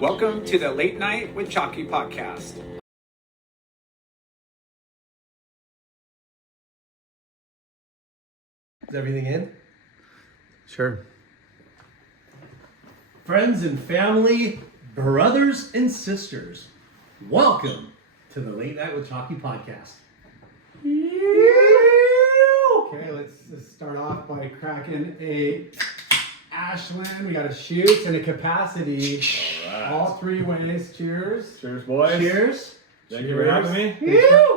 Welcome to the Late Night with Chalky podcast. Is everything in? Sure. Friends and family, brothers and sisters, welcome to the Late Night with Chalky podcast. Okay, let's just start off by cracking a Ashland. We got a shoot and a capacity. All right. All three ways. Cheers. Cheers, boys. Cheers. Thank you for having me.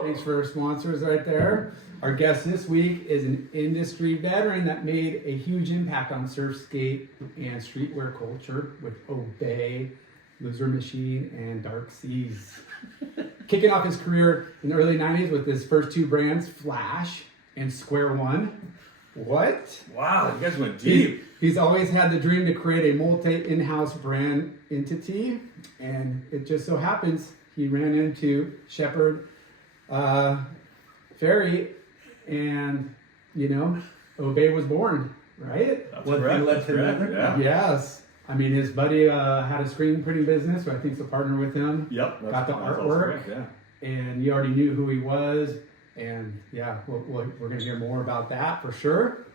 Thanks for our sponsors right there. Our guest this week is an industry veteran that made a huge impact on surf, skate, and streetwear culture with Obey, Loser Machine, and Dark Seas. Kicking off his career in the early 90s with his first two brands, Flash and Square One. What? Wow, you guys went deep. He's always had the dream to create a multi-in-house brand entity, and it just so happens he ran into Shepard Fairey, and Obey was born, right? That's One correct. thing led That's to correct. another. Yeah. Yes. I mean, his buddy had a screen printing business, so I think's a partner with him. Yep. Got the that's also artwork. correct, yeah. And you already knew who he was, and yeah, we're going to hear more about that for sure.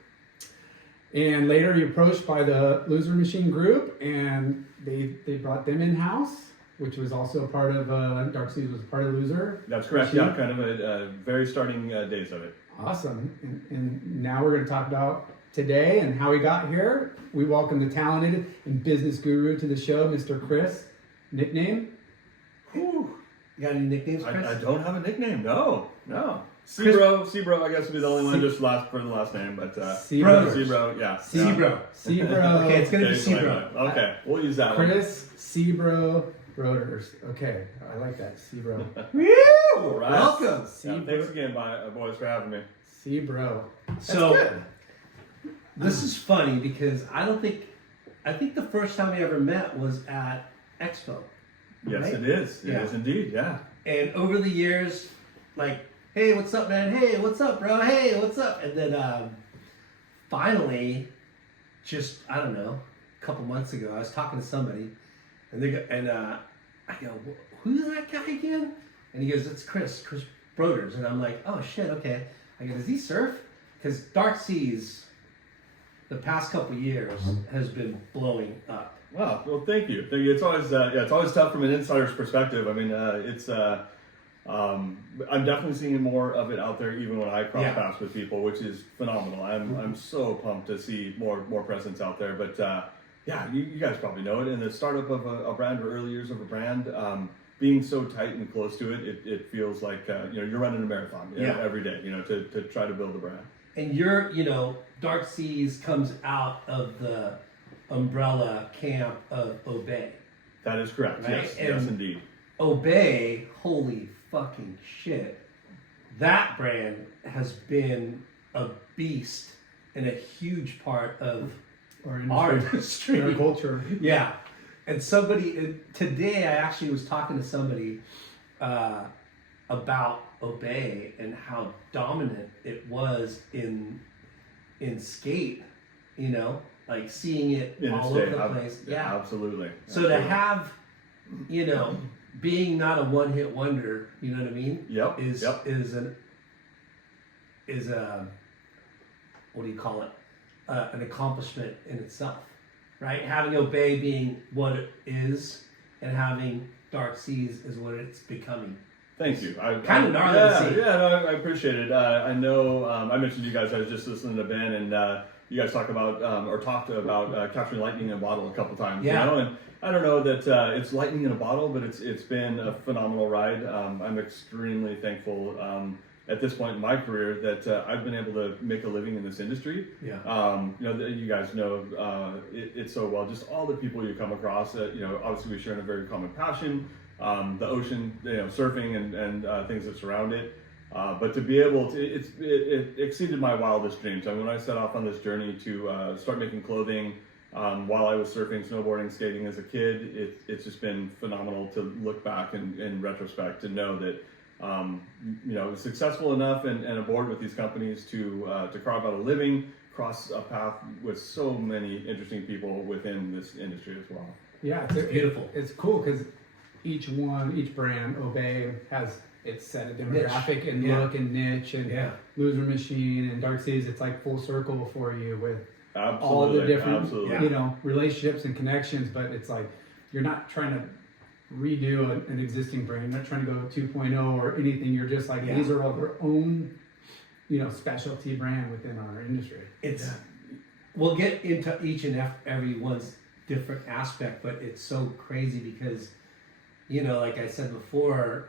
And later, he approached by the Loser Machine group, and they brought them in house, which was also a part of Dark Seas was a part of Loser. That's correct. Machine. Yeah, kind of a very starting days of it. Awesome. And now we're going to talk about today and how he got here. We welcome the talented and business guru to the show, Mr. Chris. Nickname? Whew. You got any nicknames, Chris? I don't have a nickname. No. Sebro, I guess would be the only one just for the last name, but Broders. Sebro, yeah. Sebro. Sebro. Okay, it's going to be Occasionally, Sebro. Okay, we'll use that one. Chris Sebro Broders. Okay, I like that. Sebro. All right. Welcome. Yeah, Sebro. thanks again, boys, for having me. Sebro. So, this is funny because I think the first time we ever met was at Expo. Yes, Right? it is. It Yeah. is indeed, yeah. And over the years, like, hey, what's up, man? Hey, what's up, bro? Hey, what's up? And then finally, just, I don't know, a couple months ago, I was talking to somebody, and I go, who's that guy again? And he goes, it's Chris Broders. And I'm like, oh, shit, okay. I go, does he surf? Because Dark Seas, the past couple years, has been blowing up. Wow. Well, thank you. It's always it's always tough from an insider's perspective. I mean, I'm definitely seeing more of it out there, even when I cross paths with people, which is phenomenal. I'm so pumped to see more presence out there. But yeah, you guys probably know it. In the startup of a brand or early years of a brand, being so tight and close to it feels like you're running a marathon every day. To try to build a brand. And Dark Seas comes out of the umbrella camp of Obey. That is correct. Right? Yes, And yes, indeed. Obey, holy fucking shit. That brand has been a beast and a huge part of our industry. Our culture. Yeah. And today I actually was talking to somebody about Obey and how dominant it was in skate, like seeing it all over the place. Yeah. Absolutely. So to have, being not a one-hit wonder, you know what I mean? Yep. Is a what do you call it? An accomplishment in itself, right? Having Obey being what it is, and having Dark Seas is what it's becoming. Thank you. Kind of gnarly to see. Yeah, no, I appreciate it. I know I mentioned to you guys, I was just listening to Ben, and you guys talked about capturing lightning in a bottle a couple times. Yeah. And I don't know that it's lightning in a bottle, but it's been a phenomenal ride. I'm extremely thankful at this point in my career that I've been able to make a living in this industry. Yeah. You guys know it so well. Just all the people you come across. Obviously we share a very common passion. The ocean, surfing and things that surround it. But to be able to, it exceeded my wildest dreams. I mean, when I set off on this journey to start making clothing while I was surfing, snowboarding, skating as a kid, it's just been phenomenal to look back in retrospect to know that I was successful enough and aboard with these companies to carve out a living, cross a path with so many interesting people within this industry as well. Yeah, It's beautiful. It's cool because each brand, Obey, has its set of demographic and look and niche, and Loser Machine and Dark Seas. It's like full circle for you with all the different, relationships and connections. But it's like you're not trying to redo an existing brand. You're not trying to go 2.0 or anything. You're just like these are all their own, specialty brand within our industry. We'll get into each and every one's different aspect, but it's so crazy because, like I said before,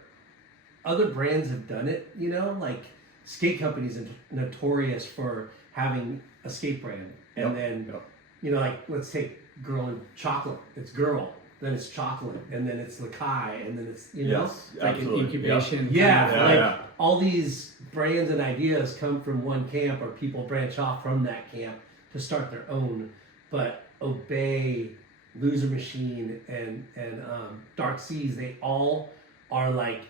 other brands have done it, like skate companies are notorious for having a skate brand. And then, like let's take Girl and Chocolate. It's Girl, then it's Chocolate, and then it's Lakai, and then it's, like an incubation. All these brands and ideas come from one camp, or people branch off from that camp to start their own. But Obey, Loser Machine, and Dark Seas, they all are like,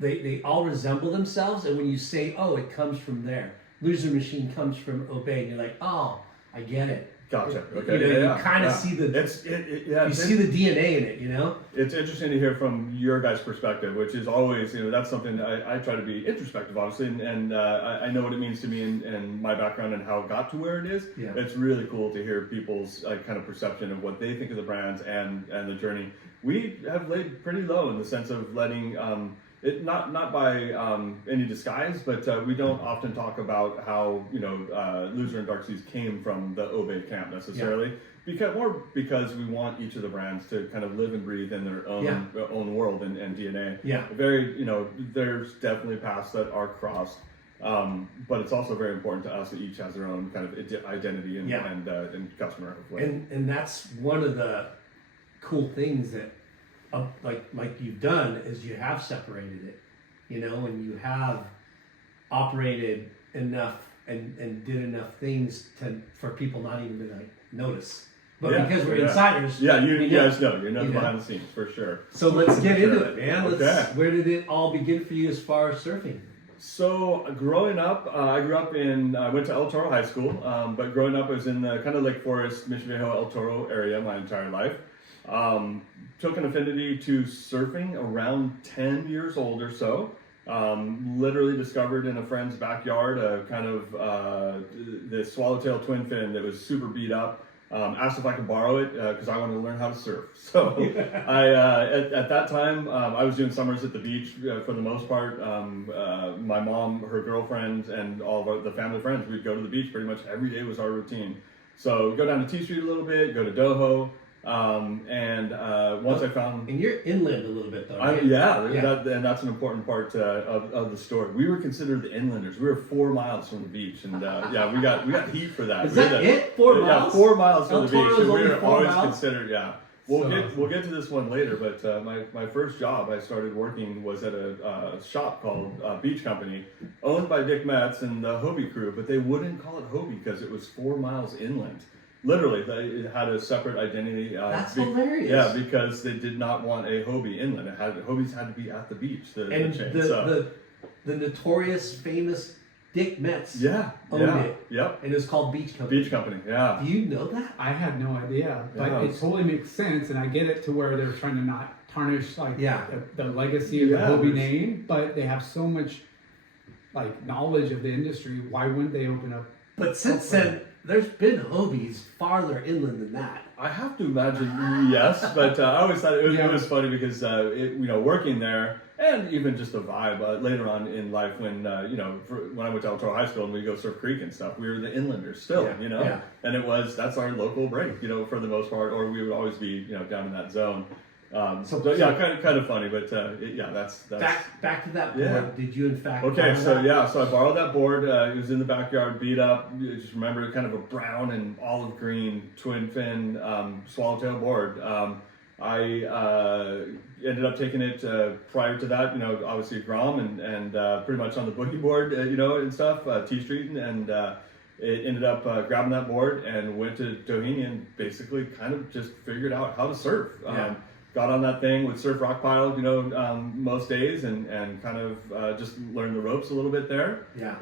they all resemble themselves. And when you say, oh, it comes from there, Loser Machine comes from Obey, and you're like, oh, I get it. Gotcha. Okay. You kind of see the see the DNA in it. It's interesting to hear from your guys' perspective, which is always, that's something I try to be introspective, obviously, and I know what it means to me and my background and how it got to where it is. Yeah. It's really cool to hear people's kind of perception of what they think of the brands and the journey. We have laid pretty low in the sense of letting it not by any disguise, but we don't often talk about how Loser and Dark Seas came from the Obey camp necessarily, because we want each of the brands to kind of live and breathe in their own world and DNA. Yeah, very there's definitely paths that are crossed, but it's also very important to us that each has their own kind of identity and customer. And that's one of the cool things that. Like you've done is you have separated it, and you have operated enough and did enough things for people not even to notice. But because we're insiders, you guys know you're behind the scenes for sure. So let's get into it, man. Where did it all begin for you as far as surfing? So growing up, I went to El Toro High School, but growing up I was in the kind of Lake Forest, Mission Viejo, El Toro area my entire life. Took an affinity to surfing around 10 years old or so. Literally discovered in a friend's backyard a kind of this swallowtail twin fin that was super beat up. Asked if I could borrow it because I wanted to learn how to surf. So at that time, I was doing summers at the beach for the most part. My mom, her girlfriend, and all of the family friends, we'd go to the beach pretty much every day was our routine. So go down to T Street a little bit, go to Doho. Once I found, and you're inland a little bit though, right? And that's an important part of the story. We were considered the inlanders. We were 4 miles from the beach, and we got heat for that. Is that it? 4 miles? Yeah, 4 miles from the beach. And we were always miles? considered. Yeah, we'll get to this one later. But my first job I started working was at a shop called Beach Company, owned by Dick Metz and the Hobie crew. But they wouldn't call it Hobie because it was 4 miles inland. Literally, it had a separate identity. That's hilarious. Yeah, because they did not want a Hobie inland. Hobies had to be at the beach. The notorious, famous Dick Metz owned it. Yep. And it was called Beach Company. Beach Company, yeah. Do you know that? I had no idea, but it totally makes sense, and I get it to where they're trying to not tarnish the legacy of the Hobie name, but they have so much knowledge of the industry. Why wouldn't they open up? But since then, there's been Hobies farther inland than that. I have to imagine, yes, but I always thought it was funny because working there and even just the vibe loter on in life when when I went to El Toro High School and we'd go surf creek and stuff, we were the inlanders still, and that's our local break, for the most part, or we would always be down in that zone. Kind of funny, but that's back to that board. Did you in fact? Okay, so I borrowed that board. It was in the backyard, beat up. I just remember kind of a brown and olive green twin fin swallowtail board. I ended up taking it prior to that. Obviously Grom and pretty much on the boogie board, and stuff. T Street and. It ended up grabbing that board and went to Doheny and basically kind of just figured out how to surf. Got on that thing with Surf Rock Pile, most days and kind of just learned the ropes a little bit there. Yeah.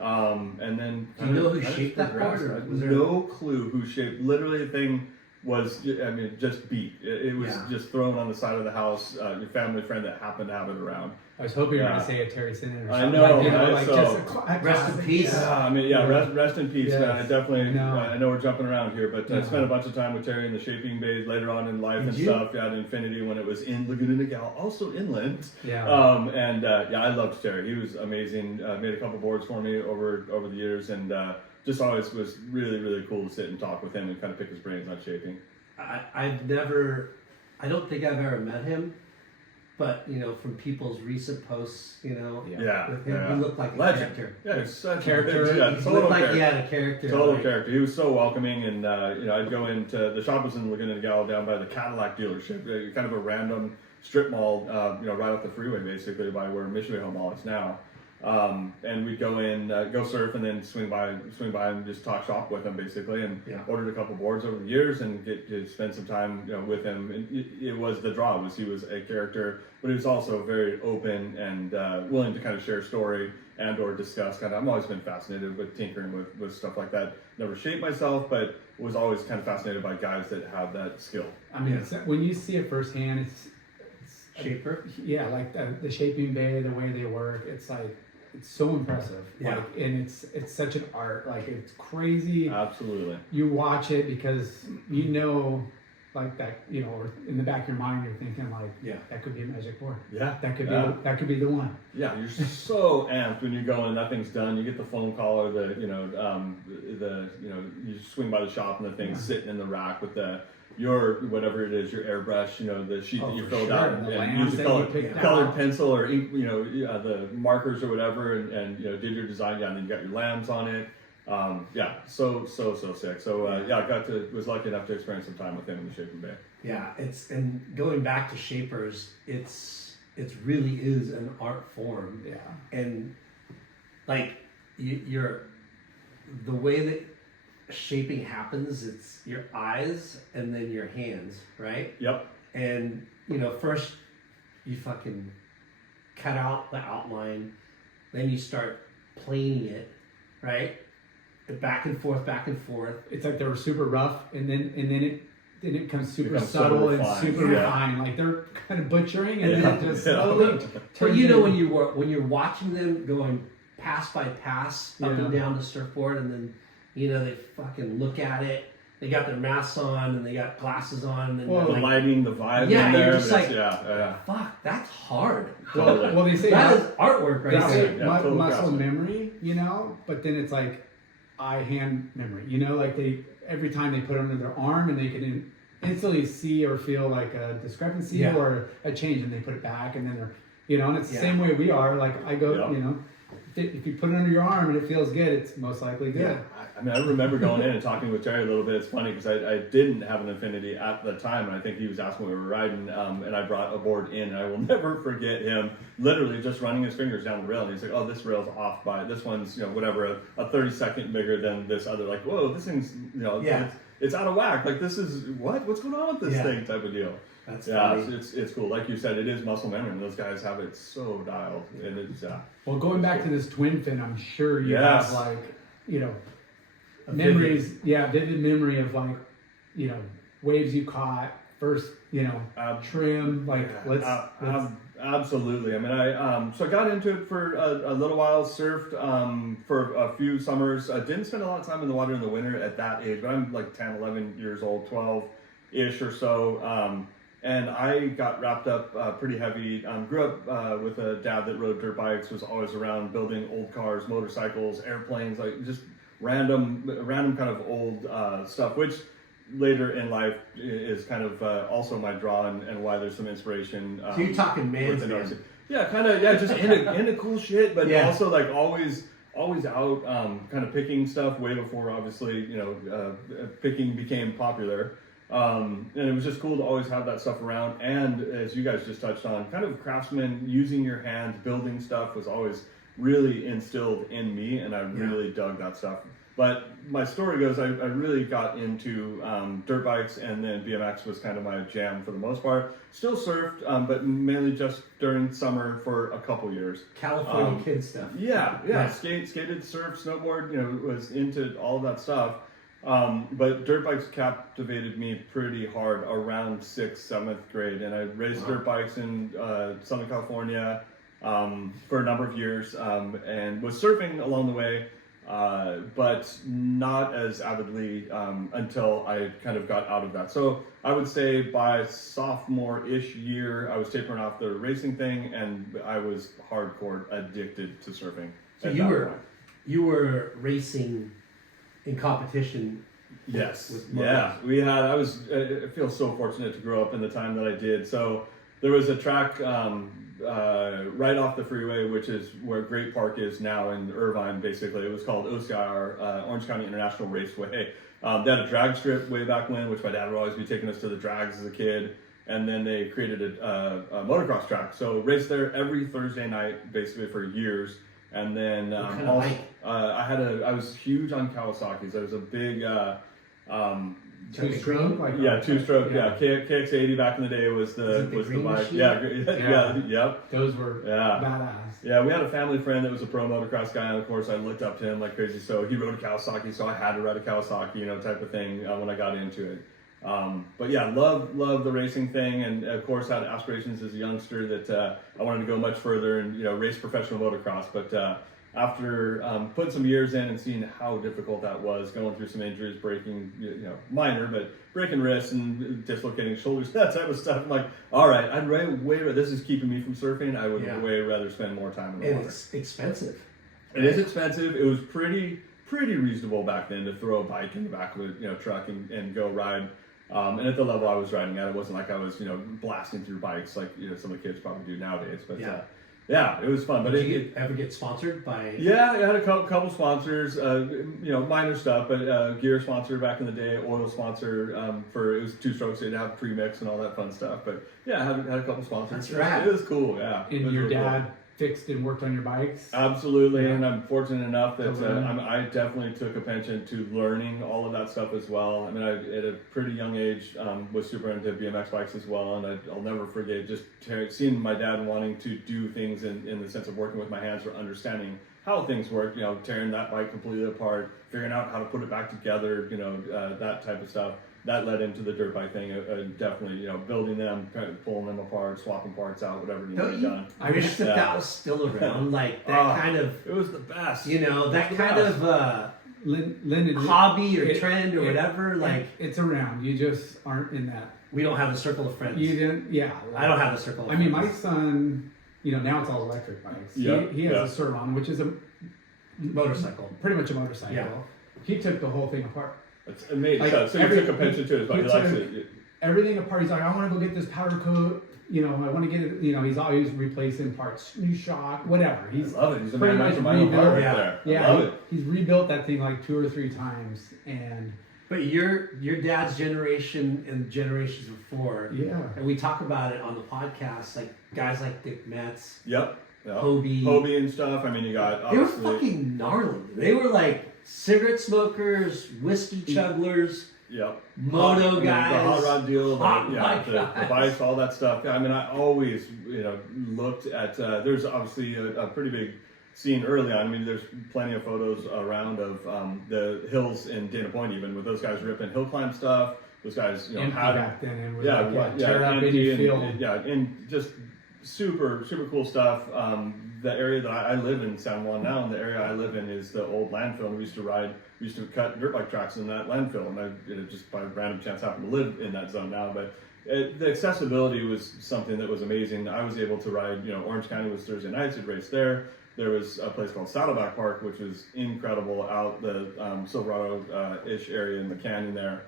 And then do you know who shaped that board? No clue who shaped. Literally, the thing was, I mean, just beat. It was just thrown on the side of the house. Your family friend that happened to have it around. I was hoping you were going to say a Terry Sinnen or I something. know, like, right? like So, just a rest in peace. I mean, rest in peace, Yes. man. I definitely, No. I know we're jumping around here, but I No. spent a bunch of time with Terry in the shaping bays later on in life and you? stuff. Yeah, at Infinity when it was in Laguna Niguel, also inland. Yeah. I loved Terry. He was amazing. Made a couple boards for me over the years, and just always was really, really cool to sit and talk with him and kind of pick his brains on shaping. I don't think I've ever met him, but from people's recent posts, with him, he looked like a Legend. character. Yeah, he's such Character. a He total looked like character. he had a character. Total like, character. He was so welcoming, and I'd go into the shop was in Laguna Niguel down by the Cadillac dealership, kind of a random strip mall, right off the freeway, basically by where Mission Home Mall is now. And we'd go in, go surf, and then swing by and just talk shop with him, basically, and ordered a couple boards over the years and get to spend some time, with him. And it was the draw. He was a character, but he was also very open and willing to kind of share a story and or discuss. I've always been fascinated with tinkering with stuff like that. Never shaped myself, but was always kind of fascinated by guys that have that skill. I mean, when you see it firsthand, it's shaper. Yeah, like the shaping bay, the way they work, it's like, it's so impressive. Yeah. Like, and it's such an art. Like, it's crazy. Absolutely. You watch it because like that, or in the back of your mind, you're thinking like, that could be a magic board. Yeah. That could be the one. Yeah, you're so amped when you go and nothing's done. You get the phone call or you swing by the shop and the thing's sitting in the rack with your whatever it is, your airbrush, the sheet that you filled out and use a colored pencil or ink, the markers or whatever, and did your design, and then you got your lambs on it. So sick. So I was lucky enough to experience some time with him in the shaping bay. Yeah, and going back to shapers, it really is an art form. Yeah. And like you're the way that shaping happens, it's your eyes and then your hands, right? Yep. And first you fucking cut out the outline, then you start planing it, right? Back and forth. It's like they were super rough, and then it comes super Becomes subtle so and refined. super refined. Like they're kind of butchering, and then it just Yeah. slowly But turns into- when you're watching them going pass by pass up and down the surfboard, and then they fucking look at it. They got their masks on and they got glasses on, and then Well, The like, lighting, the vibe Yeah, in you're there. just like, yeah. fuck, that's hard. well, they say That is artwork right they there. say total muscle craftsman. memory, but then it's like eye-hand memory. Like they every time they put it under their arm, and they can instantly see or feel like a discrepancy or a change, and they put it back, and then they're and it's the same way we are. Like I go, if you put it under your arm and it feels good, it's most likely good. Yeah. I remember going in and talking with Terry a little bit. It's funny because I didn't have an Infinity at the time, and I think he was asking when we were riding, and I brought a board in, and I will never forget him literally just running his fingers down the rail, and he's like, "Oh, this rail's off by this one's whatever a 32nd bigger than this other." Like, whoa, this thing's it's out of whack. Like, this is what's going on with this thing type of deal. That's funny. It's cool. Like you said, it is muscle memory, and those guys have it so dialed, and it's Well, going back to this twin fin, I'm sure you Yes. have like memories. Vivid memory of like waves you caught first. Trim. Like let's absolutely. I mean, I got into it for a little while. Surfed for a few summers. I didn't spend a lot of time in the water in the winter at that age, but I'm like 10, 11 years old, 12-ish or so. And I got wrapped up pretty heavy. Grew up with a dad that rode dirt bikes, was always around building old cars, motorcycles, airplanes, like just random kind of old stuff, which later in life is kind of also my draw and why there's some inspiration. So you're talking man's within man. RC. Yeah, kind of, just into cool shit, but also like always out kind of picking stuff way before obviously, picking became popular. And it was just cool to always have that stuff around. And as you guys just touched on, kind of craftsman, using your hands, building stuff was always really instilled in me, and I really dug that stuff. But my story goes, I really got into dirt bikes, and then BMX was kind of my jam for the most part. Still surfed, but mainly just during summer for a couple years. California kid stuff. Yeah. Skated, surf, snowboard, was into all of that stuff. But dirt bikes captivated me pretty hard around 6th, 7th grade, and I raced dirt bikes in Southern California for a number of years, and was surfing along the way, but not as avidly until I kind of got out of that. So I would say by sophomore-ish year, I was tapering off the racing thing, and I was hardcore addicted to surfing. So at you that were point. you were racing in competition. Yes. With Yeah. I feel so fortunate to grow up in the time that I did. So there was a track right off the freeway, which is where Great Park is now in Irvine, basically. It was called OCR, Orange County International Raceway. They had a drag strip way back when, which my dad would always be taking us to the drags as a kid. And then they created a motocross track. So raced there every Thursday night, basically for years. And then What kind of bike? I was huge on Kawasaki's. I was a big Two-stroke? two-stroke. Yeah, KX80 back in the day was the green bike. machine? Yep. Those were Yeah. badass. Yeah, we had a family friend that was a pro motocross guy, and of course I looked up to him like crazy. So he rode a Kawasaki, so I had to ride a Kawasaki, type of thing when I got into it. But yeah, love the racing thing, and of course had aspirations as a youngster that I wanted to go much further and race professional motocross. But after putting some years in and seeing how difficult that was, going through some injuries, breaking minor, but breaking wrists and dislocating shoulders, that type of stuff, I'm like, all right, I'd way this is keeping me from surfing. I would way rather spend more time in the water. It's expensive. It is expensive. It was pretty reasonable back then to throw a bike in the back of a truck and go ride. And at the level I was riding at, it wasn't like I was blasting through bikes like some of the kids probably do nowadays. But yeah, it was fun. But Did you ever get sponsored by? Yeah, I had a couple sponsors. Minor stuff, but gear sponsor back in the day, oil sponsor for it was two strokes. They'd have premix and all that fun stuff. But yeah, I had a couple sponsors. That's rad. It was cool. Yeah. And your dad fixed and worked on your bikes? Absolutely, Yeah. and I'm fortunate enough that I definitely took a penchant to learning all of that stuff as well. I mean, at a pretty young age was super into BMX bikes as well, and I'll never forget just seeing my dad wanting to do things in the sense of working with my hands or understanding how things work, tearing that bike completely apart, figuring out how to put it back together, that type of stuff. That led into the dirt bike thing, definitely, building them, kind of pulling them apart, swapping parts out, whatever needed to be done. I wish that was still around, like that kind of. It was the best. That kind of Lyndon, hobby or trend or whatever. Like it's around. You just aren't in that. we don't have a circle of friends. You didn't. Yeah. I don't have a circle of I mean, friends. my son. Now it's all electric bikes. Yeah, He has a Surlon, which is a motorcycle. pretty much a motorcycle. Yeah. He took the whole thing apart. It's amazing. Like, so you took a penchant to it, but he likes it. Everything apart. He's like, I want to go get this powder coat. I want to get it. He's always replacing parts, new shock, whatever. I love it. He's a pretty man much after my own heart right Yeah. there. I Yeah, love it. he's rebuilt that thing like 2 or 3 times, and But your dad's generation and generations before, yeah, and we talk about it on the podcast, like guys like Dick Metz, Yep. Hobie and stuff. I mean, you got they were obviously. fucking gnarly. They were like cigarette smokers, whiskey chugglers, Yep. moto guys. The hot rod deal, Hot the guys. bikes, all that stuff. Yeah, I mean, I always, looked at. There's obviously a pretty big scene early on. I mean, there's plenty of photos around of the hills in Dana Point, even with those guys ripping hill climb stuff. Those guys, empty had back then, and was tear up empty any and, field. and just super cool stuff. The area that I live in, San Juan now, and the area I live in is the old landfill. And we used to cut dirt bike tracks in that landfill, and I just by random chance happen to live in that zone now. But the accessibility was something that was amazing. I was able to ride, Orange County was Thursday nights, I'd race there. There was a place called Saddleback Park, which was incredible out the Silverado-ish area in the canyon there.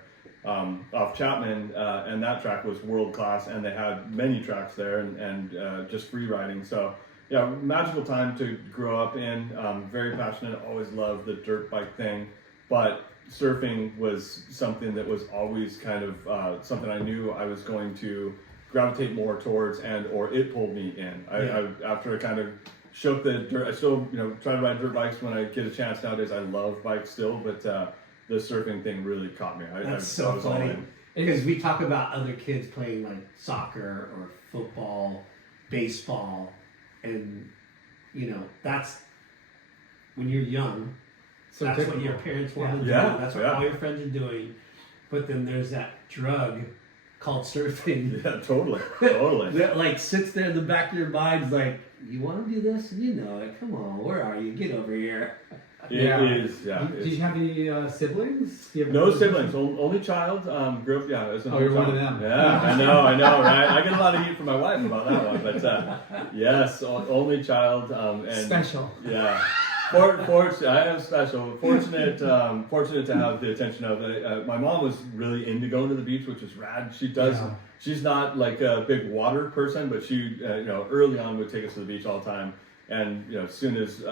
Off Chapman, and that track was world class, and they had many tracks there and just free riding. So, yeah, magical time to grow up in. Very passionate, always loved the dirt bike thing, but surfing was something that was always kind of something I knew I was going to gravitate more towards, or it pulled me in. After I kind of shook the dirt, I still try to ride dirt bikes when I get a chance nowadays. I love bikes still, but the surfing thing really caught me. That's so funny. Because we talk about other kids playing like soccer or football, baseball, and that's when you're young, So that's what typical. your parents want to do. Yeah, That's what yeah. all your friends are doing. But then there's that drug called surfing Yeah, totally. that like sits there in the back of your mind. It's like, you want to do this? You know it. Come on, where are you? Get over here. It is, yeah. Did you have any siblings? Do you have No any siblings, only child. Grew up, as an Oh, only you're one child. of them. Yeah, I know, right? I get a lot of heat from my wife about that one, but yes, only child. And Special. Yeah. I am special. Fortunate to have the attention of. My mom was really into going to the beach, which is rad. She does. Yeah. She's not like a big water person, but she, early on would take us to the beach all the time. And as soon as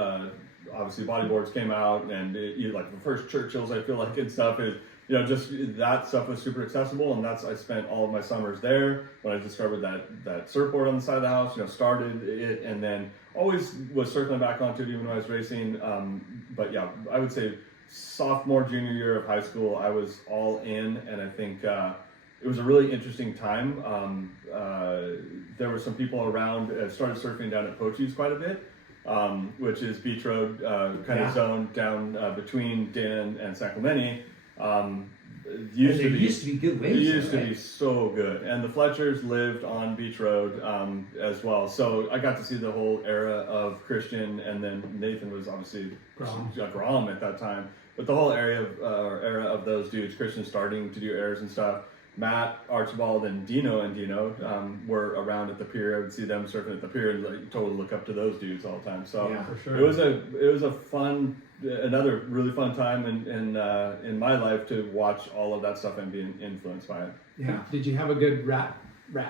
obviously bodyboards came out, and like the first Churchills, I feel like, and stuff is. Just that stuff was super accessible, and I spent all of my summers there when I discovered that surfboard on the side of the house. Started it, and then always was circling back onto it even when I was racing. But yeah, I would say sophomore, junior year of high school, I was all in, and I think it was a really interesting time. There were some people around. Started surfing down at Pochi's quite a bit. Which is beach road kind of zone down between Dana and San Clemente. Used to be good waves. It used there, to be so good, and the Fletchers lived on Beach Road as well. So I got to see the whole era of Christian, and then Nathan was obviously Grom at that time. But the whole era of those dudes, Christian starting to do airs and stuff. Matt, Archibald, and Dino were around at the pier. I would see them surfing at the pier and totally look up to those dudes all the time. So Yeah, for sure. it was another really fun time in my life to watch all of that stuff and be influenced by it. Yeah. Did you have a good rat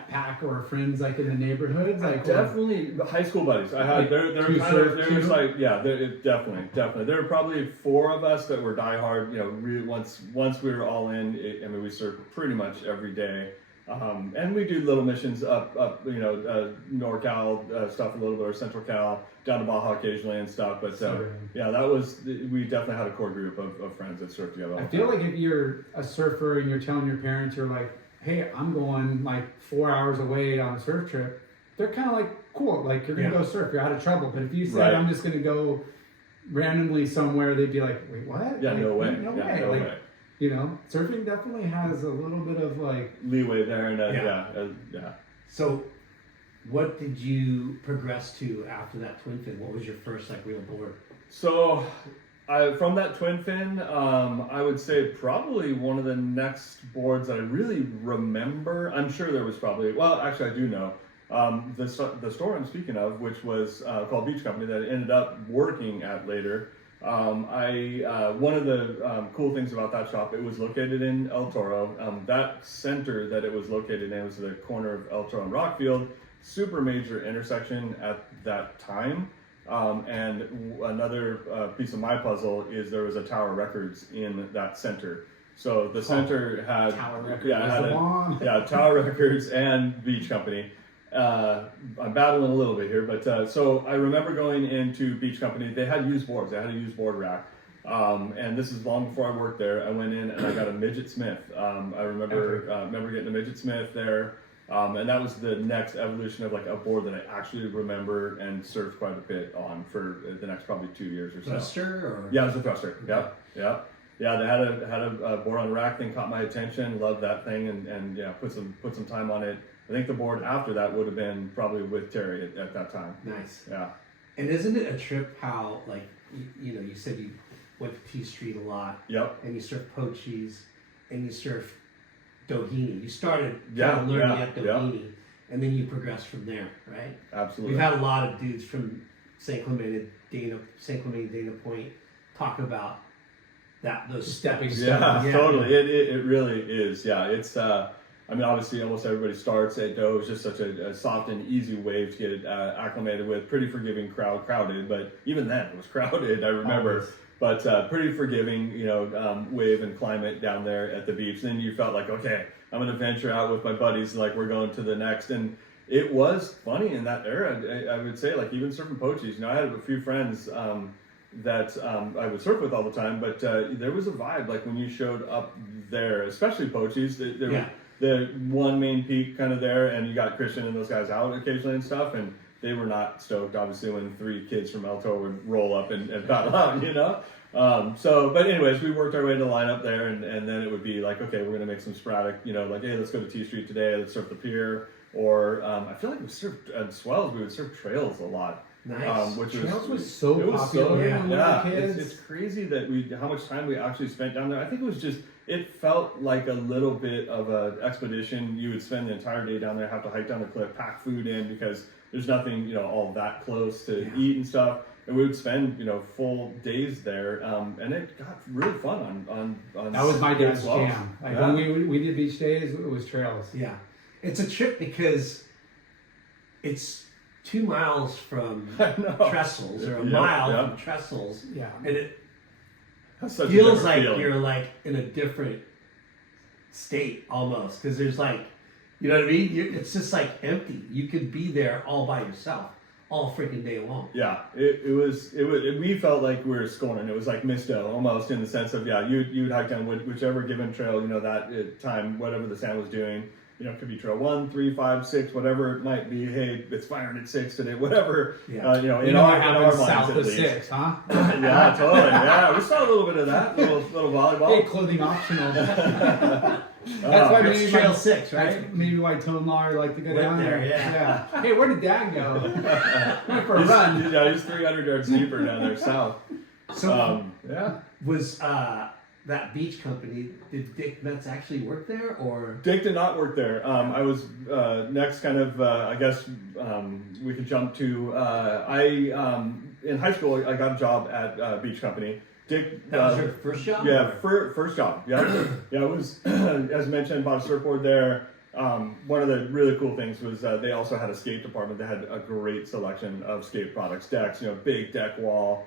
pack or friends like in the neighborhoods? Like Definitely the high school buddies. I had Like they're two kind of surf, there was two? like definitely. There were probably 4 of us that were diehard. Really once we were all in. We surfed pretty much every day. And we do little missions up NorCal stuff a little bit, or Central Cal, down to Baja occasionally and stuff. But we definitely had a core group of friends that surfed together all I the feel time. like if you're a surfer and you're telling your parents, you're like, hey, I'm going like 4 hours away on a surf trip, they're kind of like, cool, like you're going to go surf, you're out of trouble. But if you said, Right. I'm just going to go randomly somewhere, they'd be like, wait, what? Yeah, Like, no way. No Yeah, way. no Like, way. Surfing definitely has a little bit of like, Leeway there, and Yeah. So, what did you progress to after that twin fin? What was your first real board? So, from that twin fin, I would say probably one of the next boards that I really remember. I'm sure there was probably, well, actually I do know. The store I'm speaking of, which was called Beach Company, that I ended up working at later. One of the cool things about that shop, it was located in El Toro. That center that it was located in was the corner of El Toro and Rockfield, super major intersection at that time. And another piece of my puzzle is there was a Tower Records in that center. So the center had Tower Records Tower Records and Beach Company. I'm battling a little bit here, but so I remember going into Beach Company. They had used boards. They had a used board rack. And this is long before I worked there. I went in and I got a Midget Smith. I remember getting a Midget Smith there. And that was the next evolution of a board that I actually remember and surfed quite a bit on for the next probably 2 years or so. Thruster or? Yeah, it was a thruster. Yep. Yeah, they had a board on rack thing, caught my attention, loved that thing, and put some time on it. I think the board after that would have been probably with Terry at that time. Nice. Yeah. And isn't it a trip how you said you went to T Street a lot. Yep. And you surfed Pochi's and you surfed Doheny. You started learning at Doheny, and then you progressed from there, right? Absolutely. We've had a lot of dudes from San Clemente, Dana Point talk about those stepping steps. stones. Yeah, totally. It really is. Yeah, it's. Obviously, almost everybody starts at Doe. It's just such a soft and easy wave to get acclimated with. Pretty forgiving crowd, crowded, but even then it was crowded. I remember. Always. But pretty forgiving, wave and climate down there at the beach. Then you felt like, okay, I'm going to venture out with my buddies, we're going to the next. And it was funny in that era. I would say, even surfing Pochi's. I had a few friends that I would surf with all the time, but there was a vibe when you showed up there, especially Pochi's. The one main peak kind of there, and you got Christian and those guys out occasionally and stuff. And they were not stoked, obviously, when 3 kids from El Toro would roll up and paddle out, you know? But anyways, we worked our way to the lineup there, and then it would be like, okay, we're going to make some sporadic, you know, like, hey, let's go to T Street today, let's surf the pier. Or I feel like we surfed at Swells, we would surf trails a lot. Nice. Which Trails was it so was popular so, when we were kids. It's crazy that how much time we actually spent down there. I think it was just, it felt like a little bit of an expedition. You would spend the entire day down there, have to hike down the cliff, pack food in because there's nothing, you know, all that close to eat and stuff. And we would spend, you know, full days there, and it got really fun on That was my dad's Swells. jam. Like when we did beach days, it was trails. Yeah. It's a trip because it's 2 miles from Trestles, or a mile from Trestles. Yeah. And it That's such a feels different like feeling. you're like in a different state almost, because there's like, you know what I mean? It's just like empty. You could be there all by yourself all freaking day long. Yeah, we felt like we were scoring. It was like Misto almost, in the sense of, you'd hike down whichever given trail, you know, that time, whatever the sand was doing. You know, it could be trail 1, 3, 5, 6, whatever it might be. Hey, it's firing at 6 today, whatever. Yeah. You know, You in know our what happens minds south at of least. 6, huh? Yeah, totally. Yeah, we saw a little bit of that, little volleyball. Hey, clothing optional. That's why That's maybe Trail 6, right? That's maybe why Tone Lawler like to go Went down there, there. yeah. Hey, where did Dad go? Went for a run. He's 300 yards deeper down there south. So Yeah. was that beach company, did Dick Metz actually work there, or? Dick did not work there. I was next kind of, I guess we could jump to, in high school, I got a job at Beach Company. Dick. That was your first job? Yeah, first job. Yeah. Yeah, it was, as mentioned, bought a surfboard there. One of the really cool things was they also had a skate department. They had a great selection of skate products, decks, you know, big deck wall,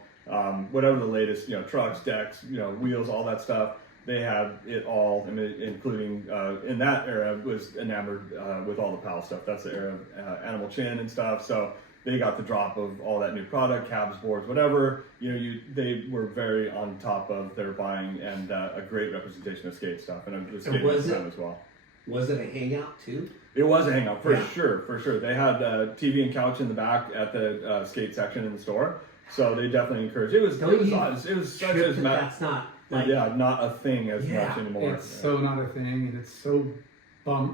whatever the latest, you know, trucks, decks, you know, wheels, all that stuff. They had it all, I mean, including in that era was enamored with all the PAL stuff. That's the era of Animal Chin and stuff. So they got the drop of all that new product, cabs, boards, whatever. You know, they were very on top of their buying, and a great representation of skate stuff, and the skate was time it- as well. Was it a hangout too? It was a hangout for Yeah. sure. They had TV and couch in the back at the skate section in the store, so they definitely encouraged. It was Don't you odd. It was such trip as that that's not like, not a thing as Yeah, much anymore. It's so not a thing, and it's so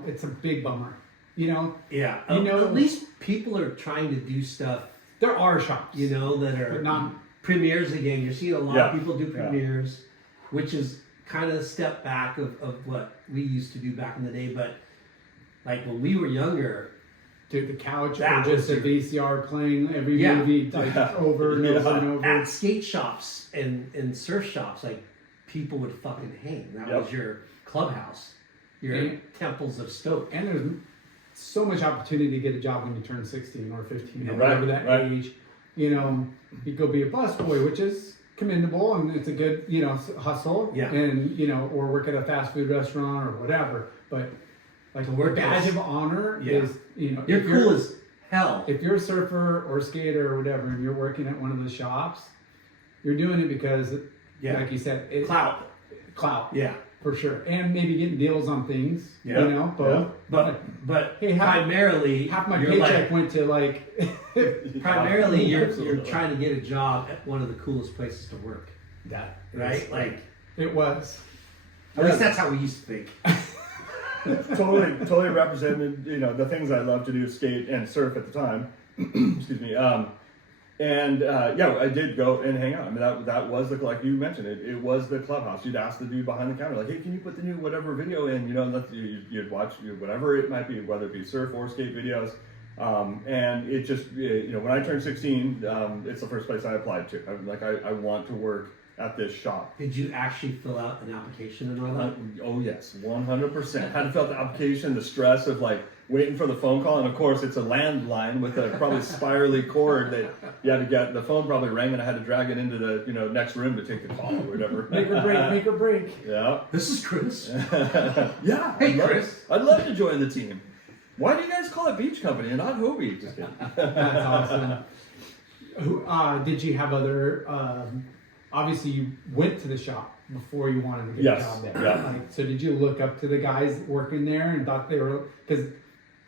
it's a big bummer. You know, yeah. You know- at least people are trying to do stuff, there are shops, you know, that are but not. premieres again. You're seeing a lot Yeah, of people do yeah. premieres, which is kind of a step back of what we used to do back in the day. But like when we were younger, Dude, the couch or That just was a VCR playing every Yeah. movie like, Yeah. over and Yeah. over and over. at skate shops and surf shops, like people would fucking hang. That Yep. was your clubhouse, your And- temples of Stoke. And there's so much opportunity to get a job when you turn 16 or 15 or Right, whatever that right. age. You know, you go be a busboy, which is commendable and it's a good, you know, hustle. Yeah. And, you know, or work at a fast food restaurant or whatever. But like To a work badge as- of honor Yeah. is, you know, You're if cool as hell. if you're a surfer or skater or whatever and you're working at one of the shops, you're doing it because, Yeah. like you said, it's Clout. clout. Yeah. For sure. And maybe getting deals on things, Yeah. you know, both. But Hey, primarily, Half my you're paycheck went to like, primarily you're Absolutely. trying to get a job at one of the coolest places to work, that, right? Like it was. at least that's how we used to think. totally represented, you know, the things I love to do, skate and surf at the time. Excuse me. I did go and hang out. I mean, that was like you mentioned it was the clubhouse. You'd ask the dude behind the counter, like, hey, can you put the new whatever video in? You know, you'd watch whatever it might be, whether it be surf or skate videos. And it just, you know, when I turned 16, it's the first place I applied to. I want to work at this shop. Did you actually fill out an application and all that? Oh yes, 100%. Had to fill out the application, the stress of like waiting for the phone call, and of course it's a landline with a probably spirally cord that you had to get. The phone probably rang, and I had to drag it into the next room to take the call or whatever. Make or break. Yeah. This is Chris. Yeah. Hey, Chris. I'd love to join the team. Why do you guys call it Beach Company and not Hobie? Just kidding. That's awesome. Did you have other, obviously you went to the shop before you wanted to get Yes, a job there. yeah. Like, so did you look up to the guys working there and thought they were, because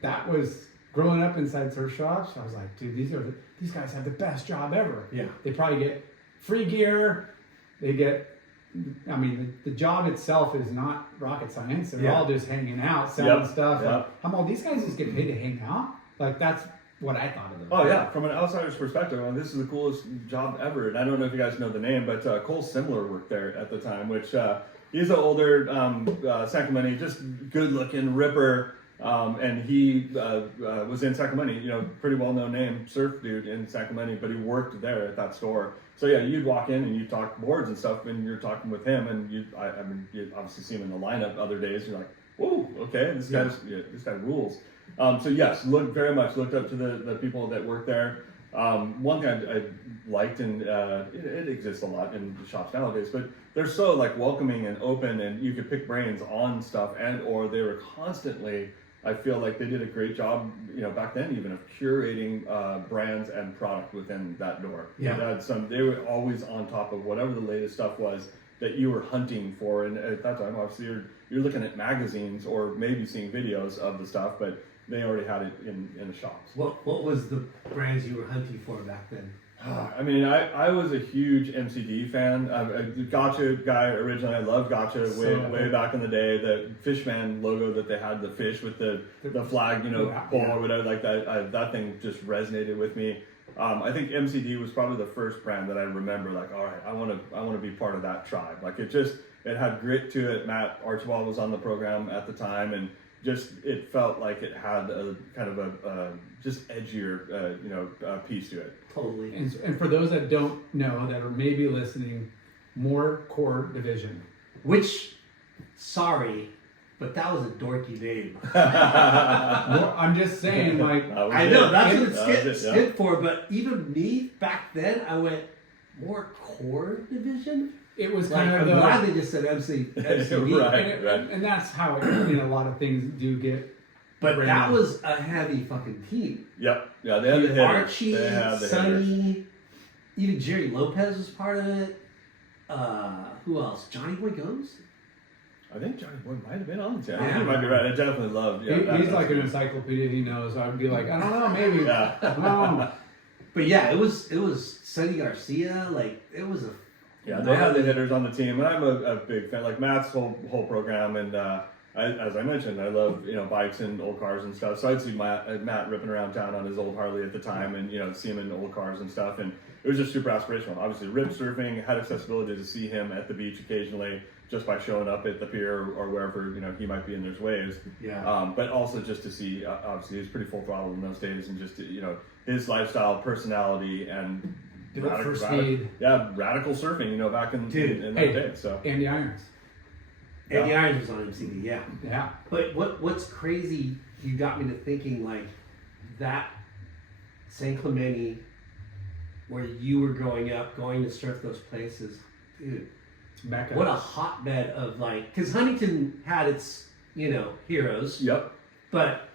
that was growing up inside surf shops, I was like, dude, these guys have the best job ever. Yeah. They probably get free gear. They get, I mean, the job itself is not rocket science. They're all just hanging out, selling stuff. Yep. Like, I'm all, these guys just get paid to hang out. Like, that's what I thought of them. Oh yeah, from an outsider's perspective, I mean, this is the coolest job ever. And I don't know if you guys know the name, but Cole Simler worked there at the time, which he's an older Sacramento, just good looking ripper. And he was in Sacramento, pretty well known name, surf dude in Sacramento, but he worked there at that store. So yeah, you'd walk in and you talk boards and stuff, and you're talking with him, and you obviously see him in the lineup other days. You're like, whoa, okay, this guy rules. So yes, very much looked up to the people that work there. One thing I liked, and it exists a lot in the shops nowadays, but they're so like welcoming and open, and you could pick brains on stuff, or they were constantly. I feel like they did a great job, back then even of curating brands and product within that door. Yeah. They were always on top of whatever the latest stuff was that you were hunting for, and at that time, obviously, you're looking at magazines or maybe seeing videos of the stuff, but they already had it in the shops. What was the brands you were hunting for back then? I mean, I was a huge MCD fan. A Gotcha guy originally. I loved Gotcha way back in the day. The Fishman logo that they had, the fish with the flag, pole or whatever, like that. That thing just resonated with me. I think MCD was probably the first brand that I remember. Like, all right, I want to be part of that tribe. Like it had grit to it. Matt Archibald was on the program at the time, and it felt like it had a kind of a just edgier, piece to it. Totally. And for those that don't know, that are maybe listening, more core division. Which, sorry, but that was a dorky name. Well, I'm just saying, like, I know, that's what it stood for, but even me, back then, I went, more core division? it was Like, kind I'm of glad they just said MCD. Right. and that's how a lot of things do get. But brand that new. was a heavy fucking team. Yep. Yeah, they had the hitters. Archie, They had the hitters. Sonny, even Jerry Lopez was part of it. Who else? Johnny Boy Gomes? I think Johnny Boy might have been on the team. Yeah. You might be right. I definitely loved. Yeah, He's like an encyclopedia. He knows. I would be like, I don't know, maybe. Yeah. I don't know. But yeah, it was Sonny Garcia. Like it was a They had the hitters on the team, and I'm a big fan. Like Matt's whole program, and as I mentioned, I love bikes and old cars and stuff. So I'd see Matt ripping around town on his old Harley at the time, and see him in old cars and stuff, and it was just super aspirational. Obviously, rip surfing, had accessibility to see him at the beach occasionally just by showing up at the pier or wherever he might be in those waves. Yeah. But also just to see, obviously, he was pretty full throttle in those days, and just his lifestyle, personality, and Built for speed. radical surfing, back in that day. So Andy Irons. Andy Irons was on MCD, yeah. Yeah. But what's crazy, you got me to thinking like that San Clemente, where you were growing up, going to surf those places, dude. Back What a hotbed of because Huntington had its, heroes. Yep. But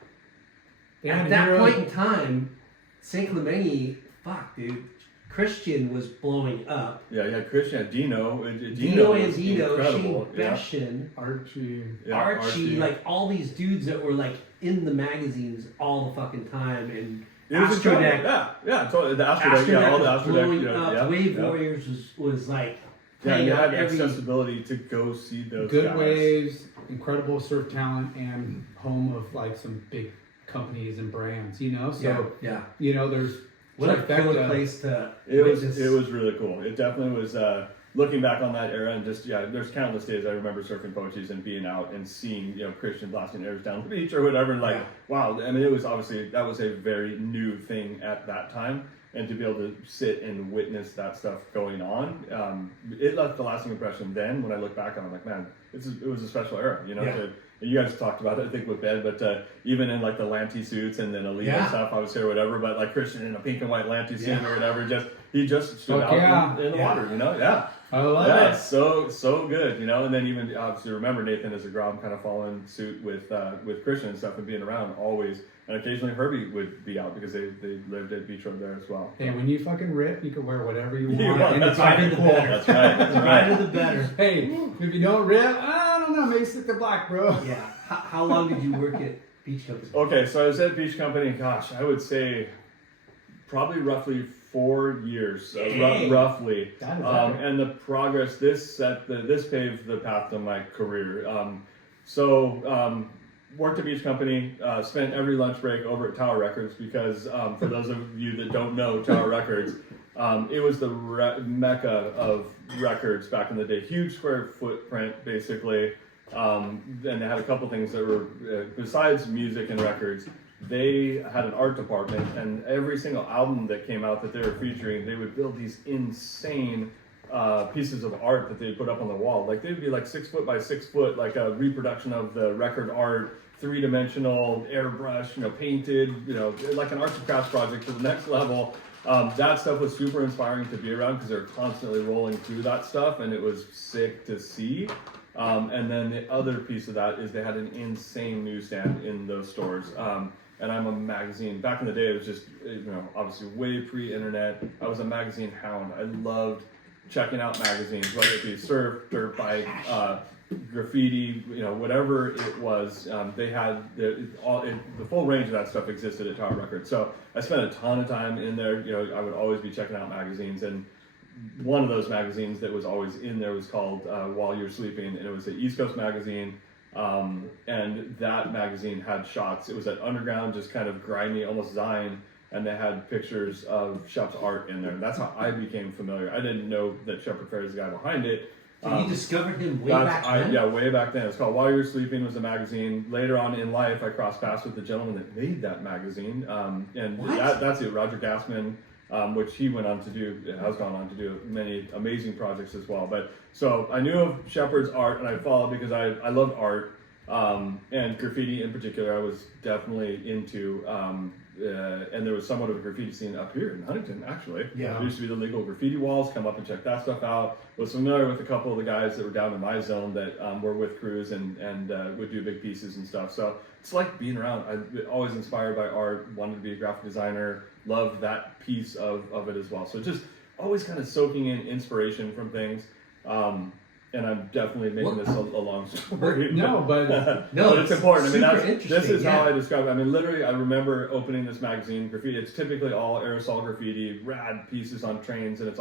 They had at that heroes. point in time, San Clemente, fuck, dude, Christian was blowing up. Yeah, Christian, Dino Dino was Andino, incredible. Shane Beshin, Archie, like all these dudes that were like in the magazines all the fucking time, and It was Astrodeck. Yeah, totally. The Astrodeck, all the was blowing Astrodeck. up. Wave Warriors was like Yeah, playing you out had every. accessibility to go see those Good guys. waves, incredible surf talent, and home of like some big companies and brands. So yeah. There's What a trifecta. killer place to It witness. was really cool. It definitely was. Looking back on that era, and just there's countless days I remember surfing Poachies and being out and seeing Christian blasting airs down the beach or whatever. And wow, I mean, it was obviously that was a very new thing at that time, and to be able to sit and witness that stuff going on, it left a lasting impression. Then when I look back on it, I'm like, man, it was a special era. You guys talked about it, I think, with Ben, but even in like the Lanty suits and then Elite stuff, I was here, whatever. But like Christian in a pink and white Lanty suit or whatever, he just stood out in the water, I love it. So good, And then even obviously remember Nathan as a Grom kind of following suit with Christian and stuff and being around always. And occasionally Herbie would be out because they lived at Beach Road there as well. Hey, when you fucking rip, you can wear whatever you want. want. And it's Right fucking in the cool. better. That's right. That's The right. brighter the better. Hey, if you don't rip, I don't know, maybe stick to black, bro. Yeah. How long did you work at Beach Company. Okay, so I was at Beach Company, gosh, I would say probably roughly 4 years, roughly. That is And the progress, this paved the path to my career. So worked at Beach Company, spent every lunch break over at Tower Records because for those of you that don't know Tower Records, it was the mecca of records back in the day. Huge square footprint, basically. And they had a couple things that were, besides music and records, they had an art department, and every single album that came out that they were featuring, they would build these insane pieces of art that they'd put up on the wall. Like they'd be like 6 foot by 6 foot, like a reproduction of the record art, 3-dimensional, airbrush, painted, like an arts and crafts project to the next level. That stuff was super inspiring to be around because they're constantly rolling through that stuff, and it was sick to see. And then the other piece of that is they had an insane newsstand in those stores. And I'm a magazine. Back in the day, it was just, obviously way pre-internet. I was a magazine hound. I loved checking out magazines, whether it be surf, dirt bike, graffiti, whatever it was. They had the full range of that stuff existed at Tower Records. So I spent a ton of time in there. I would always be checking out magazines, and one of those magazines that was always in there was called While You're Sleeping, and it was the East Coast magazine. And that magazine had shots. It was at underground, just kind of grimy, almost Zine, and they had pictures of Shep's art in there. And that's how I became familiar. I didn't know that Shepard Fairey is the guy behind it. So you discovered him way back then? Yeah, way back then. It's called While You're Sleeping was a magazine. Later on in life, I crossed paths with the gentleman that made that magazine. And that's it, Roger Gassman, which he went on to do, has gone on to do many amazing projects as well. But so I knew of Shepard's art, and I followed because I loved art, and graffiti in particular. I was definitely into, and there was somewhat of a graffiti scene up here in Huntington, actually. Yeah. There used to be the legal graffiti walls. Come up and check that stuff out. Was familiar with a couple of the guys that were down in my zone that were with crews and would do big pieces and stuff. So it's like being around. I'm always inspired by art. Wanted to be a graphic designer. Loved that piece of it as well. So just always kind of soaking in inspiration from things. And I'm definitely making this a long story. No, but no, but it's important. I mean, this is how I yeah. describe it. I mean, literally, I remember opening this magazine, graffiti. It's typically all aerosol graffiti, rad pieces on trains, and it was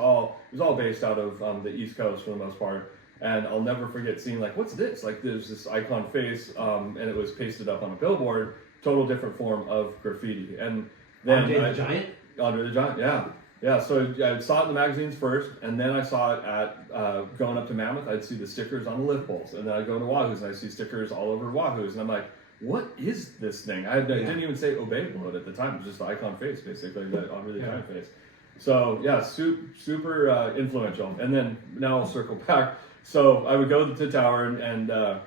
all based out of the East Coast for the most part. And I'll never forget seeing what's this? There's this icon face, and it was pasted up on a billboard. Total different form of graffiti. And then Andre the Giant? Andre the Giant, yeah. Yeah, so I saw it in the magazines first, and then I saw it at going up to Mammoth. I'd see the stickers on the lift poles, and then I'd go to Wahoo's, and I'd see stickers all over Wahoo's, and I'm like, what is this thing? I didn't even say Obey below it at the time. It was just the icon face, basically, the Andre the Giant face. So, yeah, super influential. And then now I'll circle back. So I would go to Tower, and so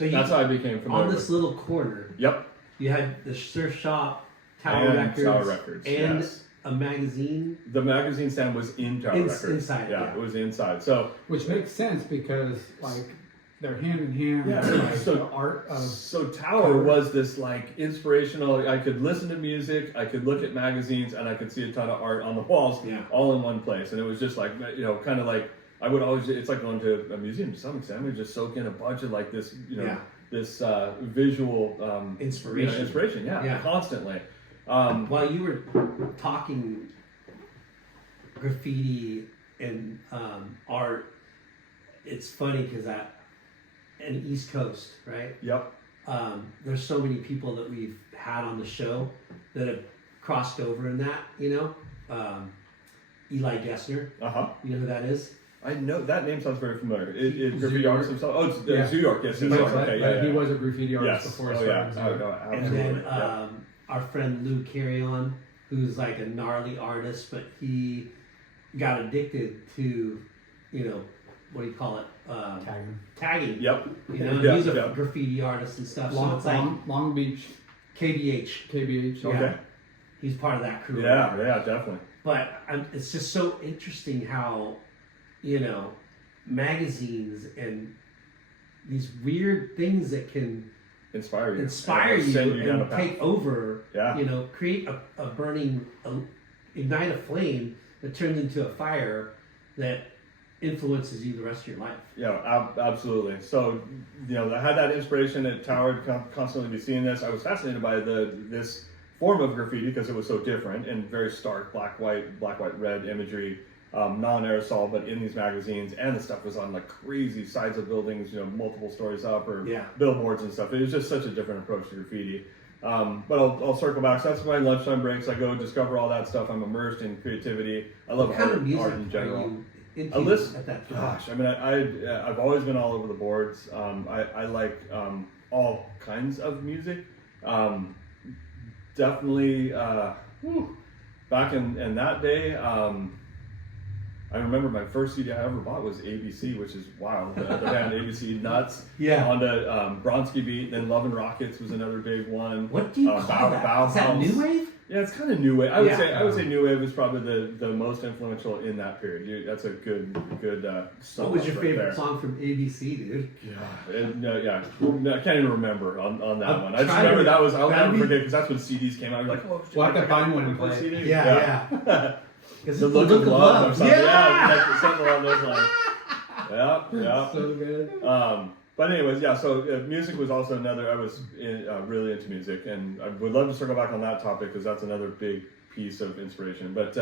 that's how I became familiar on this little corner. Yep. You had the surf shop, Tower Records, and yes. a magazine. The magazine stand was in Tower Records. Inside, yeah, it was inside. So, which makes sense because they're hand in hand. Yeah, So the art of so Tower was this inspirational. I could listen to music, I could look at magazines, and I could see a ton of art on the walls, all in one place. And it was just kind of like I would always. It's like going to a museum to some extent. We just soak in a bunch of this, this visual inspiration. Yeah, constantly. While you were talking graffiti and art, it's funny because in East Coast, right? Yep. There's so many people that we've had on the show that have crossed over in that, Eli Gessner. Uh-huh. You know who that is? I know that name sounds very familiar. Is graffiti York. artist himself? Oh, it's Zoo York. Yes, he was a graffiti artist before he started. And then our friend Lou Carrion, who's a gnarly artist, but he got addicted to, what do you call it? Tagging. Yep. He's a graffiti artist and stuff. Long Beach. KBH. Okay. Yeah. He's part of that crew. Yeah, definitely. But it's just so interesting how, magazines and these weird things that can inspire you and take over, create a burning, ignite a flame that turns into a fire that influences you the rest of your life. Yeah, absolutely. So, I had that inspiration at Tower to constantly be seeing this. I was fascinated by this form of graffiti because it was so different and very stark, black, white, red imagery, non-aerosol, but in these magazines, and the stuff was on like crazy sides of buildings, multiple stories up, or billboards and stuff. It was just such a different approach to graffiti. But I'll circle back. So that's my lunchtime breaks. I go discover all that stuff. I'm immersed in creativity. I love art in general. Into I listen. at that time? Gosh, I mean, I've always been all over the boards. I like all kinds of music. Definitely, back in that day, I remember my first CD I ever bought was ABC, which is wild. The band ABC, Nuts. Yeah. On the Bronski beat. Then Love and Rockets was another big one. What do you call that? Bauhaus. Is that new wave? Yeah, it's kind of new wave. I would say new wave is probably the most influential in that period. That's a good. What was your favorite song from ABC, dude? I can't even remember on that one. I just remember that was. I'll never forget because that's when CDs came out. You're like, oh, we'll have to find one and play. CD. Yeah. The look of love or something. Yeah. Like something along those lines. Yeah. So good. But anyways, so music was also another, I was really into music, and I would love to circle back on that topic because that's another big piece of inspiration. But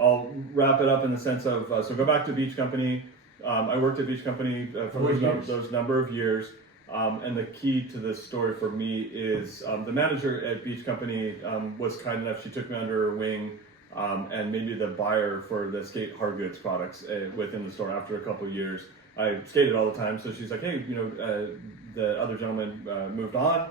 I'll wrap it up in the sense of, so go back to Beach Company. I worked at Beach Company for those number of years. And the key to this story for me is the manager at Beach Company was kind enough, she took me under her wing, and maybe the buyer for the skate hard goods products within the store after a couple of years. I skated all the time, so she's like, hey, the other gentleman moved on.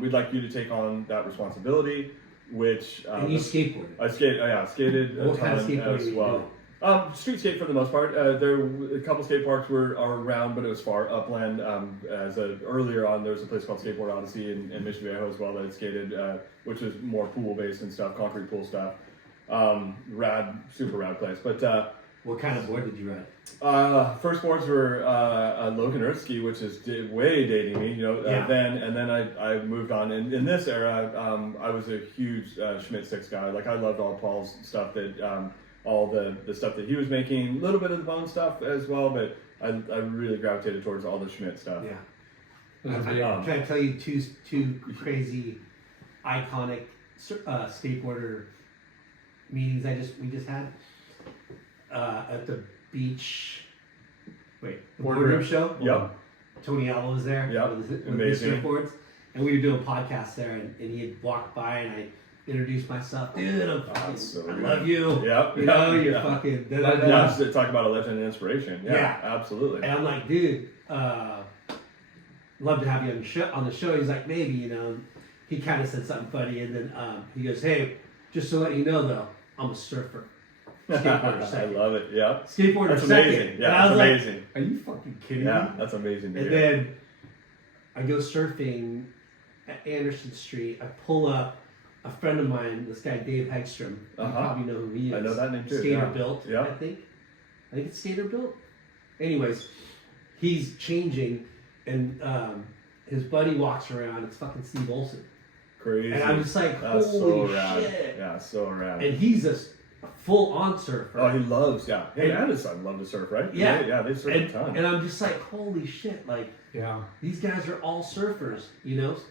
We'd like you to take on that responsibility, which... and you skateboarded? I skated what kind of skateboarding as well. Street skate for the most part. A couple skate parks are around, but it was far upland. Earlier on, there was a place called Skateboard Odyssey in Mission Viejo as well that I skated, which was more pool-based and stuff, concrete pool stuff. Super rad place. But what kind of board did you ride? First boards were a Logan Earth ski, which is way dating me, then I moved on. In this era, I was a huge Schmidt 6 guy. Like I loved all Paul's stuff all the stuff that he was making, a little bit of the Bone stuff as well, but I really gravitated towards all the Schmidt stuff. Yeah. Can I tell you two crazy, iconic skateboarder meetings we just had at the beach. The boardroom show. Yep. Tony Alva was there. Yep. With his Amazing. surfboards, and we were doing podcasts there, and he had walked by, and I introduced myself, dude. I love you. Yep. You're fucking. Just to talk about a legend and inspiration. Yeah, absolutely. And I'm like, dude, love to have you on the show. He's like, maybe, He kind of said something funny, and then he goes, hey, just to let you know though, I'm a surfer. Skateboarder second. I love it. Yeah. Skateboarder that's second. Amazing. Yeah, that's amazing. Like, are you fucking kidding me? Yeah, that's amazing. And then I go surfing at Anderson Street. I pull up a friend of mine, this guy Dave Hegstrom. You probably know who he is. I know that name too. Skater Built, yeah. I think it's Skater Built. Anyways, he's changing, and his buddy walks around. It's fucking Steve Olson. Crazy. And I'm just like, that's holy so rad. shit. Yeah, so rad. And he's a full-on surfer. Oh, he loves, and his son love to surf, right? Yeah. They surf a ton. And I'm just like, holy shit, like, these guys are all surfers,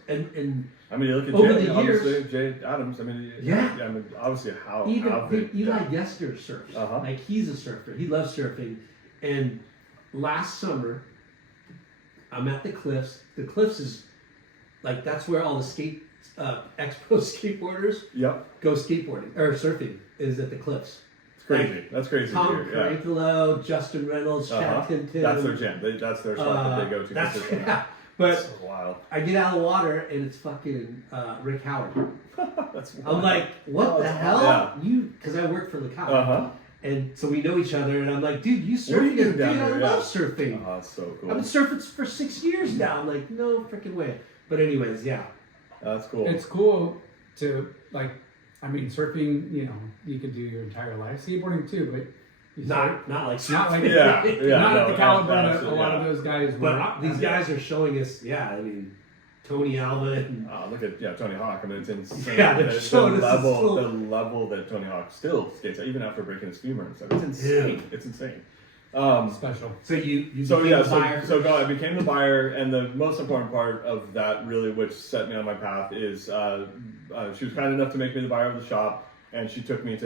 and I mean, you look at over Jay, the years, obviously, Jay Adams. I mean, I mean, obviously, Eli Yester surfs. Like, he's a surfer. He loves surfing. And last summer, I'm at the Cliffs. The Cliffs is like, that's where all the ex-pro skateboarders go skateboarding or surfing, is at the Cliffs. It's crazy. That's crazy. Tom Carankolo, Justin Reynolds, Chad Tintin. That's their jam. That's their spot that they go to. But so wild. I get out of the water and it's fucking Rick Howard. That's wild. I'm like, what the hell? Yeah. Because I work for the cop. And so we know each other, and I'm like, dude, you surfing? Dude, I love surfing. Oh, that's so cool. I've been surfing for 6 years now. I'm like, no freaking way. But anyways, that's cool. It's cool to, like, I mean, surfing, you could do your entire life. Skateboarding too, but not like not like at the caliber that a lot of those guys were. But these guys are showing us, I mean, Tony Alva and look at Tony Hawk. I mean, it's insane. They're showing us the level that Tony Hawk still skates at, even after breaking his femur and stuff. It's insane. Yeah. It's insane. Special. So you So became yeah, a buyer so first? I became the buyer, and the most important part of that, really, which set me on my path, is she was kind enough to make me the buyer of the shop, and she took me to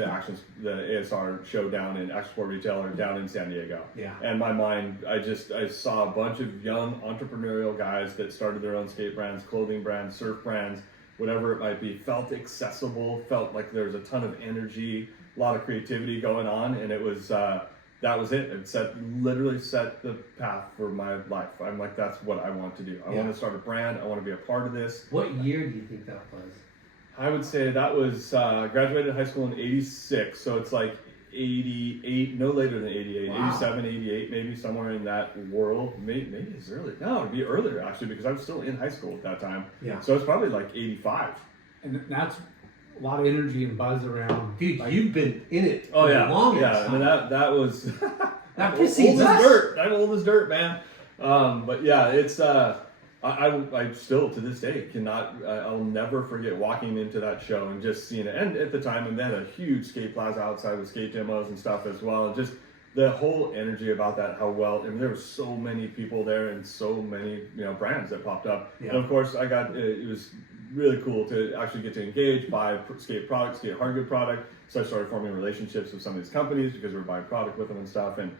the ASR show down in Action Sport Retailer down in San Diego. Yeah. And my mind, I saw a bunch of young entrepreneurial guys that started their own skate brands, clothing brands, surf brands, whatever it might be, felt accessible, felt like there was a ton of energy, a lot of creativity going on, and it was. That was it. It literally set the path for my life. I'm like, that's what I want to do. I want to start a brand. I want to be a part of this. What year do you think that was? I would say that was, graduated high school in 86. So it's like 88, no later than 88, Wow. 87, 88, maybe somewhere in that world. Maybe it's early. No, it'd be earlier actually, because I was still in high school at that time. Yeah. So it's probably like 85. And that's a lot of energy and buzz around. Dude, you've been in it Oh for yeah, the longest yeah. I mean time. that was That old precedes as us. dirt. I'm old as dirt, man. But yeah, it's I still to this day cannot. I'll never forget walking into that show and just seeing it. And at the time, and they had a huge skate plaza outside with skate demos and stuff as well. And just the whole energy about that, how well. I mean, there were so many people there and so many brands that popped up. Yeah. And of course, I got it was really cool to actually get to engage, buy skate products, skate hard good product. So I started forming relationships with some of these companies because we were buying product with them and stuff, and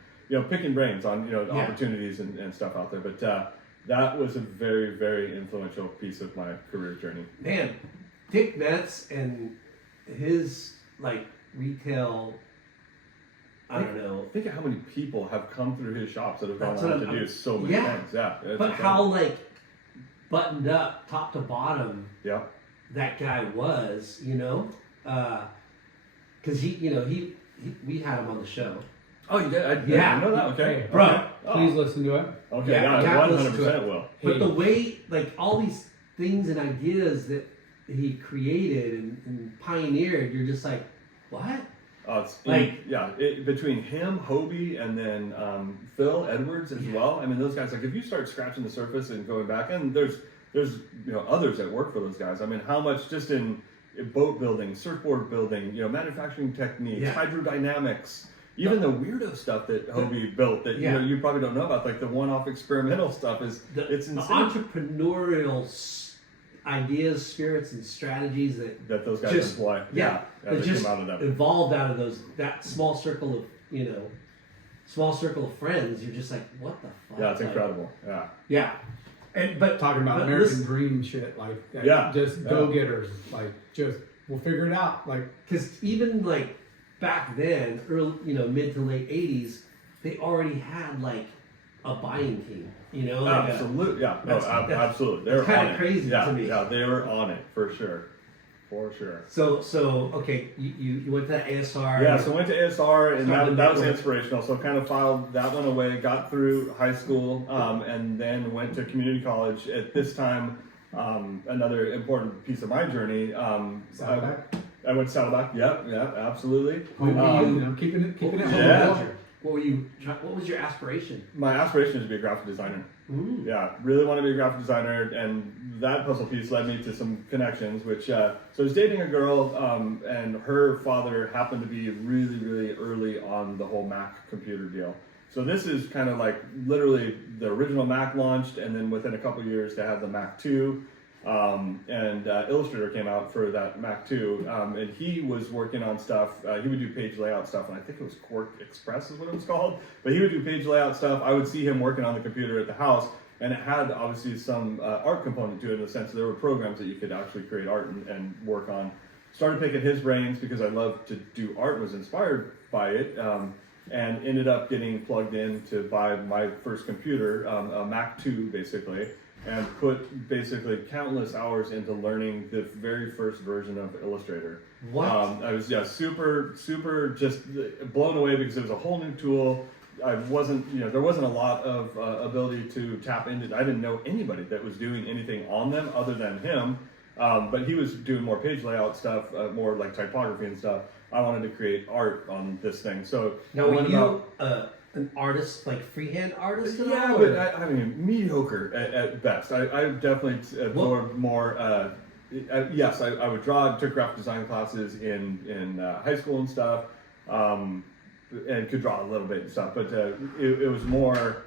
picking brains on opportunities and stuff out there. But that was a very, very influential piece of my career journey. Man, Dick Metz and his retail, I don't know. Think of how many people have come through his shops that have gone That's on what to I'm- do so many yeah. things. Yeah, it's But incredible. how buttoned up top to bottom Yeah. that guy was, because we had him on the show. Oh, you did? I Yeah. know that. Okay, Hey, bro, Okay. Please Oh. listen to it. Okay, Yeah, yeah, you gotta 100% listen to will. But Hey. the way, all these things and ideas that he created and pioneered, you're just like, what? It's Like- between him, Hobie, and then Phil Edwards as Yeah. well. I mean, those guys. If you start scratching the surface and going back, and there's others that work for those guys. I mean, how much just in boat building, surfboard building, manufacturing techniques, Yeah. hydrodynamics, even the weirdo stuff that Hobie built that Yeah. you probably don't know about, like the one-off experimental stuff it's The insane entrepreneurial ideas, spirits, and strategies that those guys just- employ. that they just came out of that. evolved out of that small circle of friends. You're just like, what the fuck? Yeah, it's incredible. Yeah. Yeah, but Talking about but American listen, Dream shit, like that, Yeah. just Yeah. go getters, just we'll figure it out. because even back then, early, mid to late '80s, they already had a buying team. Absolutely, yeah, no, That's- absolutely. They were that's kinda on it. crazy yeah, to me. Yeah, they were on it for sure. So okay, you went to that ASR. Yeah, so I went to ASR, and Started that was network. inspirational. So kind of filed that one away, got through high school, and then went to community college. At this time, another important piece of my journey. Saddleback? I went to Saddleback. Yeah, absolutely. Keeping it Yeah. home. What was your aspiration? My aspiration is to be a graphic designer. Ooh. Yeah, really want to be a graphic designer, and that puzzle piece led me to some connections. So I was dating a girl, and her father happened to be really, really early on the whole Mac computer deal. So this is kind of literally the original Mac launched, and then within a couple of years they had the Mac 2. And Illustrator came out for that Mac 2, and he was working on stuff. He would do page layout stuff, and I think it was Quark Express is what it was called. But he would do page layout stuff. I would see him working on the computer at the house, and it had obviously some art component to it in the sense that there were programs that you could actually create art and work on. Started picking his brains because I loved to do art, was inspired by it, and ended up getting plugged in to buy my first computer, a Mac 2 basically. And put basically countless hours into learning the very first version of Illustrator. What? I was super just blown away because it was a whole new tool. There wasn't a lot of ability to tap into. I didn't know anybody that was doing anything on them other than him. But he was doing more page layout stuff, more like typography and stuff. I wanted to create art on this thing. So Now, I were went you an artist, freehand artist? at yeah, all, but or- I mean, mediocre at best. I definitely more. Yes, I would draw. Took graphic design classes in high school and stuff. and could draw a little bit and stuff, but it was more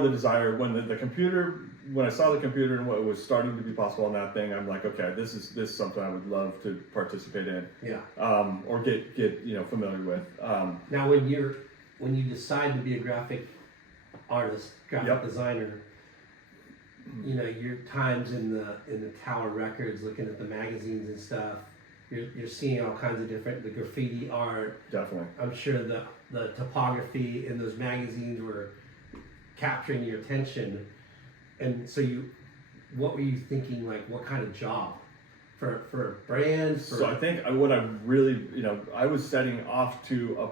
the desire when the computer, when I saw the computer and what was starting to be possible on that thing, I'm like, okay, this is something I would love to participate in. Yeah. Or get familiar with. Now, when you decide to be a graphic artist, graphic designer, your times in the Tower Records, looking at the magazines and stuff, you're seeing all kinds of the graffiti art. Definitely. I'm sure the topography in those magazines were capturing your attention. And so what were you thinking, like what kind of job for brands? So I think what I really, I was setting off to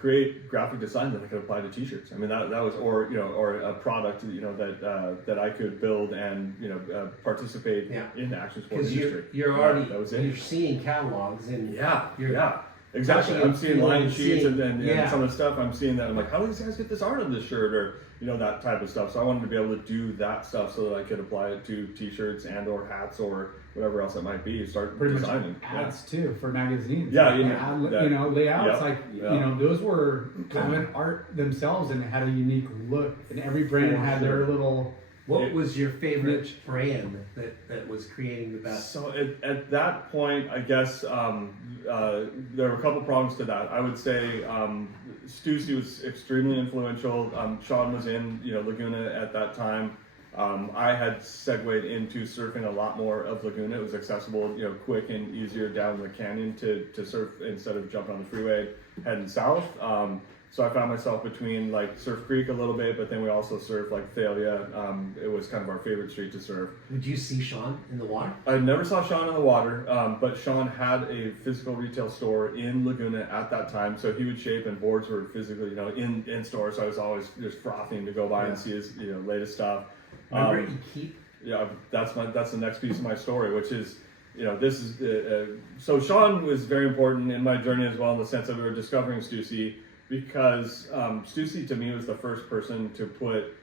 create graphic design that I could apply to t-shirts. I mean, that was, or a product, that I could build and, participate in the action sports industry. You're seeing catalogs and Exactly. I'm seeing line sheets and some of the stuff I'm seeing that I'm like, how do these guys get this art on this shirt, or that type of stuff. So I wanted to be able to do that stuff so that I could apply it to t-shirts and or hats or whatever else it might be. Start designing hats too for magazines. Layouts. Those were kind of an art themselves, and it had a unique look. And every brand had their little. What was your favorite brand that was creating the best? So at that point, I guess there were a couple problems to that. I would say Stussy was extremely influential. Sean was in Laguna at that time. I had segued into surfing a lot more of Laguna. It was accessible, quick and easier down the canyon to surf instead of jumping on the freeway heading south. So I found myself between like Surf Creek a little bit, but then we also surfed like Thalia. It was kind of our favorite street to surf. Would you see Sean in the water? I never saw Sean in the water, but Sean had a physical retail store in Laguna at that time. So he would shape, and boards were physically, in store. So I was always just frothing to go by and see his, latest stuff. Remember Keep? Yeah, that's the next piece of my story, which is, this is so Sean was very important in my journey as well, in the sense that we were discovering Stussy. Because Stussy to me was the first person to put,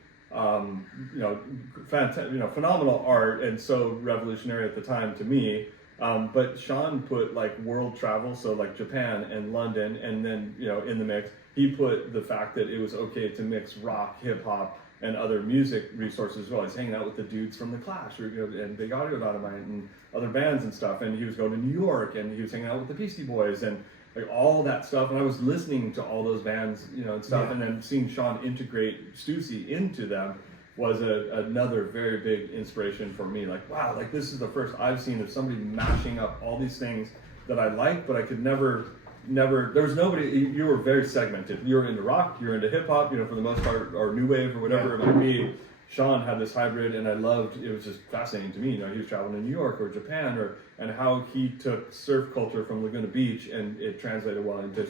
phenomenal art, and so revolutionary at the time to me. But Sean put like world travel, so like Japan and London, and then in the mix, he put the fact that it was okay to mix rock, hip hop, and other music resources as well. He's hanging out with the dudes from the Clash, and Big Audio Dynamite, and other bands and stuff. And he was going to New York, and he was hanging out with the Beastie Boys, and like all that stuff, and I was listening to all those bands, and stuff, and then seeing Sean integrate Stussy into them was another very big inspiration for me. Like, wow, like this is the first I've seen of somebody mashing up all these things that I like, but I could never. There was nobody. You were very segmented. You were into rock, you were into hip hop, for the most part, or new wave or whatever it might be. Sean had this hybrid, and I loved. It was just fascinating to me. He was traveling to New York or Japan, and how he took surf culture from Laguna Beach, and it translated well into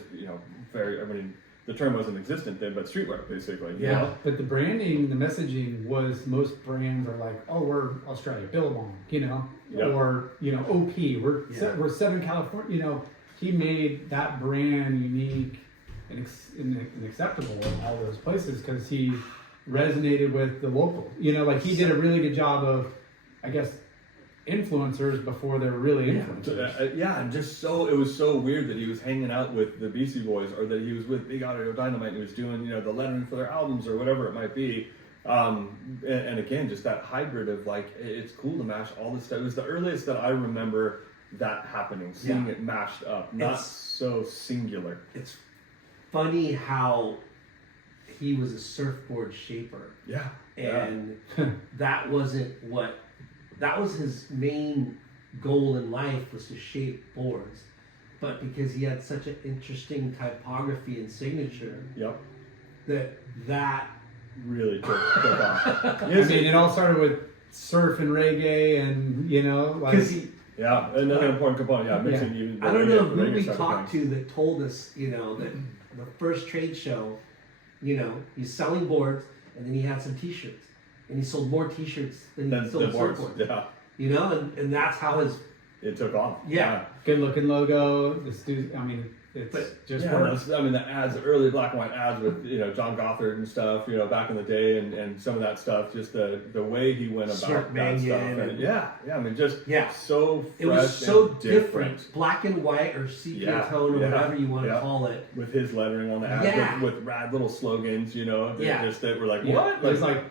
very. I mean, the term wasn't existent then, but streetwear basically. Yeah, but the branding, the messaging was, most brands are like, oh, we're Australia, Billabong, or OP, we're Southern California. He made that brand unique and acceptable in all those places because he resonated with the local. He did a really good job of, I guess, influencers before they're really influencers. And just it was so weird that he was hanging out with the Beastie Boys, or that he was with Big Audio Dynamite and he was doing, the lettering for their albums or whatever it might be. And again, just that hybrid of like, it's cool to mash all this stuff. It was the earliest that I remember that happening, seeing it mashed up, not so singular. It's funny how he was a surfboard shaper. Yeah. And that was his main goal in life, was to shape boards. But because he had such an interesting typography and signature, that really took off. I mean, it all started with surf and reggae, and another important component. Mixing even. I don't know who we talked to that told us, that the first trade show, he's selling boards, and then he had some T-shirts, and he sold more T-shirts than he sold surfboards. Yeah. And that's how it took off. Yeah. Good looking logo. It's But- just Yeah, works. the ads, the early black and white ads with John Gothard and stuff, back in the day, and some of that stuff, just the way he went about Surf that Mannion stuff, and just Yeah. so fresh It was so and different, black and white or sepia tone or whatever you want to call it. with his lettering on the ads, Yeah. with rad little slogans, that were like Yeah, what, it was like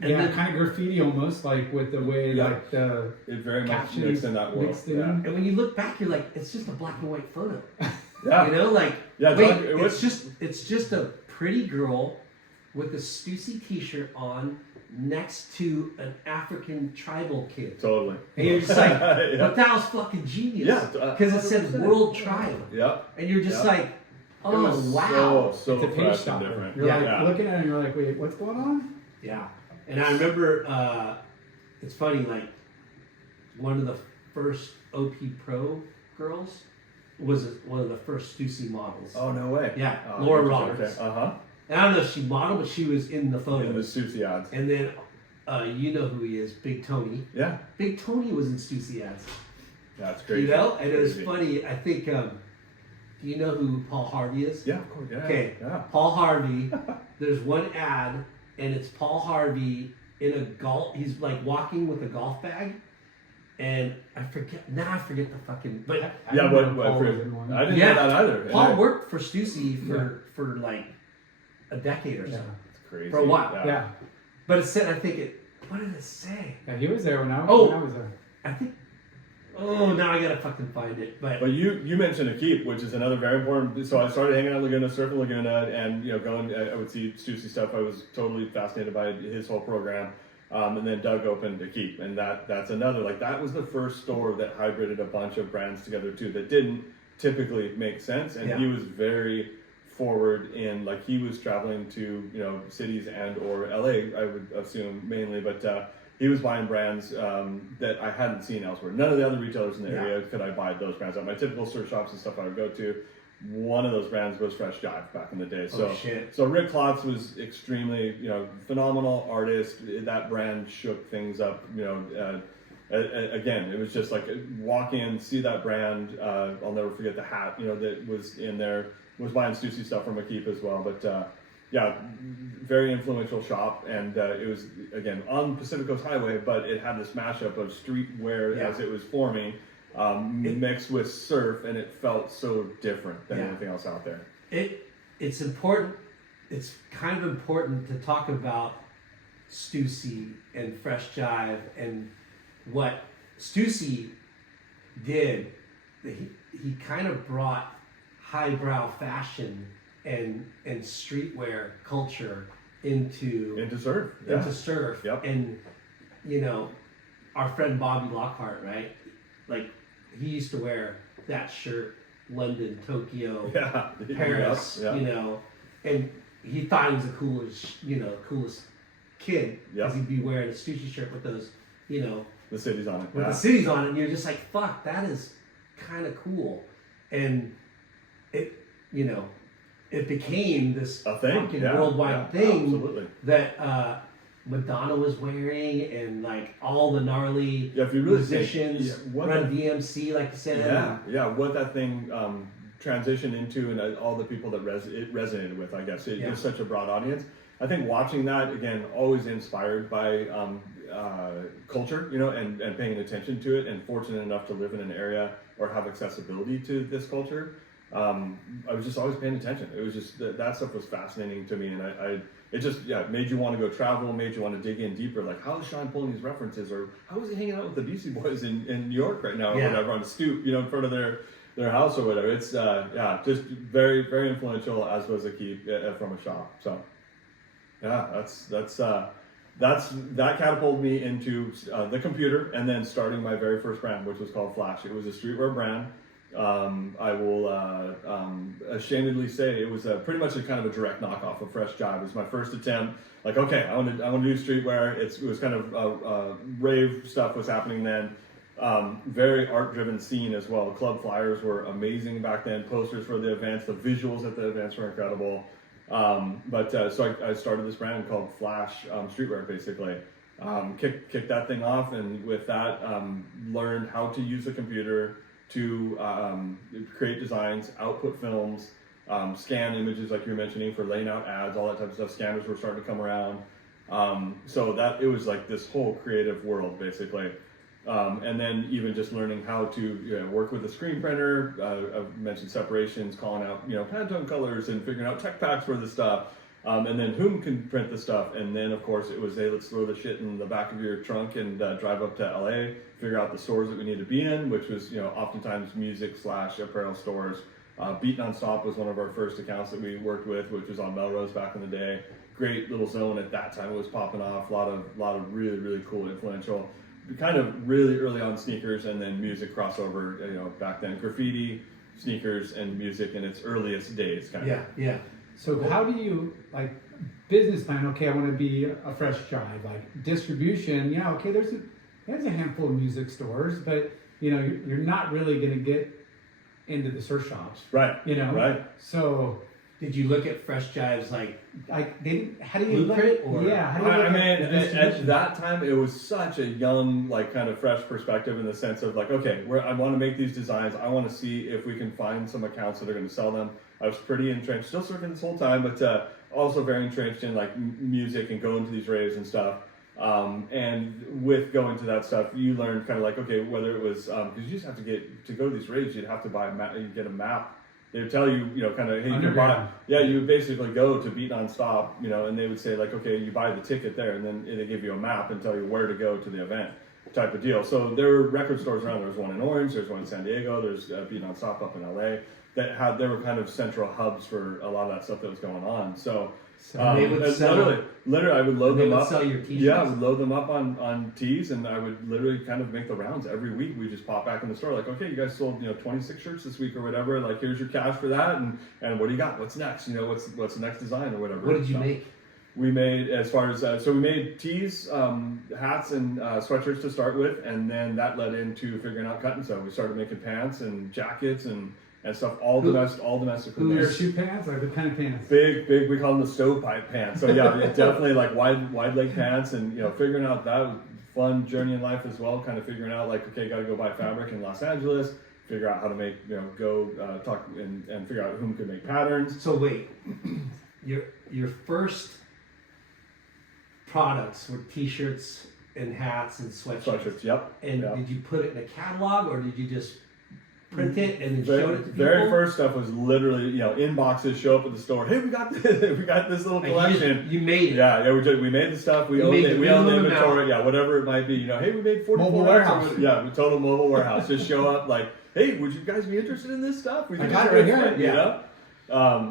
And then- kind of graffiti almost, like with the way like the it very much captions mixed in that world. mixed in. Yeah. And when you look back, you're like, it's just a black and white photo. Yeah. Yeah, wait, John- it was- it's just a pretty girl with a Stussy t-shirt on next to an African tribal kid. Totally. And you're just like, Yeah. but that was fucking genius. Yeah, Because it said 100%. World Tribe. Yep. And you're just Yeah. like, It oh, was wow. So It's a page fresh and stopper. different. You're Yeah. like looking at it and you're like, wait, what's going on? Yeah. And I remember, it's funny, like, one of the first OP Pro girls was one of the first Stussy models. Oh, no way. Yeah, Oh, Laura interesting. Roberts. Okay. Uh-huh. And I don't know if she modeled, but she was in the In the photos. Susie ads. And then, you know who he is, Big Tony. Yeah. Big Tony was in Stussy ads. That's crazy. And it was Crazy. funny. I think, do you know who Paul Harvey is? Yeah, of course. Yeah. Okay. Yeah. Paul Harvey. There's one ad, and it's Paul Harvey in a golf. He's like walking with a golf bag, and I forget the fucking. But I Yeah, remember what Paul for, was in one. I didn't Yeah. know that either. Paul Yeah. worked for Stussy for like a decade or so. Yeah. It's crazy. For a while. Yeah. But it said, I think what did it say? Yeah, he was there when I Oh. was there. I think. Oh, now I gotta fucking find it. But But you mentioned a keep, which is another very important. So I started hanging out in Laguna, surfing Laguna, and going. I would see Stussy stuff. I was totally fascinated by his whole program. And then Doug opened a keep, and that's another. Like that was the first store that hybrided a bunch of brands together too. That didn't typically make sense, and Yeah. he was very forward in like he was traveling to cities and or LA. I would assume mainly, but. He was buying brands that I hadn't seen elsewhere. None of the other retailers in the area could I buy those brands at. My typical surf shops and stuff I would go to, one of those brands was Fresh Jive back in the day. So, so Rick Klotz was extremely, phenomenal artist. That brand shook things up. Again, it was just like walk in, see that brand. I'll never forget the hat, that was in there. Was buying Stussy stuff from a keep as well, but. Yeah, very influential shop, and it was again on Pacific Coast Highway, but it had this mashup of streetwear as it was forming, mixed with surf, and it felt so different than anything else out there. It's important. It's kind of important to talk about Stussy and Fresh Jive and what Stussy did. He kind of brought highbrow fashion and streetwear culture into surf, into surf. Yep. And our friend Bobby Lockhart, right? Like he used to wear that shirt, London, Tokyo, Paris, and he thought he was the coolest kid because he'd be wearing a Stussy shirt with those, the cities on it, with the cities on it, and you're just like, fuck, that is kind of cool, and it became this a thing, fucking worldwide thing absolutely. That Madonna was wearing, and like all the gnarly if you really musicians run DMC, like you said. What that thing transitioned into, and all the people that it resonated with. I guess it was such a broad audience. I think watching that again, always inspired by culture, and paying attention to it, and fortunate enough to live in an area or have accessibility to this culture. I was just always paying attention. It was just that stuff was fascinating to me, and it just made you want to go travel, made you want to dig in deeper. Like, how is Sean pulling these references, or how is he hanging out with the Beastie Boys in New York right now, or whatever, on a stoop, in front of their house or whatever. It's just very, very influential, as was a keep from a shop. So that catapulted me into the computer, and then starting my very first brand, which was called Flash. It was a streetwear brand. I will ashamedly say it was pretty much a kind of a direct knockoff of Fresh Jive. It was my first attempt. Like, okay, I want to do streetwear. It was kind of rave stuff was happening then. Very art-driven scene as well. Club flyers were amazing back then. Posters for the events, the visuals at the events were incredible. So I started this brand called Flash Streetwear, basically. Kicked that thing off, and with that, learned how to use a computer to create designs, output films, scan images like you were mentioning for laying out ads, all that type of stuff. Scanners were starting to come around. So that it was like this whole creative world basically. And then even just learning how to work with a screen printer. I've mentioned separations, calling out Pantone colors, and figuring out tech packs for the stuff. And then whom can print the stuff. And then of course it was, hey, let's throw the shit in the back of your trunk and drive up to LA, figure out the stores that we need to be in, which was oftentimes music / apparel stores. Beat Non-Stop was one of our first accounts that we worked with, which was on Melrose back in the day. Great little zone at that time. It was popping off. A lot of really, really cool, influential, kind of really early on sneakers, and then music crossover. Back then, graffiti, sneakers, and music in its earliest days. Kind of. Yeah. So how do you, like, business plan? Okay, I want to be a Fresh Jive. Like distribution, yeah. Okay, there's a handful of music stores, but you're not really going to get into the surf shops, Right. Right. So Did you look at Fresh Jive's like how do you blueprint or yeah? How do you I look mean, at the at distribution? that time, it was such a young, kind of fresh perspective in the sense of okay, I want to make these designs. I want to see if we can find some accounts that are going to sell them. I was pretty entrenched, still surfing this whole time, but also very entrenched in music and going to these raves and stuff. And with going to that stuff, you learned kind of okay, whether it was because you just have to go to these raves, you'd have to buy you'd get a map. They would tell you, kind of, hey, you can buy. Yeah, you would basically go to Beat Non-Stop, and they would say okay, you buy the ticket there, and then they give you a map and tell you where to go to the event, type of deal. So there were record stores around. There was one in Orange, there's one in San Diego, there's Beat Non-Stop up in LA they were kind of central hubs for a lot of that stuff that was going on. So they would sell, literally, I would load them up. Sell your t-shirts. Yeah, I would load them up on tees, and I would literally kind of make the rounds every week. We just pop back in the store, okay, you guys sold 26 shirts this week or whatever. Here's your cash for that, and what do you got? What's next? What's the next design or whatever. What did you make? We made, as far as so we made tees, hats, and sweatshirts to start with, and then that led into figuring out cut and sew. We started making pants and jackets and stuff, all domestic. Parachute pants, like the kind of pants? Big, we call them the stovepipe pants. So yeah, definitely wide leg pants, and figuring out that was a fun journey in life as well. Kind of figuring out okay, got to go buy fabric in Los Angeles, figure out how to make go talk and figure out whom could make patterns. So wait, your first products were t-shirts and hats and sweatshirts. Yep. And did you put it in a catalog, or did you just print it and then show it to people? Very first stuff was literally, inboxes show up at the store. Hey, we got this little collection. You made it. Yeah, we made the stuff. We owned the inventory. Yeah, whatever it might be. Hey, we made 44 mobile warehouse. Yeah, total mobile warehouse. Just show up hey, would you guys be interested in this stuff? We I got it right here.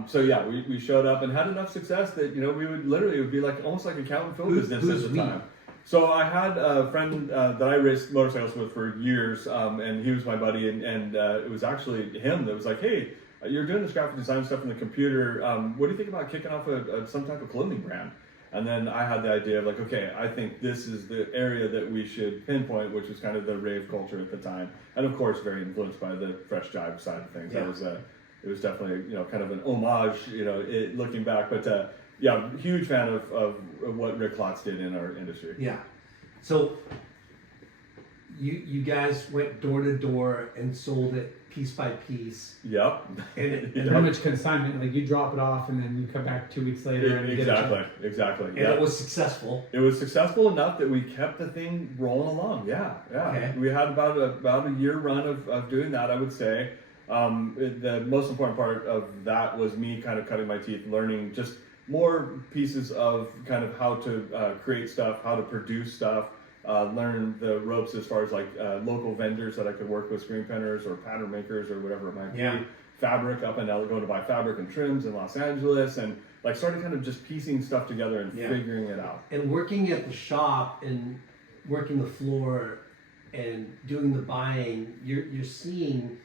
So yeah, we showed up and had enough success that we would literally, it would be almost like account and film business at the time. So I had a friend that I raced motorcycles with for years, and he was my buddy, and it was actually him that was hey, you're doing this graphic design stuff in the computer. What do you think about kicking off some type of clothing brand? And then I had the idea of okay, I think this is the area that we should pinpoint, which was kind of the rave culture at the time, and of course very influenced by the Fresh Jive side of things. Yeah. It was definitely kind of an homage, looking back, but. Yeah, huge fan of what Rick Klotz did in our industry. Yeah. So you guys went door to door and sold it piece by piece. Yep. And how much consignment? You drop it off and then you come back 2 weeks later and Exactly. And it was successful. It was successful enough that we kept the thing rolling along. Yeah. Okay. We had about a year run of doing that, I would say. The most important part of that was me kind of cutting my teeth, learning just more pieces of kind of how to create stuff, how to produce stuff, learn the ropes as far as local vendors that I could work with, screen printers or pattern makers or whatever it might be. Fabric up in LA, going to buy fabric and trims in Los Angeles, and started kind of just piecing stuff together and figuring it out. And working at the shop and working the floor and doing the buying, you're seeing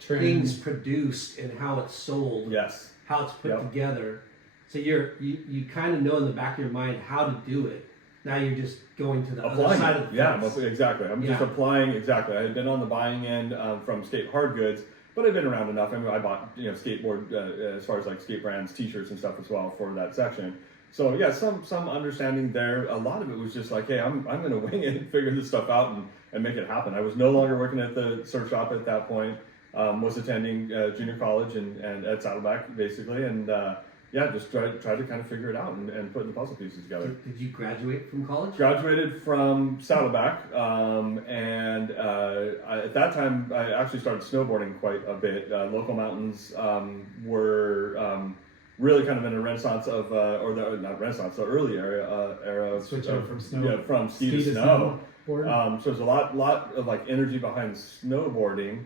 things produced and how it's sold. Yes. How it's put together. So you kind of know in the back of your mind how to do it. Now you're just going to the other side of the fence. Yeah, exactly. I'm just applying exactly. I had been on the buying end from skate hard goods, but I've been around enough. I mean, I bought skateboard as far as skate brands, t-shirts and stuff as well for that section. So yeah, some understanding there. A lot of it was just like, hey, I'm going to wing it and figure this stuff out and make it happen. I was no longer working at the surf shop at that point. Was attending junior college and at Saddleback basically, and yeah, just tried to kind of figure it out and putting the puzzle pieces together. Did you graduate from college? Graduated from Saddleback, and at that time I actually started snowboarding quite a bit. Local mountains were really kind of in a renaissance of, not renaissance, the early era of Switch over from snow, from ski to snow. snowboard. So there's a lot of like energy behind snowboarding.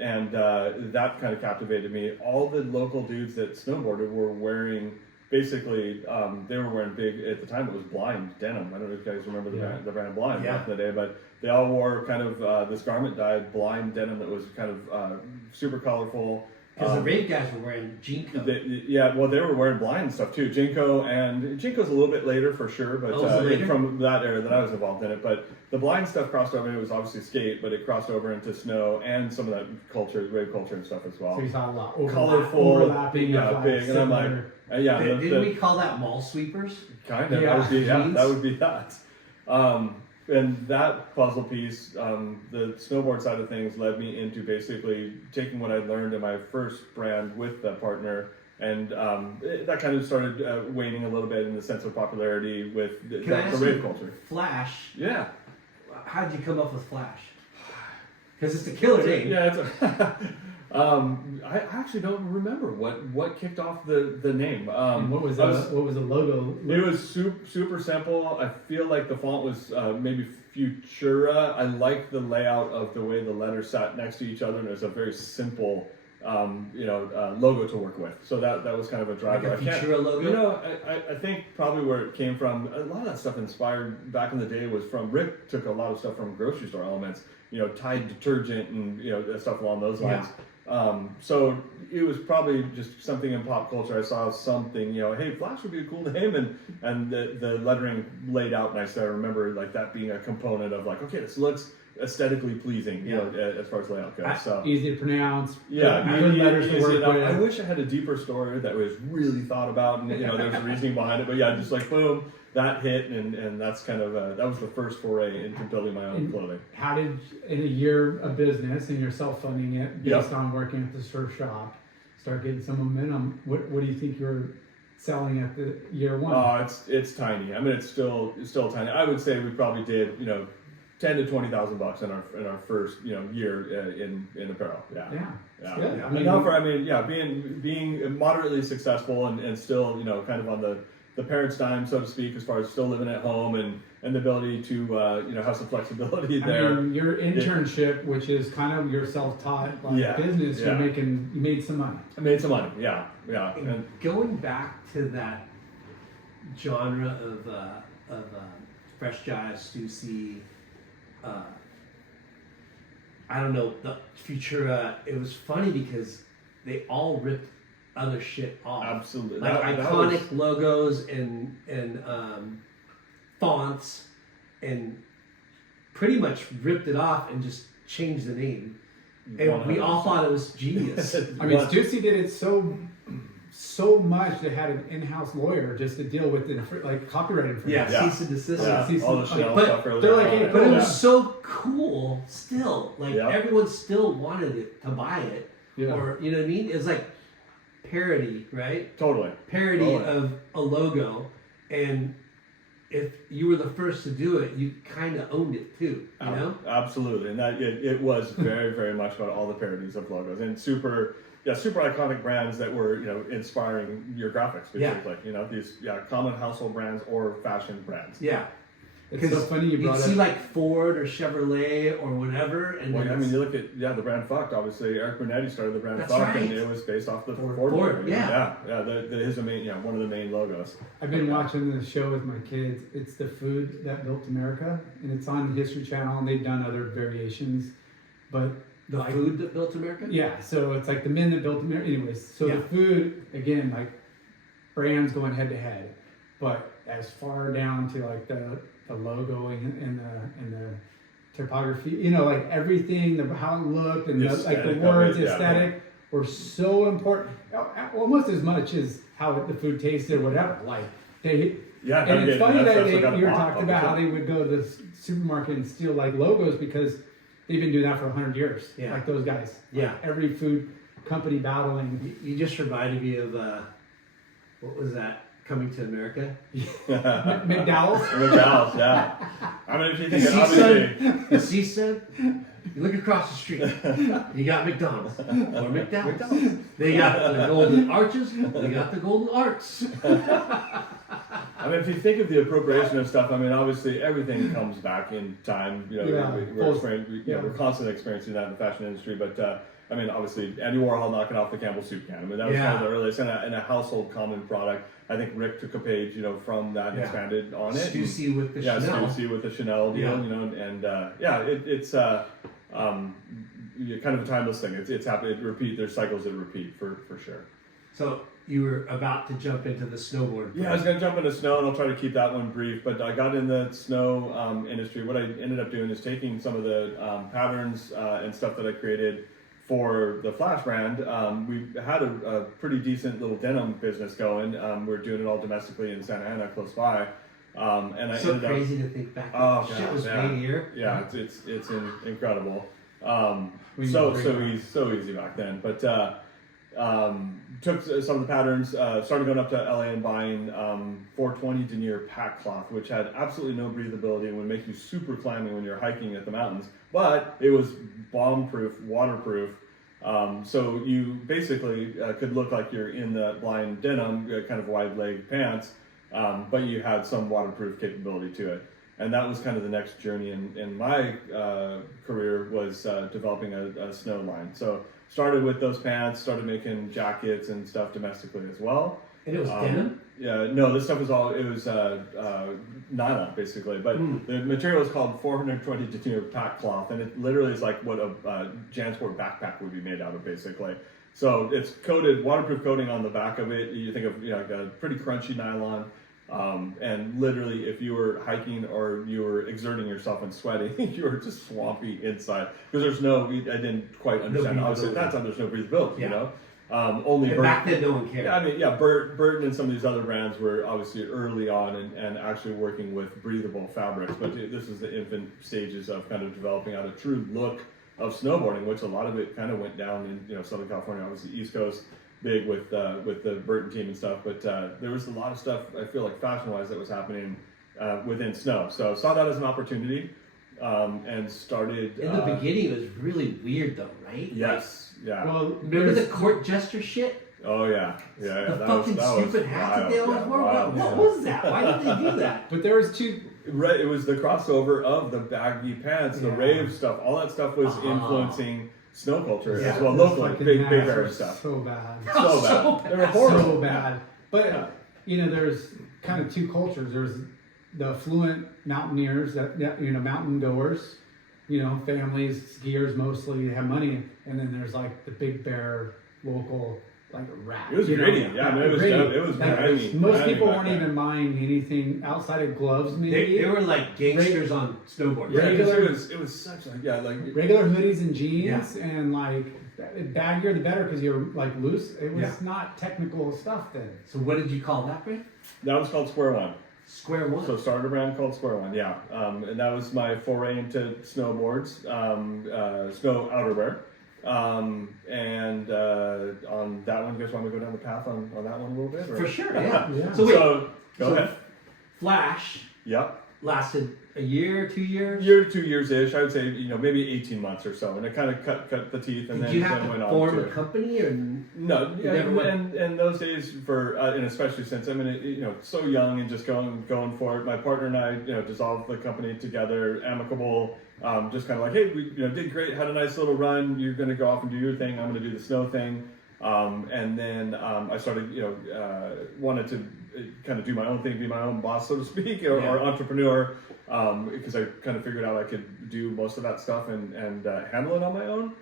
And that kind of captivated me. All the local dudes that snowboarded were wearing, basically, they were wearing big, at the time it was Blind denim. I don't know if you guys remember the brand Blind back in the day, but they all wore kind of this garment dyed Blind denim that was kind of super colorful. Because the rave guys were wearing Jinko. They were wearing Blind stuff too. Jinko's a little bit later for sure, but from that era that I was involved in it. But the Blind stuff crossed over. It was obviously skate, but it crossed over into snow and some of that culture, rave culture and stuff as well. So you saw a lot overlapping, big, and I'm like, Didn't we call that mall sweepers? Kind of. That would be that. And that puzzle piece, the snowboard side of things, led me into basically taking what I learned in my first brand with that partner, and that kind of started waning a little bit in the sense of popularity with the rave culture. Flash. Yeah. How did you come up with Flash? Because it's a killer name. Yeah, I actually don't remember what kicked off the name. And what was the logo? It was super simple. I feel like the font was maybe Futura. I like the layout of the way the letters sat next to each other, and it was a very simple logo to work with. So that was kind of a driver. Like a Futura logo? I think probably where it came from, a lot of that stuff inspired back in the day was from Rick took a lot of stuff from grocery store elements, Tide detergent and stuff along those lines. So it was probably just something in pop culture. I saw something, hey, Flash would be a cool name, and the lettering laid out nicely. I remember like that being a component of like, okay, this looks aesthetically pleasing, as far as layout goes. So easy to pronounce. Good letters to work with. I wish I had a deeper story that was really thought about, and there's a reasoning behind it. But yeah, just like boom, that hit, and that's kind of that was the first foray into building my own clothing. How did, in a year of business and you're self-funding it based on working at the surf shop, start getting some momentum? What do you think you're selling at the year one? Oh, it's tiny. I mean, it's still tiny. I would say we probably did $10,000 to $20,000 in our first year in apparel. Yeah. Good. Being moderately successful and still kind of on the parents' dime, so to speak, as far as still living at home and the ability to have some flexibility there. I mean, your internship, which is kind of your self-taught business, you made some money. I made some money. Yeah. And going back to that genre of Fresh Jive, Stussy, I don't know, the Futura, it was funny because they all ripped other shit off. Absolutely. Like iconic logos and fonts, and pretty much ripped it off and just changed the name. And 100%. we all thought it was genius. I mean, Stussy did it so much they had an in-house lawyer just to deal with copyright infringement. Cease and desist. All the shit. But they're like, hey, but it was so cool still. Like Yeah. everyone still wanted it to buy it. Yeah. Or you know what I mean? It's like parody, right? Totally. Parody of a logo, and if you were the first to do it, you kind of owned it too. You know? Absolutely, and that it was very very much about all the parodies of logos and super iconic brands that were inspiring your graphics basically. These common household brands or fashion brands. Yeah. It's so funny you brought you'd up. see like Ford or Chevrolet or whatever, and Well, then I mean, you look at the brand Fucked. Obviously, Eric Bernetti started the brand That's Fucked, right. and it was based off the Ford. Ford, yeah. His main, one of the main logos. I've been watching the show with my kids. It's The Food That Built America, and it's on the History Channel, and they've done other variations. But the food that built America. yeah, so it's like the men that built America. Anyways, so Yeah. the food, again, like brands going head to head, but as far down to like the logo and the typography, like everything, how it looked and the words, aesthetic were so important, almost as much as how the food tasted, or whatever. Like they, Yeah, and it's funny that you you were talking about how they would go to the supermarket and steal like logos because they've been doing that for 100 years. Yeah. Like those guys. Yeah. Like every food company battling. You just reminded me of what was that? Coming to America. McDowell's. McDowell's, yeah. I mean, if you think The C said, you look across the street, you got McDonald's or McDowell's. They got the golden arches, they got the golden arcs. I mean, if you think of the appropriation of stuff, I mean, obviously everything comes back in time. You know, Yeah. we're constantly experiencing that in the fashion industry. But I mean, obviously Andy Warhol knocking off the Campbell soup can. I mean, that was one of the earliest and a household common product. I think Rick took a page, you know, from that and expanded on it. Stussy with the Chanel. Stussy with the Chanel deal, you know, and it's kind of a timeless thing. It's happened. There's cycles that repeat for sure. So you were about to jump into the snowboard. Yeah, I was going to jump into snow, and I'll try to keep that one brief. But I got in the snow industry. What I ended up doing is taking some of the patterns and stuff that I created for the Flash brand. We had a pretty decent little denim business going. We're doing it all domestically in Santa Ana, close by. And I so ended crazy up, to think back. Oh, Shit was made here. Yeah, it's incredible. So easy back then. But took some of the patterns, started going up to LA and buying 420 denier pack cloth, which had absolutely no breathability and would make you super clammy when you're hiking at the mountains. But it was bomb-proof, waterproof. So you basically could look like you're in the blind denim, kind of wide leg pants, but you had some waterproof capability to it. And that was kind of the next journey in my career was developing a snow line. So started with those pants, started making jackets and stuff domestically as well. And it was denim? Yeah, no, this stuff was nylon basically, but the material is called 420 denier pack cloth, and it literally is like what a JanSport backpack would be made out of basically. So it's coated, waterproof coating on the back of it. You think of like a pretty crunchy nylon. And literally, if you were hiking or you were exerting yourself and sweating, you were just swampy inside because I didn't quite understand. Obviously, there's no breathability, you know. Back then, no one cared. Yeah, I mean, Burton and some of these other brands were obviously early on and actually working with breathable fabrics. But this is the infant stages of kind of developing out a true look of snowboarding, which a lot of it kind of went down in Southern California, obviously East Coast. Big with the Burton team and stuff, but there was a lot of stuff I feel like fashion-wise that was happening within snow. So saw that as an opportunity and started. In the beginning, it was really weird though, right? Yes, yeah. Well, remember the court jester shit? Oh yeah. The fucking stupid hats that they always wore. What was that? Why did they do that? But there was two. Right, it was the crossover of the baggy pants, the rave stuff. All that stuff was influencing snow culture as well, locally, big area stuff. So bad. So bad. They were horrible. So bad. But there's kind of two cultures. There's the affluent mountaineers, that mountain goers, families, skiers mostly have money, and then there's like the big bear local like rat. It was gritty. Yeah, I mean, it was grimy. Most people weren't even buying anything outside of gloves. Maybe they were like gangsters on snowboards. Yeah, it was such like regular hoodies and jeans and like baggier the better because you're like loose. It was not technical stuff then. So what did you call that brand? That was called Square One. Square One. So started a brand called Square One. Yeah, and that was my foray into snowboards, snow outerwear. And on that one, you guys want me to go down the path on that one a little bit? Or? For sure, yeah. So go ahead. Flash. Yep. Lasted a year, 2 years? Year to 2 years-ish. I would say, maybe 18 months or so. And it kind of cut the teeth and Did you have went to on form a company or? No, and those days and especially since so young and just going for it. My partner and I, dissolved the company together, amicable, just kind of like, hey, we did great, had a nice little run. You're going to go off and do your thing. I'm going to do the snow thing. And then I started, wanted to kind of do my own thing, be my own boss, so to speak, or entrepreneur, because I kind of figured out I could do most of that stuff and handle it on my own.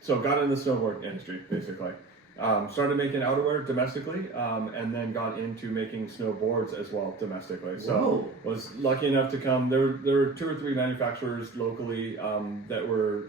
So got in the snowboard industry, basically. Started making outerwear domestically, and then got into making snowboards as well domestically. So was lucky enough to come. There were 2 or 3 manufacturers locally that were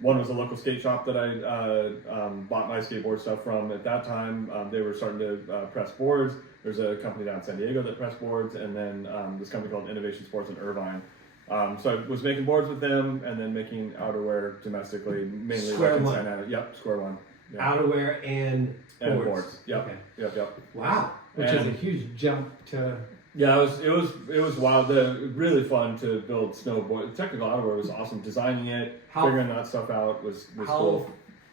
One was a local skate shop that I bought my skateboard stuff from at that time. They were starting to press boards. There's a company down in San Diego that pressed boards, and then this company called Innovation Sports in Irvine. So I was making boards with them, and then making outerwear domestically, mainly Square like in One. Santa. Yep, Square One. Yeah. Outerwear and Boards. Yep. Okay. Yep. Wow. Which is a huge jump to. Yeah, it was wild. Really fun to build snowboard. Technical outerwear was awesome. Designing it, figuring that stuff out was How cool.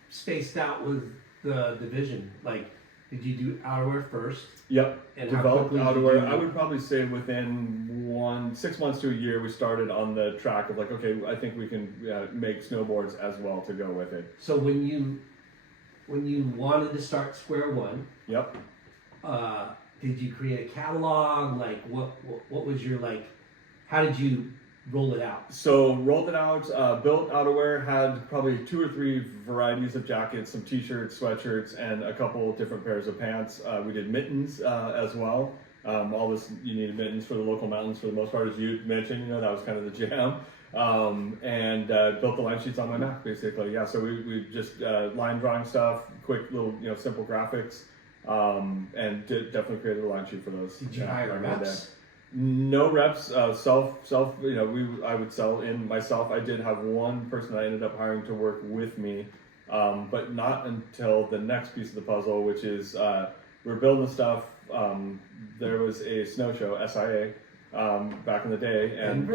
spaced out was the division? Like, did you do outerwear first? Yep. And how Developed quickly did you outerwear. do- I would probably say within 6 months to a year, we started on the track of like, okay, I think we can make snowboards as well to go with it. So when you wanted to start Square One, Yep. did you create a catalog? Like, what was your like? How did you roll it out? So rolled it out, built outerwear, had probably 2 or 3 varieties of jackets, some t-shirts, sweatshirts, and a couple different pairs of pants. We did mittens as well. All this, you needed mittens for the local mountains for the most part, as you mentioned, that was kind of the jam. And built the line sheets on my Mac, basically. Yeah, so we just line drawing stuff, quick little, simple graphics, and definitely created a line sheet for those. Did you hire reps? No reps, self. I would sell in myself. I did have one person I ended up hiring to work with me, but not until the next piece of the puzzle, which is we're building the stuff. There was a snow show, SIA, back in the day, and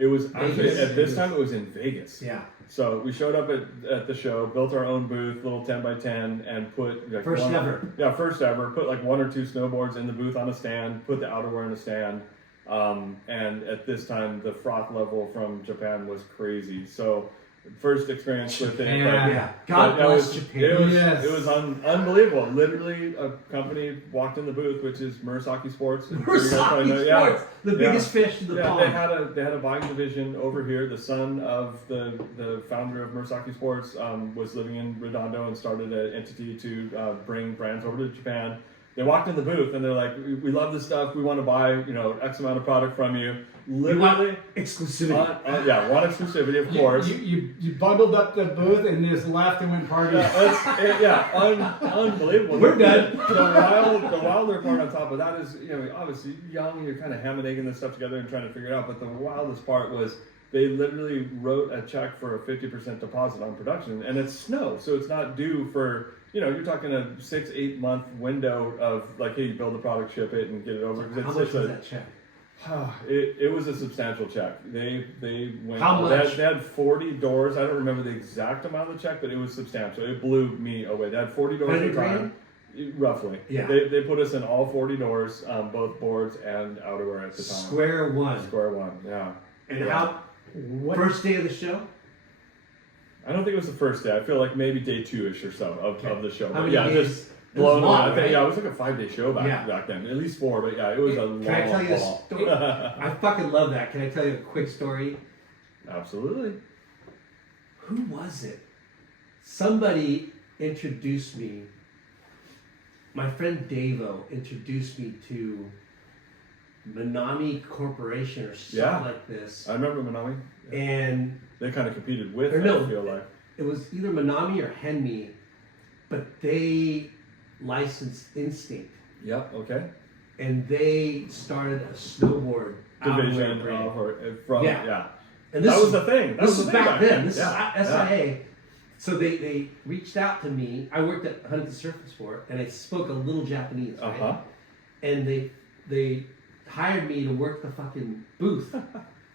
it was actually Vegas. at this time it was in Vegas. Yeah. So we showed up at the show, built our own booth, little 10x10, and put like First ever. Yeah, first ever. Put like 1 or 2 snowboards in the booth on a stand. Put the outerwear in a stand. And at this time, the froth level from Japan was crazy. So first experience with it. Yeah. God but bless Japan. Yes. It was unbelievable. Literally, a company walked in the booth, which is Murasaki Sports. Murasaki Sports, the biggest fish in the pond. They had a buying division over here. The son of the founder of Murasaki Sports was living in Redondo and started an entity to bring brands over to Japan. They walked in the booth and they're like, "We love this stuff. We want to buy X amount of product from you." Literally, exclusivity. Want exclusivity, of course. You bundled up the booth and just left and went partying. Unbelievable. We're done. The wilder part on top of that is, obviously young, you're kind of ham and egging this stuff together and trying to figure it out. But the wildest part was they literally wrote a check for a 50% deposit on production, and it's snow, so it's not due for, you're talking a 6-8 month window of like, hey, you build the product, ship it, and get it over. How much was that check? It was a substantial check. They went. How much? They had 40 doors. I don't remember the exact amount of the check, but it was substantial. It blew me away. They had 40 doors at a time, roughly. Yeah. They put us in all 40 doors, both boards and outerwear at the time. Square One. Yeah. And Yeah. First day of the show? I don't think it was the first day. I feel like maybe day 2-ish or so of the show. How But many yeah, days? just blown away. Long, I think, right? yeah, it was like a 5-day show back then. At least 4, but yeah, it was a long Can I tell you a haul. story? I fucking love that. Can I tell you a quick story? Absolutely. Who was it? Somebody introduced me. My friend Davo introduced me to Minami Corporation or something like this. I remember Minami. And They kind of competed with Or it, no. I feel like. it was either Minami or Henmi, but they licensed Instinct. Yep, okay. And they started a snowboard Division outerwear brand. from, Yeah. yeah. And That was the thing. This was back then. This Yeah, is SIA. So they reached out to me. I worked at Huntington Surface Sport, and I spoke a little Japanese, right? Uh-huh. And they hired me to work the fucking booth,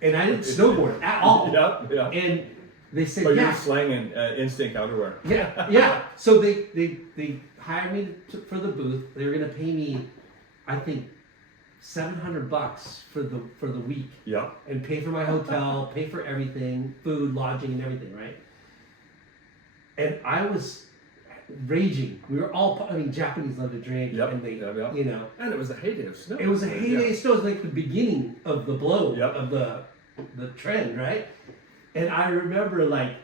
and I didn't snowboard at all. Yep, yeah. And they said, But "Yeah, you're slanging Instinct outerwear. yeah." So they hired me for the booth. They were gonna pay me, I think, $700 for the week, Yep. and pay for my hotel, pay for everything, food, lodging, and everything, right? And I was raging. We were all, Japanese love to drink, Yep, and they, yep. And it was a heyday of snow. it was a heyday of snow. It was like the beginning of the blow Yep. of the trend, right? And I remember like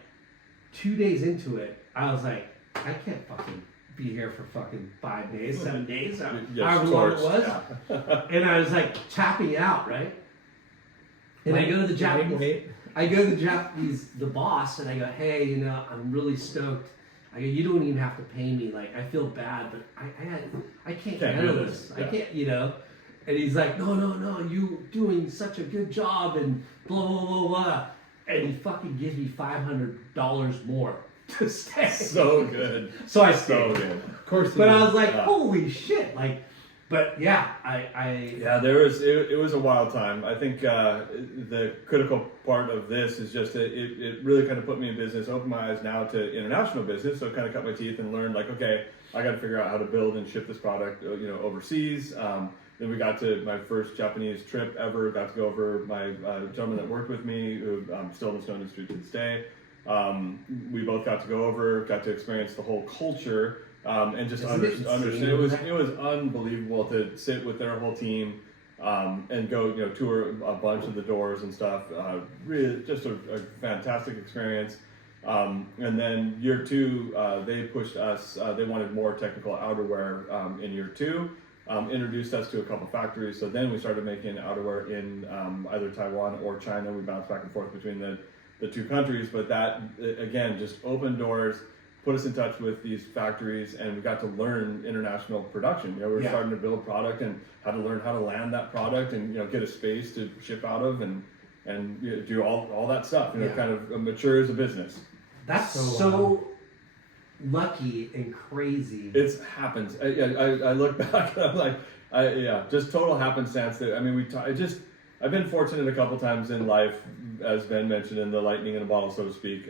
2 days into it, I was like, I can't fucking be here for fucking 5 days, 7 days, however long it was. Yeah. And I was like tapping out, right? And I go to the Japanese. Wait. I go to the Japanese, the boss, and I go, hey, I'm really stoked. I go, you don't even have to pay me. Like, I feel bad, but I can't handle this. Yeah. I can't, And he's like, no, you doing such a good job, and blah, blah, blah, blah. And he fucking gives me $500 more to stay. So good. So I So stayed. good. Of course. But I was like, Yeah. holy shit. Like, but yeah, Yeah, it was a wild time. I think the critical part of this is just that it really kind of put me in business, opened my eyes now to international business. So kind of cut my teeth and learned like, okay, I got to figure out how to build and ship this product, overseas. Then we got to my first Japanese trip ever. Got to go over my gentleman that worked with me, who I'm still in the snow industry to this day. We both got to go over, got to experience the whole culture. And just understand. It was unbelievable to sit with their whole team and go, tour a bunch of the doors and stuff. Really, just a fantastic experience. And then year 2, they pushed us. They wanted more technical outerwear in year 2. Introduced us to a couple factories. So then we started making outerwear in either Taiwan or China. We bounced back and forth between the two countries, but that again just opened doors. Put us in touch with these factories, and we got to learn international production. We were starting to build product and how to learn how to land that product and get a space to ship out of and do all that stuff. Kind of mature as a business. that's so lucky and crazy. It happens. I look back and I'm like, just total happenstance. That I've been fortunate a couple times in life, as Ben mentioned, in the lightning in a bottle, so to speak.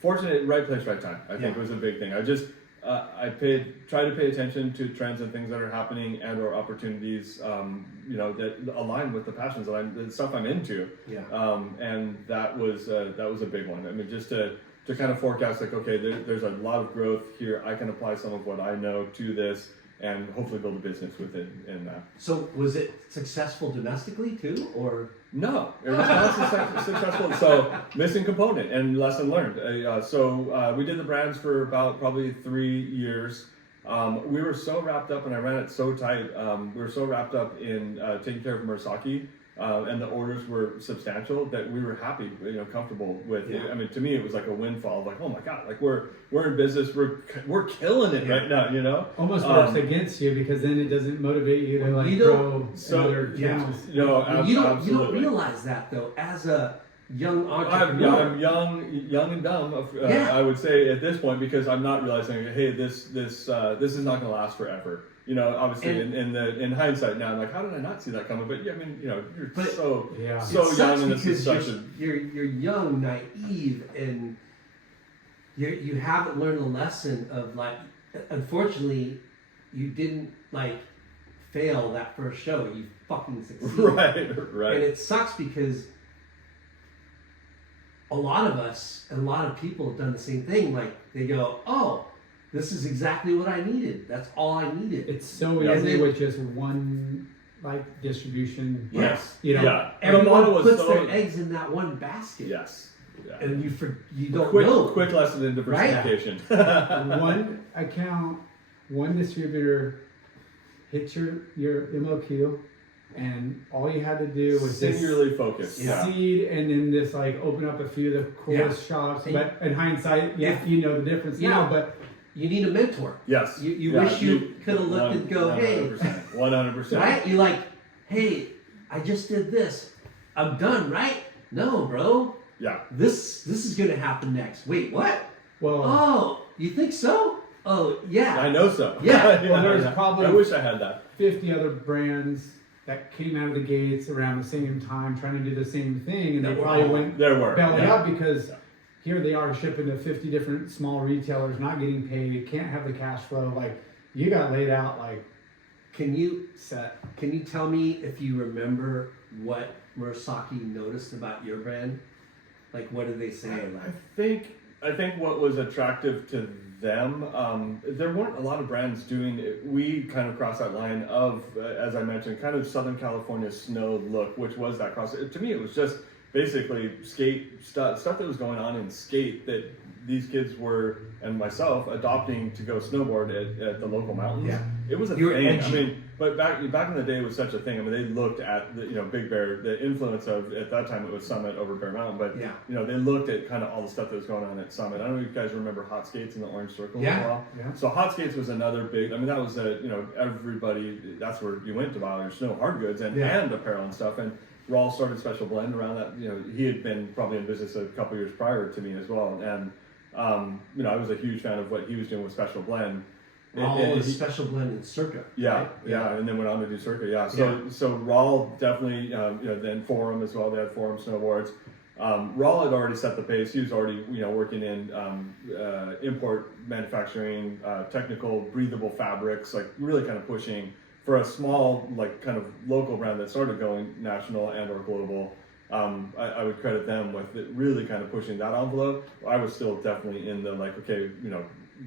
Fortunate, right place, right time. I think was a big thing. I try to pay attention to trends and things that are happening and/or opportunities, that align with the passions the stuff I'm into. Yeah. And that was a big one. I mean, just to kind of forecast like, okay, there's a lot of growth here. I can apply some of what I know to this and hopefully build a business with it in that. So was it successful domestically too, or? No, it was not successful. So missing component and lesson learned. We did the brands for about probably 3 years. We were so wrapped up, and I ran it so tight. We were so wrapped up in taking care of Murasaki, and the orders were substantial that we were happy, comfortable with. Yeah. I mean, to me, it was like a windfall. Like, oh my god, like we're in business, we're killing it right now. Almost works against you because then it doesn't motivate you to grow other channels. You don't Absolutely. realize that though, as a young entrepreneur. I'm young and dumb. I would say at this point, because I'm not realizing, hey, this is not going to last forever. Obviously, in hindsight now, I'm like, how did I not see that coming? But yeah, I mean, you're so young, and this is such you're young, naive, and you haven't learned the lesson of like. Unfortunately, you didn't fail that first show. You fucking succeeded. Right. And it sucks because a lot of us and a lot of people have done the same thing. Like they go, oh, this is exactly what I needed. That's all I needed. It's so easy with just one distribution. Yes. Everyone puts their eggs in that one basket. Yes. Yeah. And you don't know. Quick lesson in diversification. Right? One account, one distributor hits your MOQ, and all you had to do was singularly focused. Seed, and then just open up a few of the coolest shops. But in hindsight, you know the difference now. But you need a mentor. Yes. You wish you could have looked and go, 100%. Right? You're like, hey, I just did this. I'm done, right? No, bro. Yeah. This is gonna happen next. Wait, what? Well. Oh, you think so? Oh, yeah. I know so. Yeah. Well, there's probably. I wish I had that. 50 other brands that came out of the gates around the same time trying to do the same thing, and they probably went belly up because here they are shipping to 50 different small retailers, not getting paid, can't have the cash flow. You got laid out Can you set. Can you tell me if you remember what Murasaki noticed about your brand? What did they say? I think what was attractive to them, there weren't a lot of brands doing it. We kind of crossed that line of, as I mentioned, kind of Southern California snow look, which was that cross. To me, it was just basically skate stuff that was going on in skate that these kids and myself adopting to go snowboard at the local mountains. Yeah. It was a You were thing. edgy. I mean, But back in the day, it was such a thing. I mean, they looked at the, Big Bear, the influence of, at that time it was Summit over Bear Mountain, but they looked at kind of all the stuff that was going on at Summit. I don't know if you guys remember Hot Skates in the Orange Circle as well. Yeah. So Hot Skates was another big. I mean, that was everybody. That's where you went to buy your snow hard goods and apparel and stuff. And Rawl started Special Blend around that. He had been probably in business a couple years prior to me as well, and I was a huge fan of what he was doing with Special Blend. Special Blend in Circa. Yeah, right? and then went on to do Circa. So Rawl definitely, then Forum as well. They had Forum snowboards. Rawl had already set the pace. He was already, working in import manufacturing, technical, breathable fabrics, like really kind of pushing for a small, like kind of local brand that started going national and or global. I would credit them with it really kind of pushing that envelope. I was still definitely in the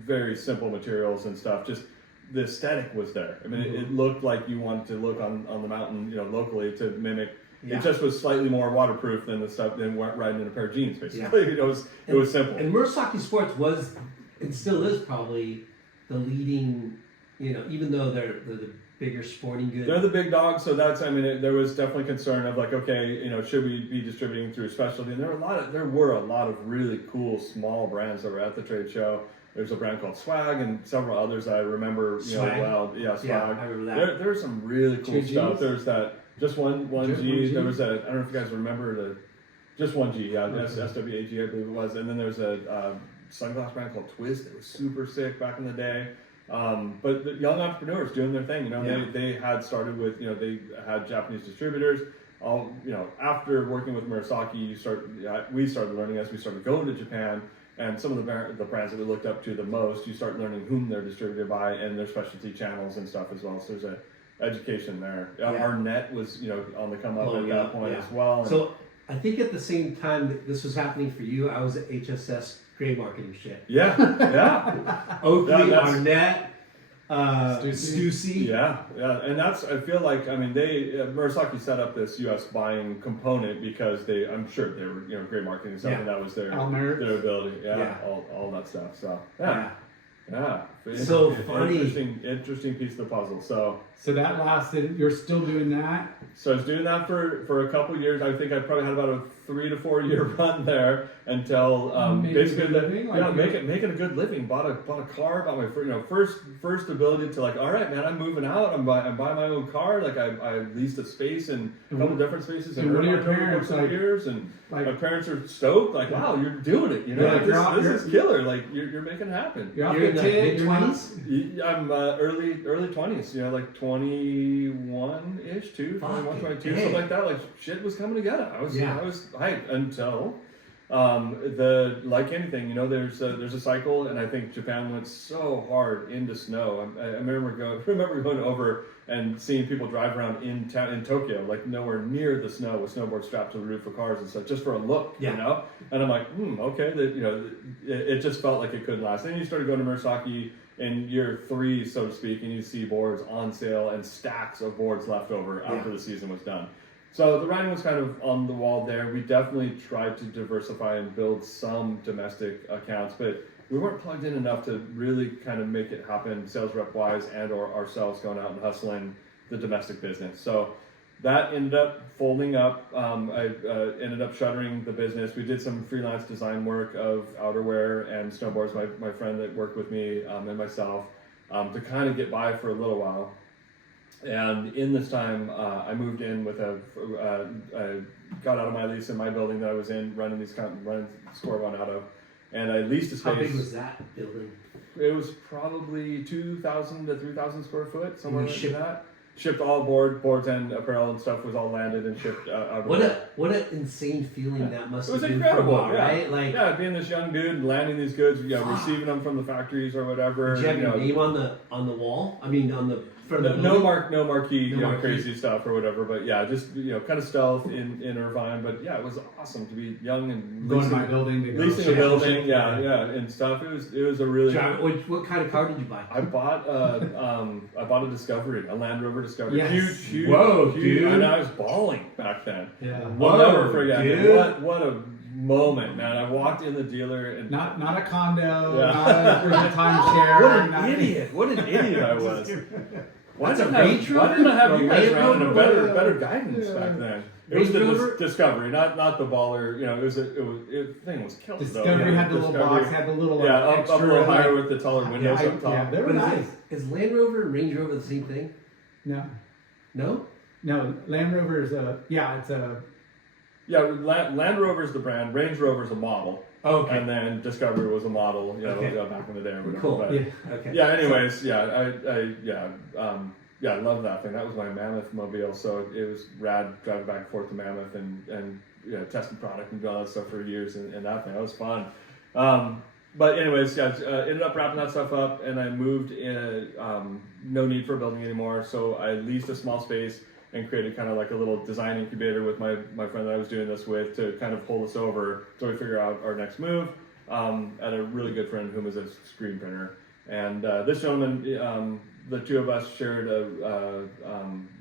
very simple materials and stuff. Just the aesthetic was there. I mean, it looked like you wanted to look on the mountain, locally to mimic. It just was slightly more waterproof than the stuff than riding in a pair of jeans, basically. It was simple. And Murasaki Sports was, and still is probably the leading, even though they're the bigger sporting goods. They're the big dogs, so that's, there was definitely concern of like, okay, should we be distributing through specialty? And there were a lot of really cool small brands that were at the trade show. There's a brand called Swag and several others that I remember, Swag. well. Yeah, Swag. Yeah, I remember that. There's some really cool stuff. There's that just one G. There was I don't know if you guys remember just one G. Yeah, SWAG, I believe it was. And then there's a sunglass brand called Twist. It was super sick back in the day. But the young entrepreneurs doing their thing. They had started with they had Japanese distributors. After working with Murasaki, we started learning as we started going to Japan. And some of the brands that we looked up to the most, you start learning whom they're distributed by and their specialty channels and stuff as well. So there's education there. Our net was on the come up at that point as well. So I think at the same time that this was happening for you, I was at HSS gray marketing shit. Yeah. Oakley, Arnett, Stussy. Yeah, and that's, I feel like, Murasaki set up this U.S. buying component because I'm sure they were, great marketing and stuff, and that was their ability, all that stuff. So So funny, interesting piece of the puzzle. So that lasted. You're still doing that. So I was doing that for a couple years. I think I probably had about a 3 to 4 year run there until basically making a good living. Bought a car. Bought my first ability to all right, man, I'm moving out. I'm buying my own car. I leased a space in a couple different spaces. And what are your parents years? And my parents are stoked. Wow, you're doing it. This is killer. You're making it happen. You're in the mid-20s? I'm early 20s. 21-ish, 21, 22, something like that. Shit was coming together. I was hyped until like anything, there's a cycle, and I think Japan went so hard into snow. I remember going over and seeing people drive around in Tokyo, nowhere near the snow, with snowboards strapped to the roof of cars and stuff, just for a look, And I'm like, okay, it just felt like it couldn't last. Then you started going to Murasaki in year 3, so to speak, and you see boards on sale and stacks of boards left over after the season was done. So the writing was kind of on the wall there. We definitely tried to diversify and build some domestic accounts, but we weren't plugged in enough to really kind of make it happen sales rep wise and or ourselves going out and hustling the domestic business. So that ended up folding up. I ended up shuttering the business. We did some freelance design work of outerwear and snowboards, my friend that worked with me and myself, to kind of get by for a little while. And in this time, I moved in with I got out of my lease in my building that I was in, running Score One out of, and I leased a space. How big was that building? It was probably 2,000 to 3,000 square foot, somewhere like that. Shipped all boards and apparel and stuff was all landed and shipped out. What an insane feeling that must have been. It was incredible, right? Being this young dude, landing these goods, receiving them from the factories or whatever. Did you have your name on the wall? I mean, on the front of the no marquee, crazy stuff or whatever. But just kind of stealth in Irvine. But it was awesome to be young and going to my building, leasing a building, and stuff. It was a really. What kind of car did you buy? I bought a Discovery, a Land Rover Discovery. Yes. Huge. Whoa, huge. dude! And I was bawling back then. Yeah. I'll never forget. Dude. What a moment, man! I walked in the dealer and not a condo, not a timeshare. What an idiot I was. Why That's didn't a Range why didn't I have Rover? you guys Land running a Rover? better guidance back then? It was Range the Rover? Discovery, not the Baller. You know, the thing was killer. Discovery had the little box, had the little like, up extra a little higher like, with the taller windows up top. yeah, they were But nice. is Land Rover and Range Rover the same thing? No, No? no, Land Rover is it's a Yeah, Land Rover's the brand, Range Rover's a model, Okay. and then Discovery was a model, Okay. back in the day or whatever. Cool. But, yeah. Okay. yeah. Anyways, I love that thing. That was my Mammoth mobile, so it was rad driving back and forth to Mammoth and testing product and doing all that stuff for years and that thing. That was fun. But anyways, ended up wrapping that stuff up, and I moved in. No need for a building anymore, so I leased a small space and created kind of like a little design incubator with my friend that I was doing this with to kind of hold us over till we figure out our next move. At a really good friend who was a screen printer, and this gentleman, the two of us shared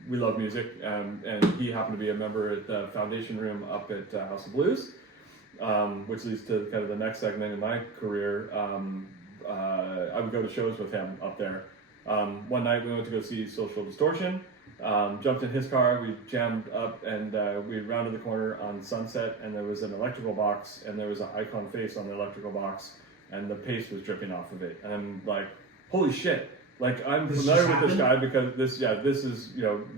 we love music, and he happened to be a member at the Foundation Room up at House of Blues, which leads to kind of the next segment in my career. I would go to shows with him up there. One night we went to go see Social Distortion. Jumped in his car, we jammed up, and we rounded the corner on Sunset, and there was an electrical box, and there was an icon face on the electrical box, and the paste was dripping off of it. And I'm like, holy shit. Like, I'm This familiar just with this guy because this is,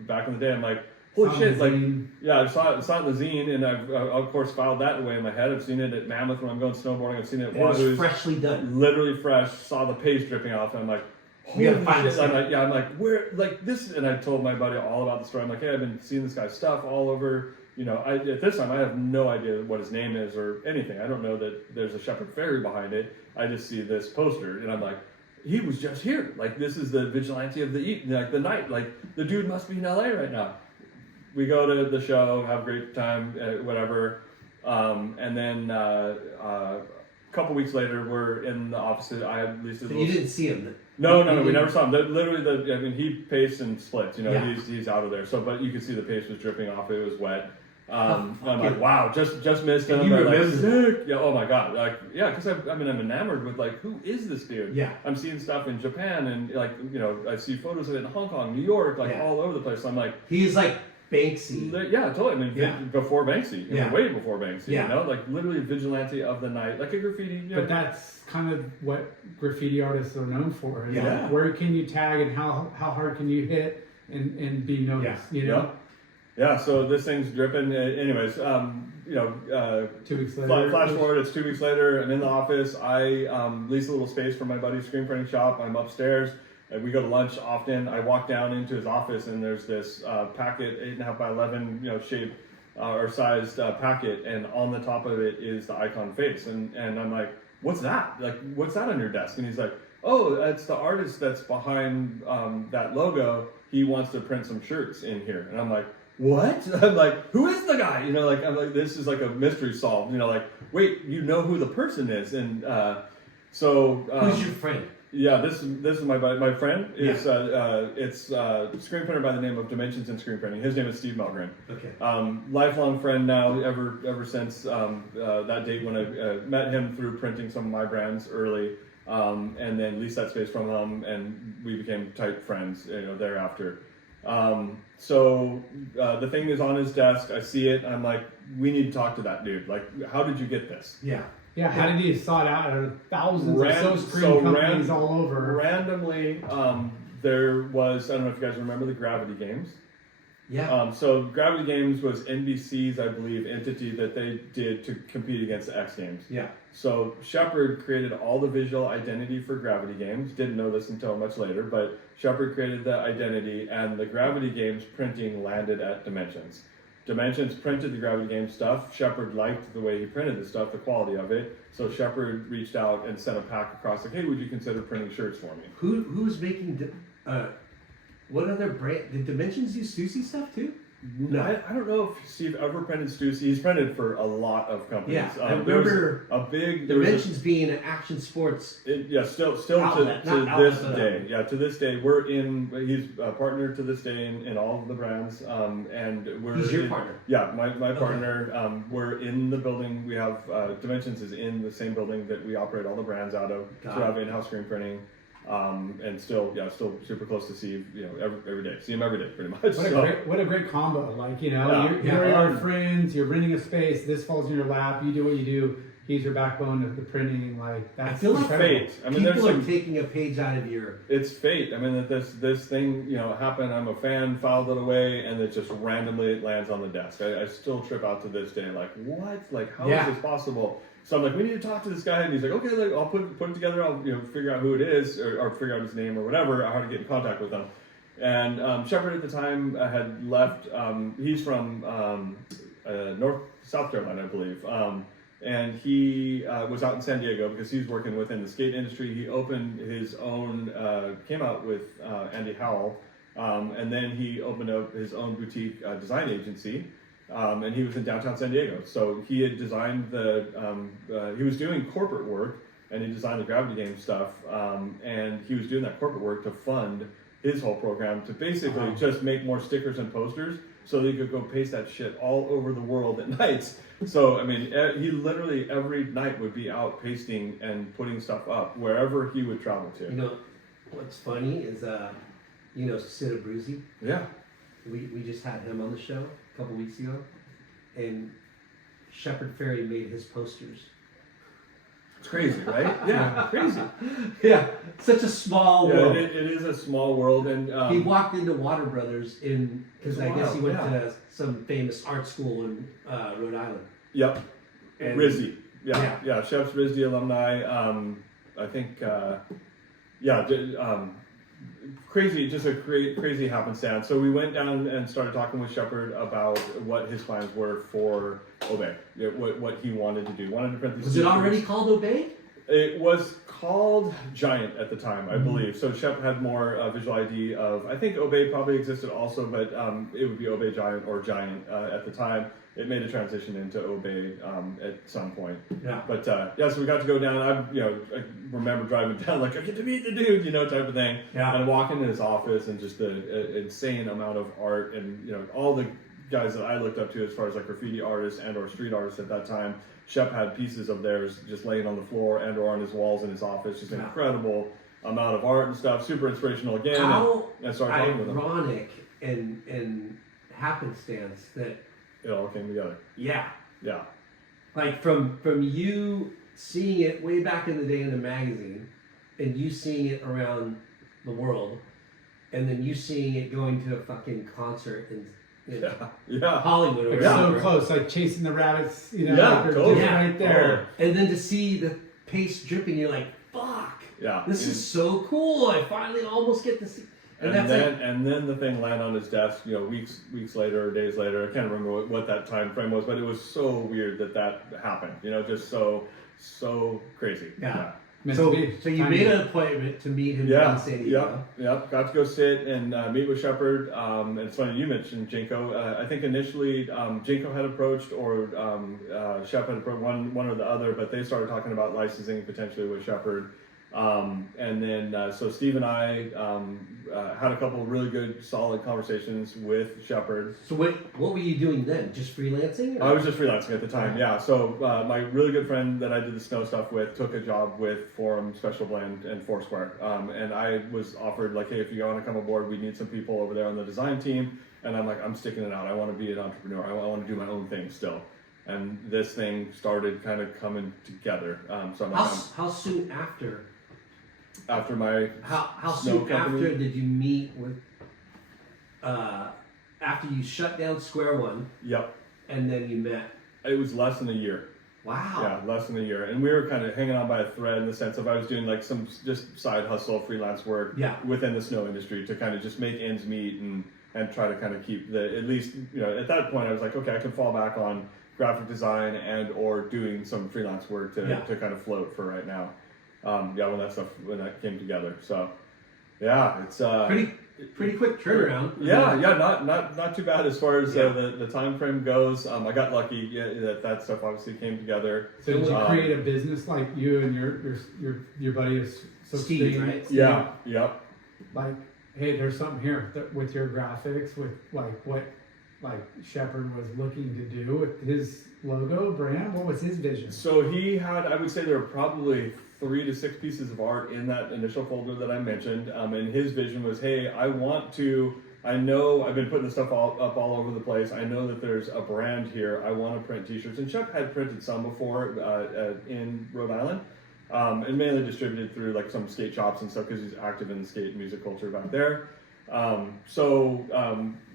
back in the day, I'm like, holy shit. Like, yeah, I saw it in the zine, and I've of course filed that away in my head. I've seen it at Mammoth when I'm going snowboarding. I've seen it at It was Wahoos. freshly done. Literally fresh, saw the paste dripping off, and I'm like, We gotta holy find shit. this guy. I'm like, where, like this, and I told my buddy all about the story. I'm like, hey, I've been seeing this guy's stuff all over, at this time, I have no idea what his name is or anything. I don't know that there's a Shepard Fairey behind it. I just see this poster, and I'm like, he was just here. Like, this is the vigilante of the night. Like, the dude must be in LA right now. We go to the show, have a great time, whatever, and then a couple weeks later, we're in the office. I had at least a So little. you didn't see him? No, we never saw him. Literally, he pastes and splits. Yeah. He's out of there. So, but you could see the paste was dripping off. It was wet. I'm fucking- like, wow, just missed him. And you But, like, remember? sick. Yeah. Oh my god. Like, yeah, because I'm enamored with like, who is this dude? Yeah. I'm seeing stuff in Japan and like, I see photos of it in Hong Kong, New York, like Yeah. all over the place. So I'm like, He's like Banksy. yeah, totally. I mean, Yeah. before Banksy, Yeah. way before Banksy. Yeah. Like literally vigilante of the night, like a graffiti. But that's kind of what graffiti artists are known for. Is Yeah. like, where can you tag and how hard can you hit and be noticed? Yeah. Yeah, so this thing's dripping. Anyways, 2 weeks later. flash forward, it's 2 weeks later. I'm in the office. I lease a little space for my buddy's screen printing shop. I'm upstairs. We go to lunch often. I walk down into his office, and there's this packet, 8.5 by 11, shape or sized packet, and on the top of it is the icon face. And I'm like, what's that? Like, what's that on your desk? And he's like, oh, that's the artist that's behind that logo. He wants to print some shirts in here. And I'm like, what? I'm like, who is the guy? I'm like, this is like a mystery solved. Like, wait, who the person is? And so Who's your friend? yeah, this is my buddy. My friend is it's screen printer by the name of Dimensions in Screen Printing. His name is Steve Melgren. Okay. Lifelong friend now, ever since that date when I met him through printing some of my brands early, and then leased that space from him, and we became tight friends. Thereafter. So the thing is on his desk. I see it. I'm like, we need to talk to that dude. Like, how did you get this? Yeah. Yeah, how did he sought out thousands of so screen companies all over? Randomly, there was, I don't know if you guys remember the Gravity Games. Yeah. So Gravity Games was NBC's, I believe, entity that they did to compete against the X Games. Yeah. So Shepard created all the visual identity for Gravity Games. Didn't know this until much later, but Shepard created the identity, and the Gravity Games printing landed at Dimensions. Dimensions printed the Gravity Games stuff. Shepard liked the way he printed the stuff, the quality of it. So Shepard reached out and sent a pack across, like, hey, would you consider printing shirts for me? Who's making? What other brand? Did Dimensions use Stussy stuff too? No. I don't know if Steve ever printed Stussy. He's printed for a lot of companies. Yeah, I There was remember a big Dimensions being an action sports. still Outlet, to not this outlet, day. Yeah, to this day, he's a partner to this day in all of the brands, and we're. He's your partner. Yeah, my partner. We're in the building. We have Dimensions is in the same building that we operate all the brands out of. Got So we it. have in-house screen printing. and still super close to see every day. See him every day, pretty much. What a great combo! Like here Yeah. are your friends. You're renting a space. This falls in your lap. You do what you do. He's your backbone of the printing. Like that's I feel like incredible. Fate. I mean, people are taking a page out of your. It's fate. I mean, that this thing happened. I'm a fan, filed it away, and it just randomly lands on the desk. I still trip out to this day. Like, what? Like, how is this possible? So I'm like, we need to talk to this guy, and he's like, okay, like, I'll put it together. I'll figure out who it is, or figure out his name or whatever, how to get in contact with him. And Shepard at the time had left. He's from South Carolina, I believe. And he was out in San Diego because he was working within the skate industry. He opened his own, came out with Andy Howell, and then he opened up his own boutique design agency, and he was in downtown San Diego. So he had designed he was doing corporate work, and he designed the Gravity Game stuff, and he was doing that corporate work to fund his whole program to basically just make more stickers and posters so that he could go paste that shit all over the world at nights. So, I mean, he literally every night would be out pasting and putting stuff up wherever he would travel to. What's funny is, Sid Abruzzi. Yeah. We just had him on the show a couple weeks ago, and Shepard Fairey made his posters. It's crazy, right? Yeah, crazy. Yeah, such a small world. It is a small world, and he walked into Broders because I guess he went to some famous art school in Rhode Island. Yep. And RISD. Yeah. Chef's RISD alumni. I think. Crazy, just a crazy happenstance. So we went down and started talking with Shepard about what his plans were for Obey, what he wanted to do. Wanted to print these. Was it already called Obey? It was called Giant at the time, I believe. So Shep had more visual ID of, I think Obey probably existed also, but it would be Obey Giant or Giant at the time. It made a transition into Obey at some point. Yeah. But so we got to go down. I remember driving down like I get to meet the dude, type of thing. Yeah. And I walk into his office and just the insane amount of art and all the guys that I looked up to as far as like graffiti artists and or street artists at that time. Shep had pieces of theirs just laying on the floor and or on his walls in his office. Just incredible amount of art and stuff. Super inspirational again. How and I started talking with him. ironic and happenstance that It all came together. Yeah. Like from you seeing it way back in the day in the magazine, and you seeing it around the world, and then you seeing it going to a fucking concert in Hollywood or so close, like chasing the rabbits, they're totally. just right there. And then to see the paste dripping, you're like, fuck. Yeah. This is so cool. I finally almost get to see. And then the thing landed on his desk, weeks later or days later. I can't remember what that time frame was, but it was so weird that happened. Just so crazy. Yeah. So you made an appointment to meet him in San Diego. Yep. Got to go sit and meet with Shepard. And it's funny you mentioned Jinko. I think initially Jinko had approached or Shep had approached one or the other, but they started talking about licensing potentially with Shepard. And then so Steve and I had a couple of really good, solid conversations with Shepard. So what were you doing then? Just freelancing? I was just freelancing at the time, yeah. So my really good friend that I did the snow stuff with took a job with Forum, Special Blend, and Foursquare. And I was offered like, hey, if you want to come aboard, we need some people over there on the design team. And I'm like, I'm sticking it out. I want to be an entrepreneur. I want to do my own thing still. And this thing started kind of coming together. So I'm like, how soon after? After my how snow soon company. after did you meet with after you shut down Square One? Yep. And then you met? It was less than a year. Wow. Yeah, less than a year. And we were kind of hanging on by a thread in the sense of I was doing like some just side hustle, freelance work within the snow industry to kind of just make ends meet and try to kind of keep at least, at that point I was like, okay, I can fall back on graphic design and or doing some freelance work to kind of float for right now. When that came together. So it's pretty quick turnaround. Not too bad as far as the time frame goes. I got lucky that stuff obviously came together. So did you create a business like you and your buddy is Steve, right? Yeah. Yep. Like, hey, there's something here with your graphics, with like what Shepard was looking to do with his logo brand. What was his vision? So he had, I would say there were probably 3 to 6 pieces of art in that initial folder that I mentioned. And his vision was, hey, I know I've been putting this stuff up all over the place. I know that there's a brand here. I want to print t-shirts. And Shep had printed some before in Rhode Island, and mainly distributed through like some skate shops and stuff because he's active in the skate and music culture back there.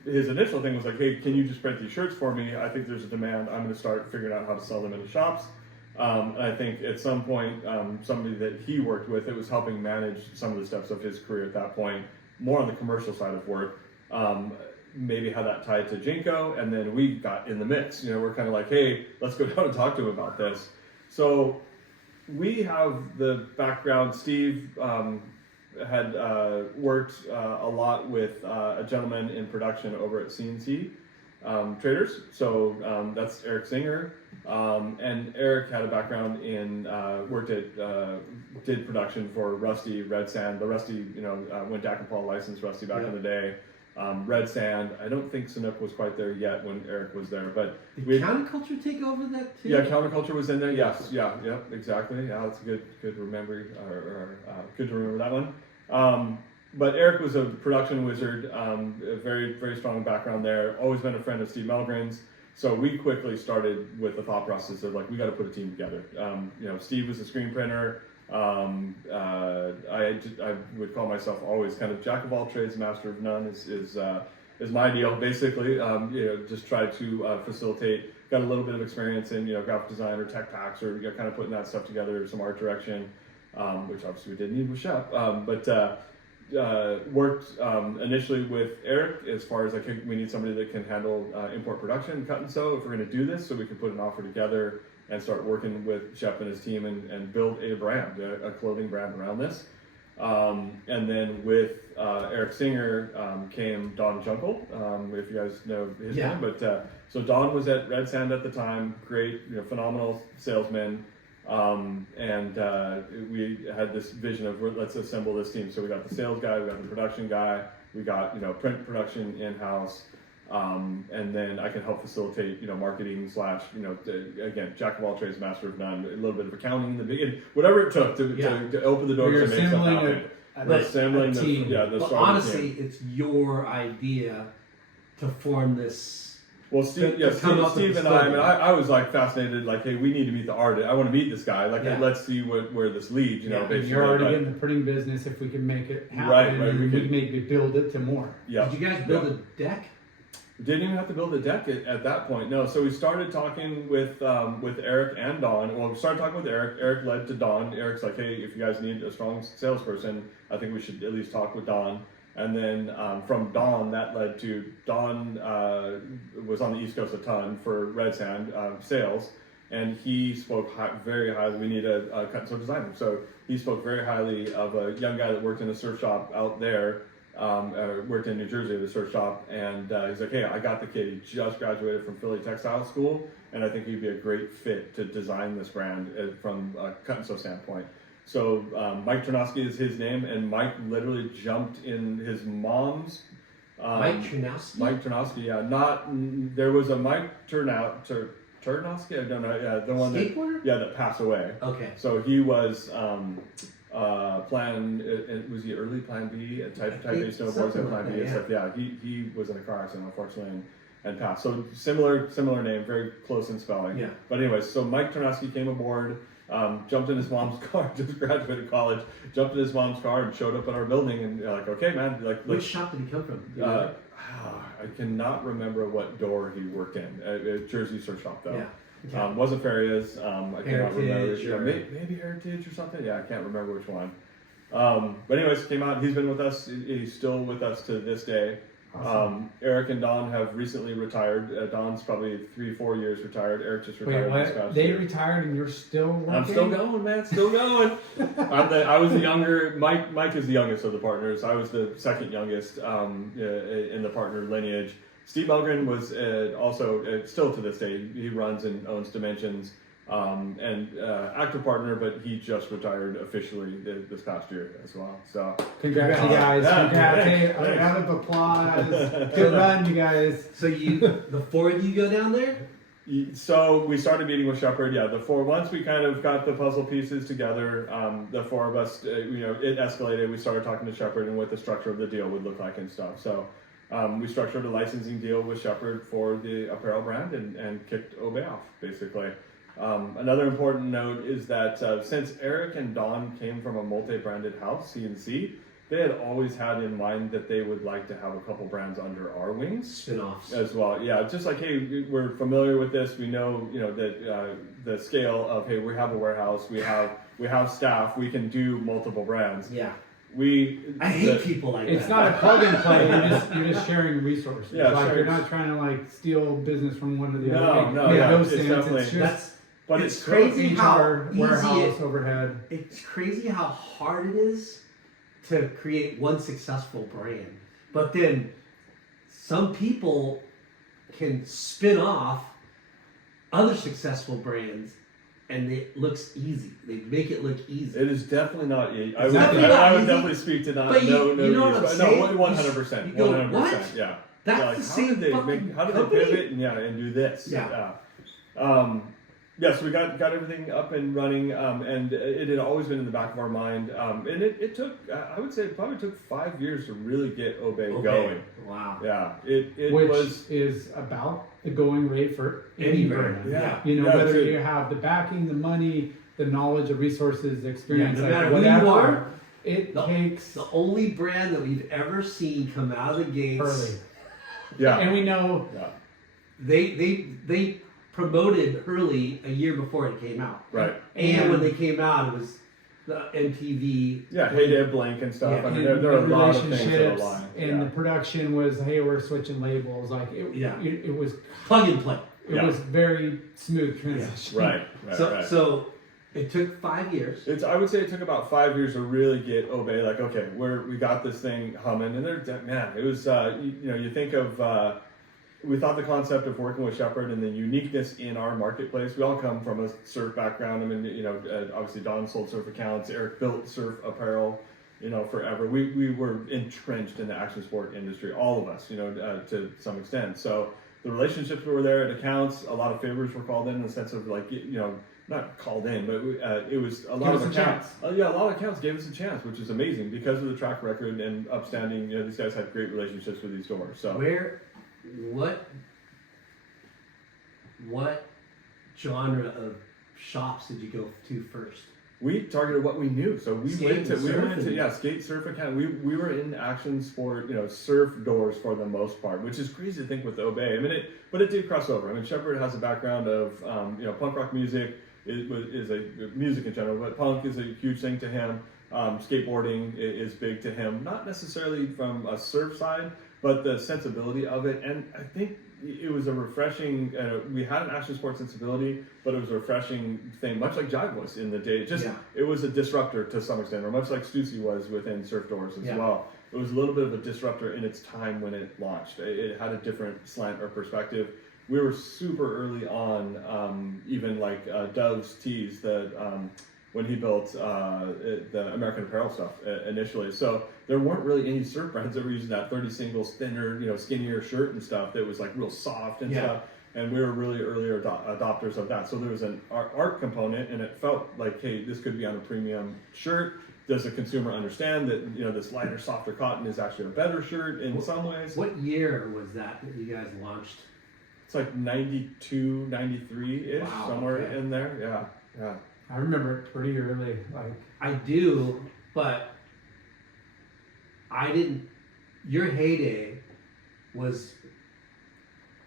His initial thing was like, hey, can you just print these shirts for me? I think there's a demand. I'm going to start figuring out how to sell them in the shops. And I think at some point, somebody that he worked with, it was helping manage some of the steps of his career at that point, more on the commercial side of work. Maybe had that tied to Jinko, and then we got in the mix. We're kind of like, hey, let's go down and talk to him about this. So we have the background. Steve had worked a lot with a gentleman in production over at CNC Traders. So that's Eric Singer. And Eric had a background in, did production for Rusty, Red Sand. The Rusty, when Dak and Paul licensed Rusty back in the day. Red Sand. I don't think Sanook was quite there yet when Eric was there, but did Counterculture take over that too? Yeah, Counterculture was in there. Yes, yeah, exactly. Yeah, that's a good remember, good to remember that one. But Eric was a production wizard, a very, very strong background there. Always been a friend of Steve Melgren's. So we quickly started with the thought process of like, we got to put a team together. Steve was a screen printer. I would call myself always kind of jack of all trades, master of none is my deal. Basically, just try to facilitate. Got a little bit of experience in graphic design or tech packs or kind of putting that stuff together, some art direction, which obviously we didn't need with Shep. But worked initially with Eric as far as we need somebody that can handle import production, cut and sew if we're going to do this, so we can put an offer together and start working with Shep and his team and build a brand, a clothing brand around this. And then with Eric Singer came Don Junkel, if you guys know his name. But so Don was at Red Sand at the time, great, phenomenal salesman. And we had this vision of let's assemble this team. So we got the sales guy, we got the production guy, we got print production in-house. And then I can help facilitate, marketing / again, jack of all trades, master of none, a little bit of accounting in the beginning, whatever it took to open the door to make stuff happen. We're assembling a team. But honestly, it's your idea to form this. Well, Steve and I was like fascinated, like, hey, we need to meet the artist. I want to meet this guy. Like, let's see where this leads. Basically. You're already in the printing business. If we can make it happen, right, we could maybe build it to more. Yeah. Did you guys build a deck? We didn't even have to build a deck at that point. No. So we started talking with Eric and Don. Well, we started talking with Eric. Eric led to Don. Eric's like, hey, if you guys need a strong salesperson, I think we should at least talk with Don. And then from Don, that led to Don was on the East Coast a ton for Red Sand sales, and he spoke very highly. We need a cut and sew designer, so he spoke very highly of a young guy that worked in a surf shop out there. Worked in New Jersey at a surf shop, and he's like, hey, I got the kid. He just graduated from Philly Textile School, and I think he'd be a great fit to design this brand from a cut and sew standpoint. So Mike Ternosky is his name, and Mike literally jumped in his mom's. Mike Ternosky? Mike Ternosky, yeah. There was a Mike Ternosky, I don't know, yeah, the one skateboarder? that passed away. Okay. So he was was he early Plan B at Type A snowboards and Plan B and stuff. Yeah, he was in a car accident, unfortunately, and passed. So similar name, very close in spelling. Yeah. But anyways, so Mike Ternosky came aboard. Jumped in his mom's car, just graduated college, jumped in his mom's car and showed up at our building, and like, okay, man, which shop did he come from? I cannot remember what door he worked in. A Jersey surf shop though. Yeah. Okay. Wasn't Faria's. I cannot remember. Maybe Heritage or something. Yeah, I can't remember which one. But anyways, came out. He's been with us. He's still with us to this day. Awesome. Eric and Don have recently retired. Don's probably 3-4 years retired. Eric just retired. Wait, what? They retired and you're still working? I'm still going, man. Still going. I was the younger. Mike is the youngest of the partners. I was the second youngest in the partner lineage. Steve Melgren was also still to this day. He runs and owns Dimensions. And active partner, but he just retired officially this past year as well. So congrats, you guys! Yeah, congrats! thanks. A round of applause. Good run, you guys. So the four of you go down there? So we started meeting with Shepard. Yeah, once we kind of got the puzzle pieces together, the four of us, it escalated. We started talking to Shepard and what the structure of the deal would look like and stuff. So we structured a licensing deal with Shepard for the apparel brand and kicked Obey off, basically. Another important note is that since Eric and Don came from a multi-branded house, CNC, they had always had in mind that they would like to have a couple brands under our wings. Spin-offs. As well. Yeah, just like, hey, we're familiar with this. We know, that the scale of, hey, we have a warehouse, we have staff, we can do multiple brands. Yeah. I hate people like it's that. not a plug and play. You're just sharing resources. Yeah, like sure. you're not trying to steal business from one to the No, other. no, yeah, no it's sense. definitely- It's just But it's crazy how HR, easy warehouse overhead. It's crazy how hard it is to create one successful brand. But then some people can spin off other successful brands and it looks easy. They make it look easy. It is definitely not easy. I would easy. definitely speak to not But you no know what I'm easy. saying? No, 100%. You go, 100%. what? Yeah. That's Like, the same fucking how did company? they pivot and do this? Yeah. So we got everything up and running, and it had always been in the back of our mind. And it took, I would say, it probably took 5 years to really get Obey going. Wow. Yeah, it Which was. is about the going rate for any Any brand. brand. Yeah. You know, Yeah, whether it's you have the backing, the money, the knowledge, the resources, the experience, no like matter who whatever, you are, it the- takes The only brand that we've ever seen come out of the gates. early. Yeah. And we know Yeah. They promoted Hurley a year before it came out. Right. And when they came out, it was the MTV. Yeah. Hey, Dad, Blank and stuff. Yeah, I mean, and there are a the lot of things that relationships align. and the production was, hey, we're switching labels. Like it was Plug and play. it was very smooth transition. Right. So it took 5 years. I would say it took about 5 years to really get Obey. Like, okay, we got this thing humming, and it was you think of. We thought the concept of working with Shepard and the uniqueness in our marketplace. We all come from a surf background. I mean, obviously Don sold surf accounts. Eric built surf apparel, forever. We were entrenched in the action sport industry, all of us, to some extent. So the relationships were there at accounts. A lot of favors were called in the sense of not called in, but it was a lot of accounts. A lot of accounts gave us a chance, which is amazing because of the track record and upstanding. These guys had great relationships with these stores. So what genre of shops did you go to first? we targeted what we knew. So we Skate went to and surf skate, surf account. We were in action sport, surf doors for the most part, which is crazy to think with Obey. I mean, but it did cross over. I mean, Shepard has a background of punk rock music is a music in general, but punk is a huge thing to him. Skateboarding is big to him, not necessarily from a surf side, but the sensibility of it. And I think it was a refreshing, we had an action sport sensibility, but it was a refreshing thing, much like Jive was in the day. It was a disruptor to some extent, or much like Stussy was within surf doors as well. It was a little bit of a disruptor in its time when it launched. It had a different slant or perspective. We were super early on, even like Dove's tees that when he built the American Apparel stuff initially. So there weren't really any surf brands that were using that 30 singles, thinner, skinnier shirt and stuff that was like real soft and stuff. And we were really early adopters of that. So there was an art component, and it felt like, hey, this could be on a premium shirt. Does the consumer understand that this lighter, softer cotton is actually a better shirt in some ways? What year was that you guys launched? It's like 92, 93-ish, somewhere in there. Yeah. I remember it pretty early. Like I do, but I didn't. Your heyday was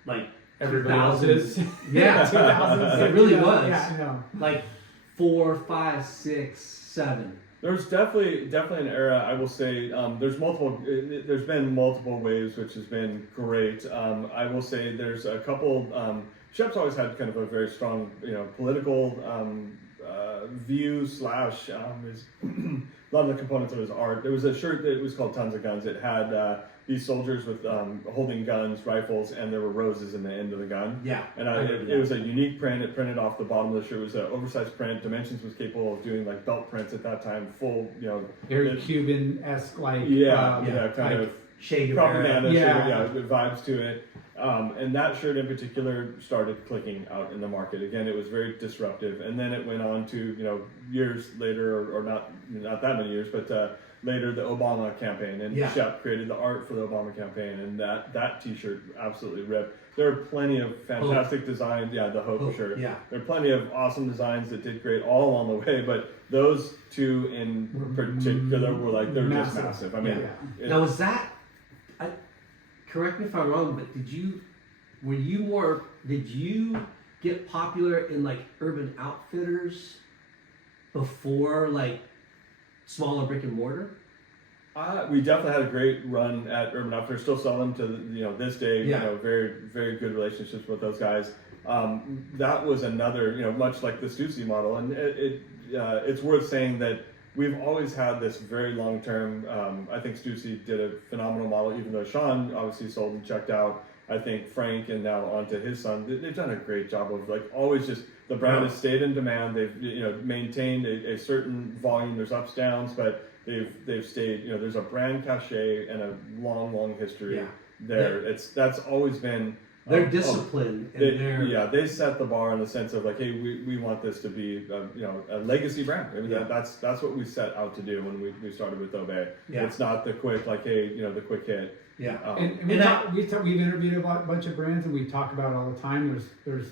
like everybody else's. Yeah, 2000s. it really was. Yeah, I know. Like 4, 5, 6, 7. There's definitely an era. I will say there's been multiple waves, which has been great. I will say there's a couple. Shep's always had kind of a very strong, political view / his, a lot of the components of his art. There was a shirt that was called Tons of Guns. It had these soldiers with holding guns, rifles, and there were roses in the end of the gun. Yeah. And it was a unique print. It printed off the bottom of the shirt. It was an oversized print. Dimensions was capable of doing like belt prints at that time, full, very Cuban-esque, like kind like of Che propaganda, Guevara. vibes to it. And that shirt in particular started clicking out in the market. Again, it was very disruptive. And then it went on to, years later, or not that many years, but later the Obama campaign. And Shep created the art for the Obama campaign. And that t-shirt absolutely ripped. There are plenty of fantastic designs. Yeah, the Hope shirt. Yeah. There are plenty of awesome designs that did great all along the way. But those two in particular were like, they're just massive. I mean, now was that... correct me if I'm wrong, but did you get popular in like Urban Outfitters before like smaller brick and mortar? We definitely had a great run at Urban Outfitters. Still sell them to this day. Very very good relationships with those guys. That was another much like the Stussy model, and it's worth saying that we've always had this very long-term, I think Stussy did a phenomenal model, even though Sean obviously sold and checked out. I think Frank and now onto his son, they've done a great job of like always just, the brand has stayed in demand. They've maintained a certain volume. There's ups, downs, but they've stayed, there's a brand cachet and a long history there. That's always been... They're disciplined. They set the bar in the sense of like, hey, we want this to be a legacy brand. I mean, that's what we set out to do when we started with Obey. It's not the quick like, hey, the quick hit. We've interviewed a bunch of brands, and we talk about it all the time. There's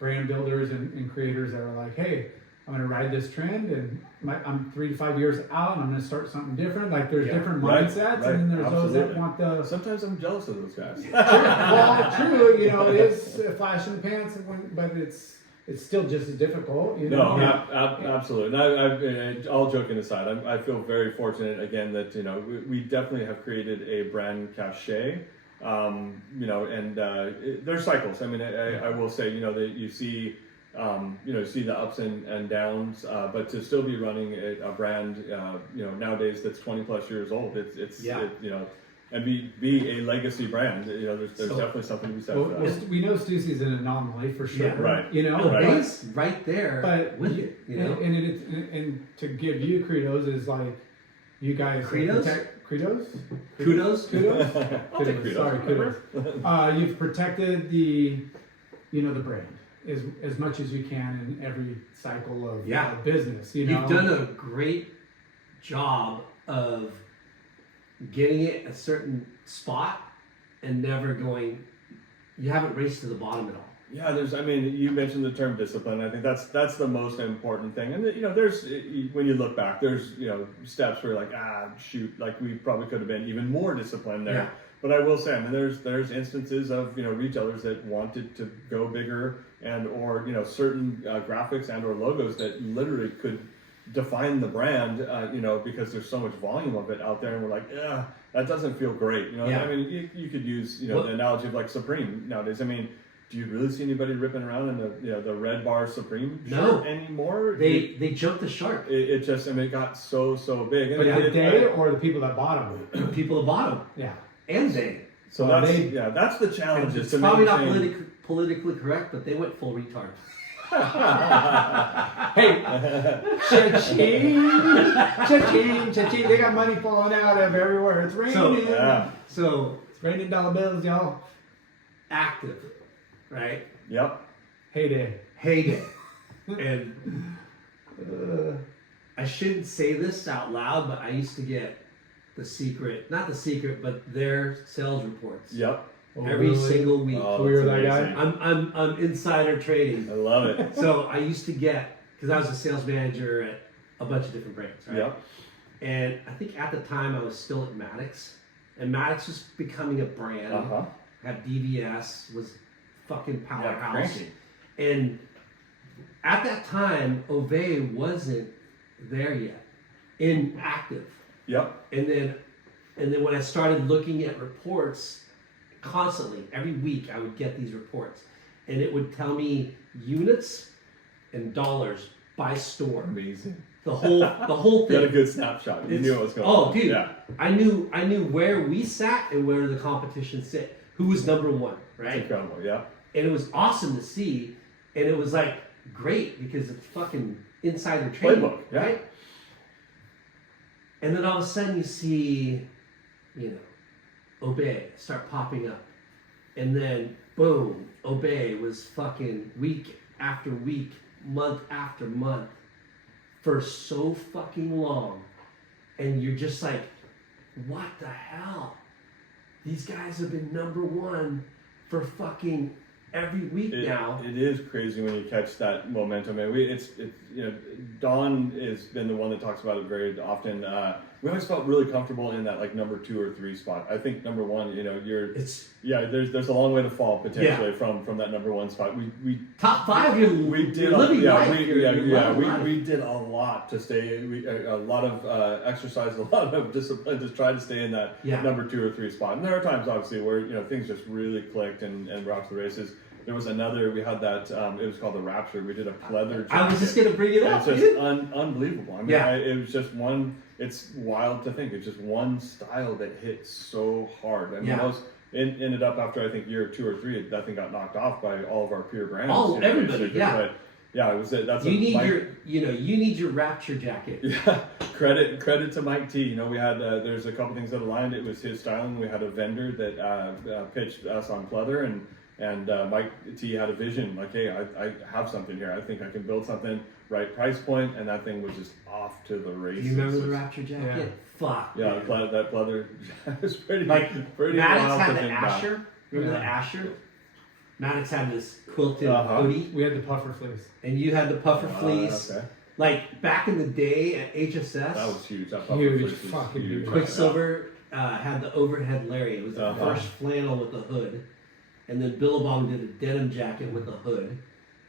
brand builders and creators that are like, hey, I'm going to ride this trend, and I'm 3 to 5 years out, and I'm going to start something different. Like there's different mindsets, and then there's those that want the. Sometimes I'm jealous of those guys. Well, true, it is a flash in the pants, but it's still just as difficult. No, absolutely. And all joking aside, I feel very fortunate again that we definitely have created a brand cachet. And there's cycles. I mean, I will say that you see. See the ups and downs, but to still be running a brand, nowadays that's 20 plus years old, and be a legacy brand, there's definitely something to be said for that. We know Stussy's an anomaly for sure, right? It's right there, but with it, and to give you kudos is like you guys kudos. Sorry, kudos. You've protected the brand as much as you can in every cycle of business. You've done a great job of getting it a certain spot and never going. You haven't raced to the bottom at all. Yeah, you mentioned the term discipline. I think that's the most important thing. And there's when you look back, there's steps where you're like, shoot, like we probably could have been even more disciplined there. Yeah. But I will say, there's instances of retailers that wanted to go bigger or certain graphics and or logos that literally could define the brand, because there's so much volume of it out there, and we're like, that doesn't feel great. You could use the analogy of like Supreme nowadays. Do you really see anybody ripping around in the red bar Supreme shirt anymore? They jumped the shark. It just it got so big. But they or the people that bought them? The people that bought them. Yeah. And they. So that's the challenge. It's probably not politically correct, but they went full retard. Hey, cha-ching. They got money falling out of everywhere. It's raining. So it's raining dollar bills, y'all. Active, right? Yep. Heyday. And I shouldn't say this out loud, but I used to get not the secret, but their sales reports. Yep. Every single week. So you're that guy? I'm insider trading. I love it. So I used to get, because I was a sales manager at a bunch of different brands, right? Yep. And I think at the time I was still at Maddox, and Maddox was becoming a brand. Had DVS, was fucking powerhouse. And at that time, Obey wasn't there yet in active. Yep. And then when I started looking at reports constantly, every week I would get these reports, and it would tell me units and dollars by store. Amazing. The whole thing. You had a good snapshot. You knew what was going on. Oh, dude. Yeah. I knew where we sat and where the competition sit. Who was number one, right? That's incredible, yeah. And it was awesome to see, and it was like great because it's fucking insider trading, playbook, right? And then all of a sudden you see, Obey start popping up. And then, boom, Obey was fucking week after week, month after month for so fucking long. And you're just like, what the hell? These guys have been number one for fucking every week now. It is crazy when you catch that momentum. And it's Don has been the one that talks about it very often. We always felt really comfortable in that like number 2 or 3 spot. I think number 1, there's a long way to fall potentially from that number 1 spot. We top 5. We did a lot to stay. A lot of exercise, a lot of discipline to try to stay in that number 2 or 3 spot. And there are times obviously where things just really clicked and we're off to the races. There was another, we had that, it was called the Rapture. We did a pleather jacket. I was just going to bring it up. It's just unbelievable. I mean, it was just one, it's wild to think. It's just one style that hit so hard. I mean, those ended up after, I think, year 2 or 3, that thing got knocked off by all of our peer brands. Oh, everybody, But, yeah, it was that's you need your Rapture jacket. Yeah, credit to Mike T. We had there's a couple things that aligned. It was his styling. We had a vendor that pitched us on pleather, and Mike T had a vision, like, hey, I have something here. I think I can build something, right price point, and that thing was just off to the races. Do you remember the Rapture jacket? Yeah. Fuck. Yeah, that pleather was pretty pretty Maddox wild had to the think Asher. about. Remember the Asher? Maddox had this quilted hoodie. We had the puffer fleece. And you had the puffer fleece. Okay. Like back in the day at HSS. That was huge. That Huge, was fucking huge. huge. Quicksilver had the overhead lariat. It was the first flannel with the hood. And then Billabong did a denim jacket with a hood.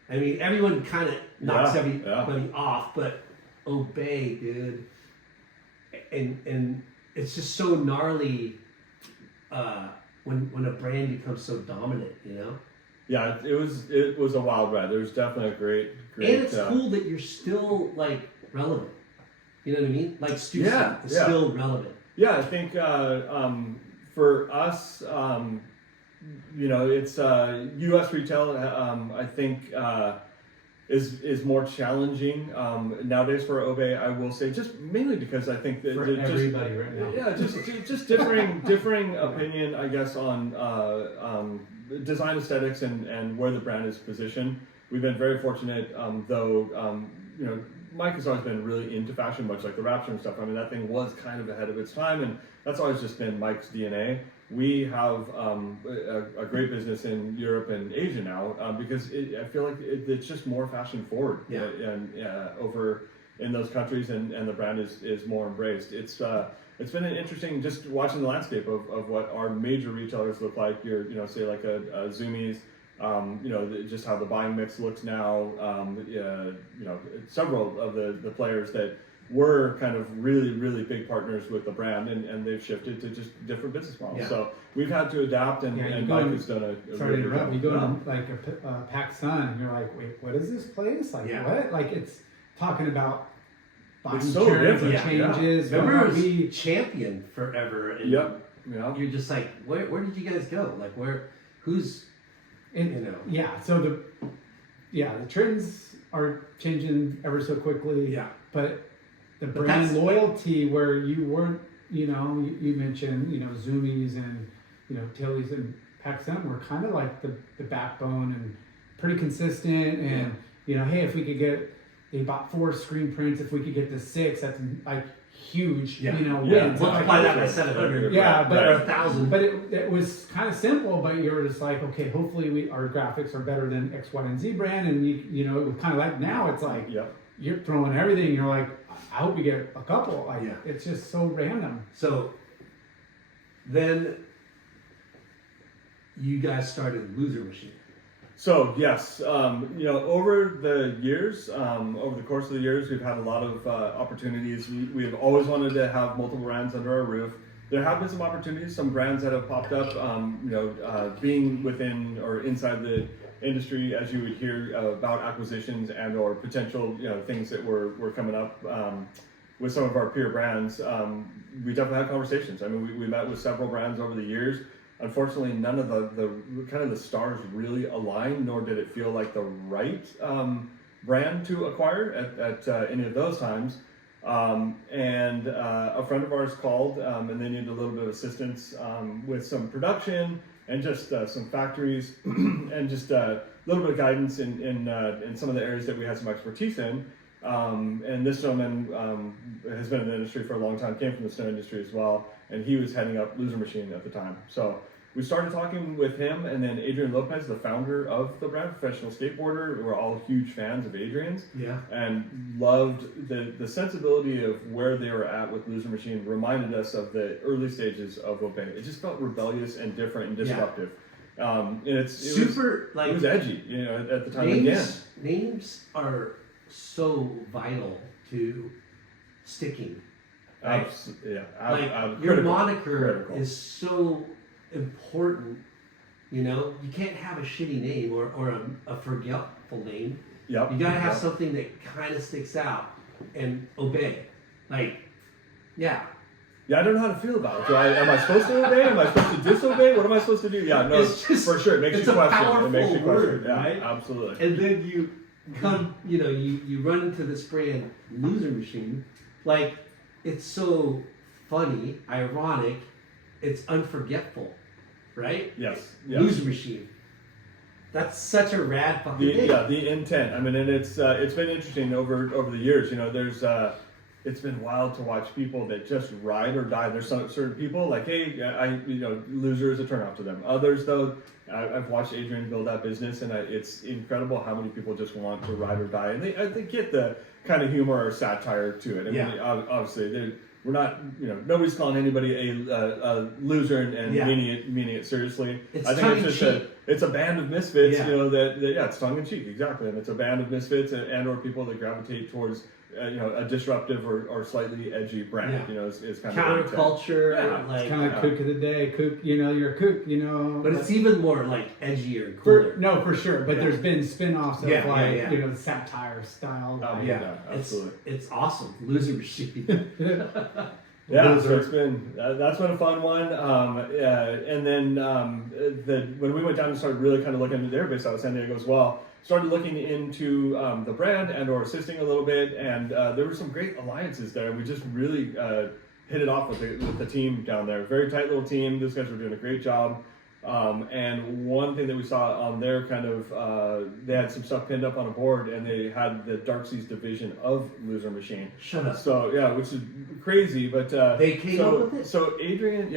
I mean, everyone kind of knocks everybody off, but Obey, dude. And it's just so gnarly when a brand becomes so dominant, Yeah, it was a wild ride. There was definitely a great. And it's cool that you're still like relevant. You know what I mean? Like Stu is still relevant. Yeah, I think for us, it's U.S. retail. I think is more challenging nowadays for Obey. I will say, just mainly because I think that for everybody right now. Yeah, just differing opinion, I guess, on design aesthetics and where the brand is positioned. We've been very fortunate, though. Mike has always been really into fashion, much like the Rapture and stuff. I mean, that thing was kind of ahead of its time, and that's always just been Mike's DNA. We have a great business in Europe and Asia now because I feel like it's just more fashion forward over in those countries, and the brand is more embraced. It's been an interesting just watching the landscape of what our major retailers look like. Say like a Zumiez. Just how the buying mix looks now. Several of the players that were kind of really, really big partners with the brand, and they've shifted to just different business models. Yeah. So we've had to adapt, and Mike has done a sorry really to interrupt. You go to like a PacSun, and you're like, wait, what is this place? Like what? Like it's talking about buying so terms and different. changes. Remember it was Champion forever. And Yep. You're just like, where did you guys go? Like who's so the trends are changing ever so quickly. Yeah. But the brand loyalty where you weren't, you mentioned, Zumiez and, Tilly's and PacSun were kind of like the backbone and pretty consistent. And, hey, if we could get, they bought 4 screen prints, if we could get the 6, that's like huge, wins. Multiply that by 700. Yeah, but or 1,000. But it was kind of simple, but you were just like, okay, hopefully our graphics are better than X, Y, and Z brand. And it was kind of like, now it's like, you're throwing everything. You're like, I hope we get a couple. Like, it's just so random. So then you guys started Loser Machine. So yes, over the years, over the course of the years, we've had a lot of opportunities. We've always wanted to have multiple brands under our roof. There have been some opportunities, some brands that have popped up. Being within or inside the industry, as you would hear about acquisitions and or potential, things that were coming up with some of our peer brands. We definitely had conversations. I mean, we met with several brands over the years. Unfortunately, none of the kind of the stars really aligned, nor did it feel like the right brand to acquire at any of those times. And a friend of ours called, and they needed a little bit of assistance with some production and just some factories, and just a little bit of guidance in some of the areas that we had some expertise in. And this gentleman has been in the industry for a long time, came from the snow industry as well, and he was heading up Loser Machine at the time. So we started talking with him, and then Adrian Lopez, the founder of the brand, professional skateboarder. We're all huge fans of Adrian's, and loved the sensibility of where they were at with Loser Machine. Reminded us of the early stages of Obey. It just felt rebellious and different and disruptive. And it was edgy, you know, at the time. Names are so vital to sticking. Right? Your moniker is so important. You know, you can't have a shitty name or a forgetful name. Yep. You gotta have something that kind of sticks out. And Obey, I don't know how to feel about it. Am I supposed to obey? Am I supposed to disobey? What am I supposed to do? Yeah, no, for sure. It makes you question. It makes you question. Yeah, right? Absolutely. And then you come, you run into this brand, Loser Machine. It's so funny, ironic, it's unforgetful, right? Yes. Loser Machine. That's such a rad fucking thing. Yeah, the intent. I mean, and it's been interesting over the years. You know, there's it's been wild to watch people that just ride or die. There's some certain people like, hey, Loser is a turnoff to them. Others, though, I've watched Adrian build that business, and it's incredible how many people just want to ride or die, and they get the kind of humor or satire to it. I mean, obviously, we're not, nobody's calling anybody a loser and meaning it seriously. I think it's just it's a band of misfits, it's tongue in cheek, exactly, and it's a band of misfits and or people that gravitate towards a disruptive or slightly edgy brand. Is kind of counterculture. It's kind of like kook of the day. Kook, you're a kook. But it's even more edgier and cooler. For sure. But there's been spin-offs of satire style. Absolutely. It's awesome. Loser Machine. So it's been that's been a fun one. And then when we went down and started really kind of looking into their base out of San Diego as well. Started looking into the brand and or assisting a little bit, and there were some great alliances there. We just really hit it off with the team down there. Very tight little team. Those guys were doing a great job. And one thing that we saw on their they had some stuff pinned up on a board, and they had the Dark Seas division of Loser Machine. Shut up. So which is crazy, but they came up with it. So Adrian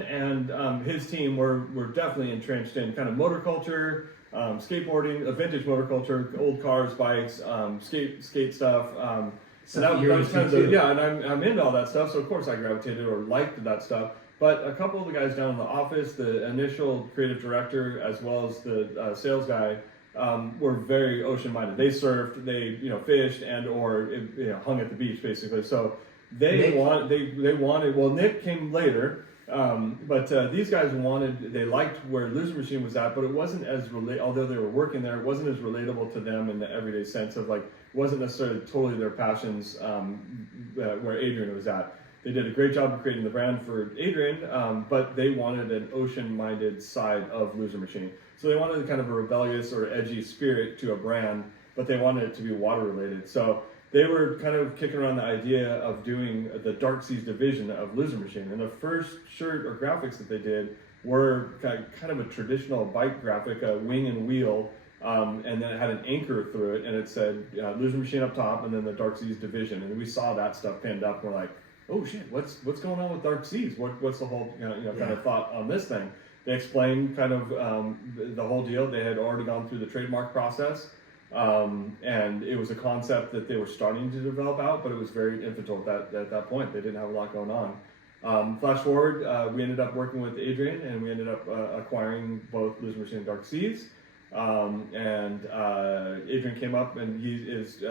and his team were definitely entrenched in kind of motor culture. Skateboarding, vintage motor culture, old cars, bikes, skate stuff. So that was kind of and I'm into all that stuff. So of course I gravitated or liked that stuff. But a couple of the guys down in the office, the initial creative director as well as the sales guy, were very ocean minded. They surfed, they fished and or hung at the beach basically. So they wanted. Well, Nick came later. But these guys they liked where Loser Machine was at, but it wasn't as although they were working there, it wasn't as relatable to them in the everyday sense of wasn't necessarily totally their passions where Adrian was at. They did a great job of creating the brand for Adrian, but they wanted an ocean-minded side of Loser Machine. So they wanted kind of a rebellious or edgy spirit to a brand, but they wanted it to be water-related. So they were kind of kicking around the idea of doing the Dark Seas division of Loser Machine. And the first shirt or graphics that they did were kind of a traditional bike graphic, a wing and wheel, and then it had an anchor through it, and it said Loser Machine up top, and then the Dark Seas division. And we saw that stuff pinned up, and we're like, oh shit, what's going on with Dark Seas? What's the whole kind of thought on this thing? They explained kind of the whole deal. They had already gone through the trademark process. And it was a concept that they were starting to develop out, but it was very infantile at that point. They didn't have a lot going on. Flash forward, we ended up working with Adrian, and we ended up acquiring both Loser Machine and Dark Seas. And Adrian came up, and he is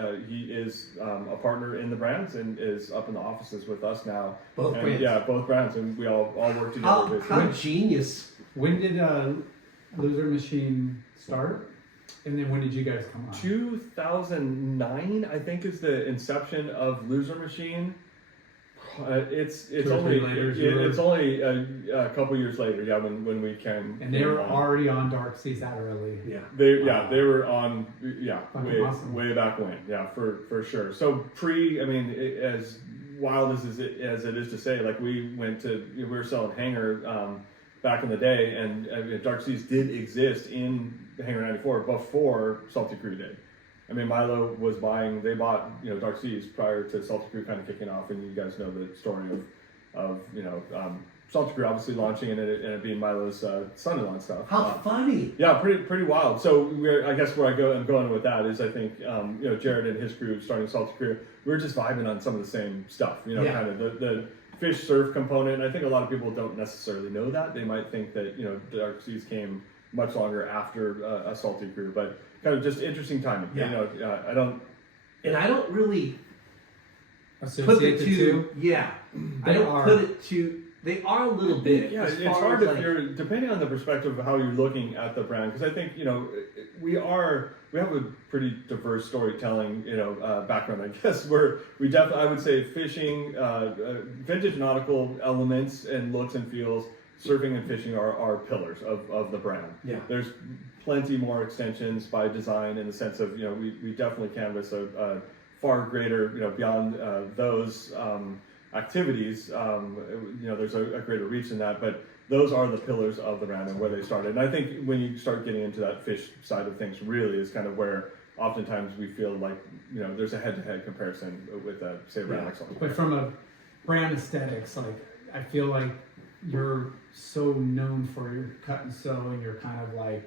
a partner in the brands and is up in the offices with us now. Both brands. Yeah, both brands, and we all work together. How genius! When did Loser Machine start? And then when did you guys come on? 2009, I think, is the inception of Loser Machine. It's only a couple years later, when we came. And they were already on Dark Seas that early. Yeah, they were on way back when. Yeah, for sure. So as wild as it is to say, we were selling Hanger. back in the day, and Dark Seas did exist in Hangar 94 before Salty Crew did. I mean, Milo was they bought, Dark Seas prior to Salty Crew kind of kicking off, and you guys know the story of Salty Crew obviously launching and it being Milo's son-in-law and stuff. How funny! Yeah, pretty wild. So I guess where I'm going with that is I think Jared and his crew starting Salty Crew, we were just vibing on some of the same stuff. Kind of the fish surf component. I think a lot of people don't necessarily know that. They might think that Dark Seas came much longer after a Salty Crew, but kind of just interesting timing. Yeah. I don't really put the Associate the two. Yeah, I don't are. put it to. They are a little bit. Yeah, as it's far hard as if like, you're depending on the perspective of how you're looking at the brand, because I think we have a pretty diverse storytelling background. I guess I would say fishing, vintage nautical elements and looks and feels. Surfing and fishing are pillars of the brand. Yeah. There's plenty more extensions by design in the sense of we definitely canvas a far greater beyond those activities. There's a greater reach in that, but those are the pillars of the brand and where they started. And I think when you start getting into that fish side of things, really is kind of where oftentimes we feel like there's a head-to-head comparison with say a brand like Salty Crew. But from a brand aesthetics, like I feel like you're so known for your cut and sew and your kind of like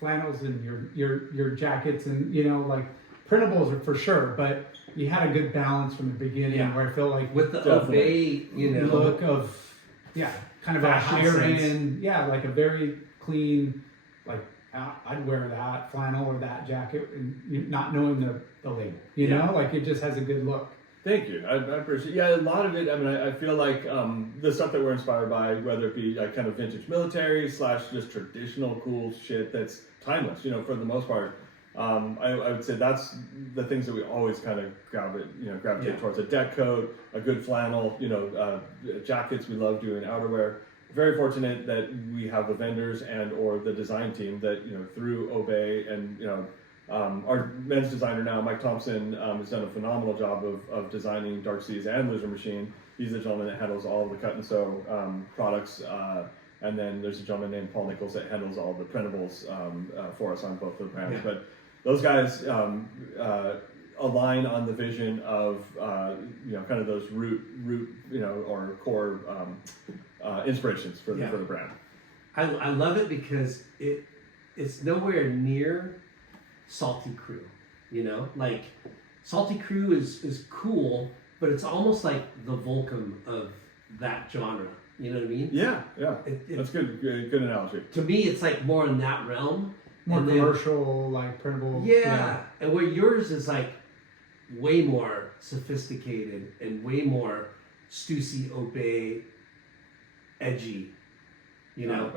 flannels and your jackets and like printables are for sure, but you had a good balance from the beginning where I feel like with the Definitely. obey, look of kind of a Fashion higher sense. end, like a very clean, like I'd wear that flannel or that jacket and not knowing the label, you know, like it just has a good look. Thank you. I appreciate it. Yeah, a lot of it, I mean, I feel like the stuff that we're inspired by, whether it be like kind of vintage military / just traditional cool shit that's timeless, for the most part. I would say that's the things that we always kind of gravitate towards. A deck coat, a good flannel, jackets. We love doing outerwear. Very fortunate that we have the vendors and or the design team that, through Obey and, our men's designer now, Mike Thompson, has done a phenomenal job of designing Dark Seas and Lizard Machine. He's the gentleman that handles all of the cut and sew products. And then there's a gentleman named Paul Nichols that handles all the printables for us on both of the brands. Yeah. But those guys align on the vision of kind of those root or core inspirations for the brand. I love it because it's nowhere near Salty Crew, like Salty Crew is cool, but it's almost like the Volcom of that genre. You know what I mean? Yeah. That's good analogy. To me, it's like more in that realm. More And then- commercial, like printable. Yeah. And where yours is like way more sophisticated and way more Stussy, Obey, edgy. I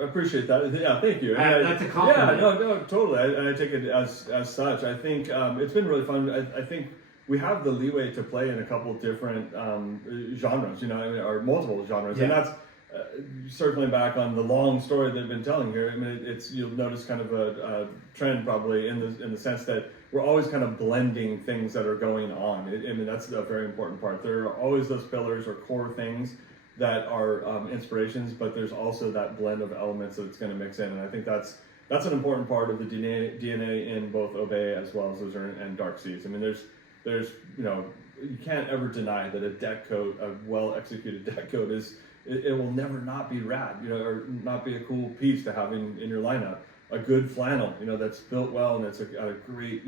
appreciate that. Yeah, thank you. That's a compliment. Yeah, no, totally. I take it as such. I think it's been really fun. I think we have the leeway to play in a couple different genres, or multiple genres, and that's circling back on the long story that I've been telling here. I mean, you'll notice kind of a trend probably in the sense that we're always kind of blending things that are going on. I mean, that's a very important part. There are always those pillars or core things that are inspirations, but there's also that blend of elements that it's going to mix in, and I think that's an important part of the DNA in both Obey as well as Lizard and Dark Seas. I mean, there's you can't ever deny that a deck coat, a well executed deck coat, it will never not be rad, or not be a cool piece to have in your lineup. A good flannel, that's built well and it's a great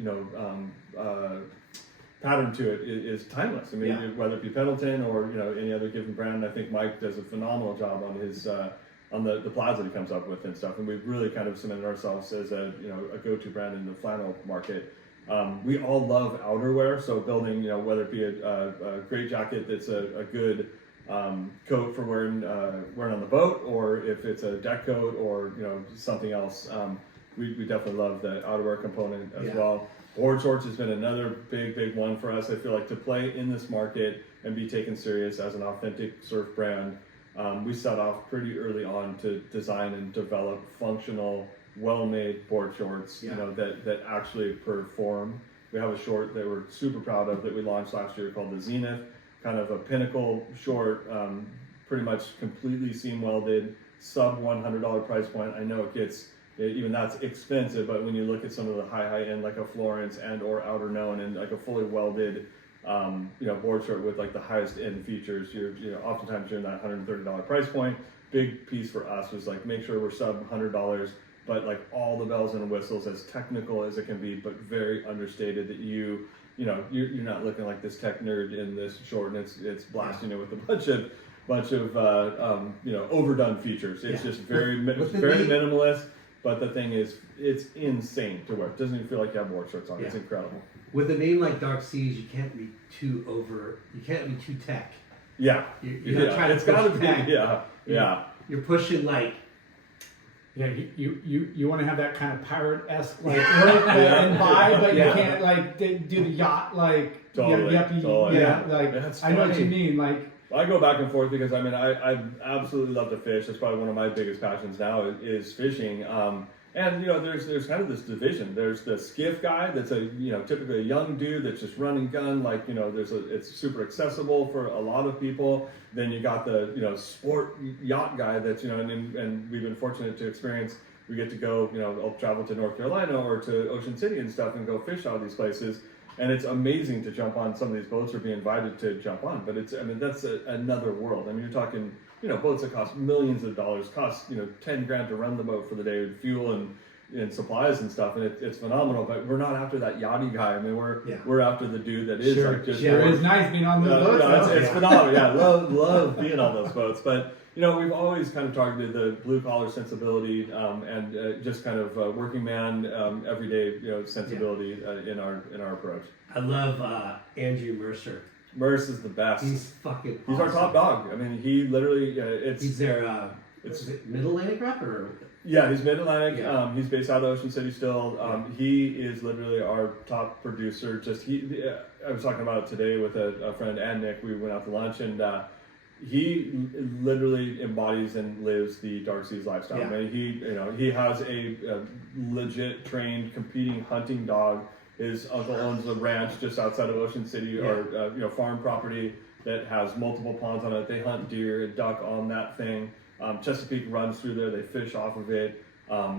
pattern to it is timeless. I mean, whether it be Pendleton or any other given brand, I think Mike does a phenomenal job on his on the plaids that he comes up with and stuff. And we've really kind of cemented ourselves as a go-to brand in the flannel market. We all love outerwear, so building whether it be a great jacket that's a good coat for wearing on the boat, or if it's a deck coat or something else. We definitely love the outerwear component as well. Board shorts has been another big one for us. I feel like to play in this market and be taken serious as an authentic surf brand, we set off pretty early on to design and develop functional, well-made board shorts, that actually perform. We have a short that we're super proud of that we launched last year called the Zenith, kind of a pinnacle short, pretty much completely seam welded, sub $100 price point. I know it gets, even that's expensive, but when you look at some of the high end, like a Florence and or outer known and like a fully welded, board shirt with like the highest end features, oftentimes you're in that $130 price point. Big piece for us was like, make sure we're sub $100, but like all the bells and whistles, as technical as it can be, but very understated, that you're not looking like this tech nerd in this short and it's blasting it with a bunch of overdone features. It's just very minimalist, but the thing is, it's insane to wear. It doesn't even feel like you have board shorts on. It's incredible. With a name like Dark Seas, you can't be too tech. Yeah, You're not trying to push tech. You're pushing like. Yeah, you want to have that kind of pirate-esque like look and vibe, but you can't like do the yacht like totally. Like I know what you mean. Like I go back and forth because I absolutely love to fish. That's probably one of my biggest passions now is fishing. And there's kind of this division. There's the skiff guy that's typically a young dude that's just running gun, like it's super accessible for a lot of people. Then you got the sport yacht guy that's and we've been fortunate to experience. We get to go I'll travel to North Carolina or to Ocean City and stuff and go fish out of these places. And it's amazing to jump on some of these boats or be invited to jump on. But that's another world. You're talking boats that cost millions of dollars, cost $10,000 to run the boat for the day with fuel and supplies and stuff, and it's phenomenal. But we're not after that yachty guy. We're after the dude that is it's nice being on those boats. It's phenomenal. Yeah, love being on those boats. But we've always kind of targeted the blue collar sensibility and just kind of working man, everyday sensibility in our approach. I love Andrew Mercer. Merce is the best. He's fucking awesome. He's our top dog. He literally, he's their, is it Mid-Atlantic rep or? Yeah, he's Mid-Atlantic. Yeah. He's based out of Ocean City still. He is literally our top producer. I was talking about it today with a friend and Nick. We went out to lunch and he literally embodies and lives the Dark Seas lifestyle. Yeah. He has a legit trained competing hunting dog. His uncle owns a ranch just outside of Ocean City, or farm property that has multiple ponds on it. They hunt deer and duck on that thing. Chesapeake runs through there. They fish off of it.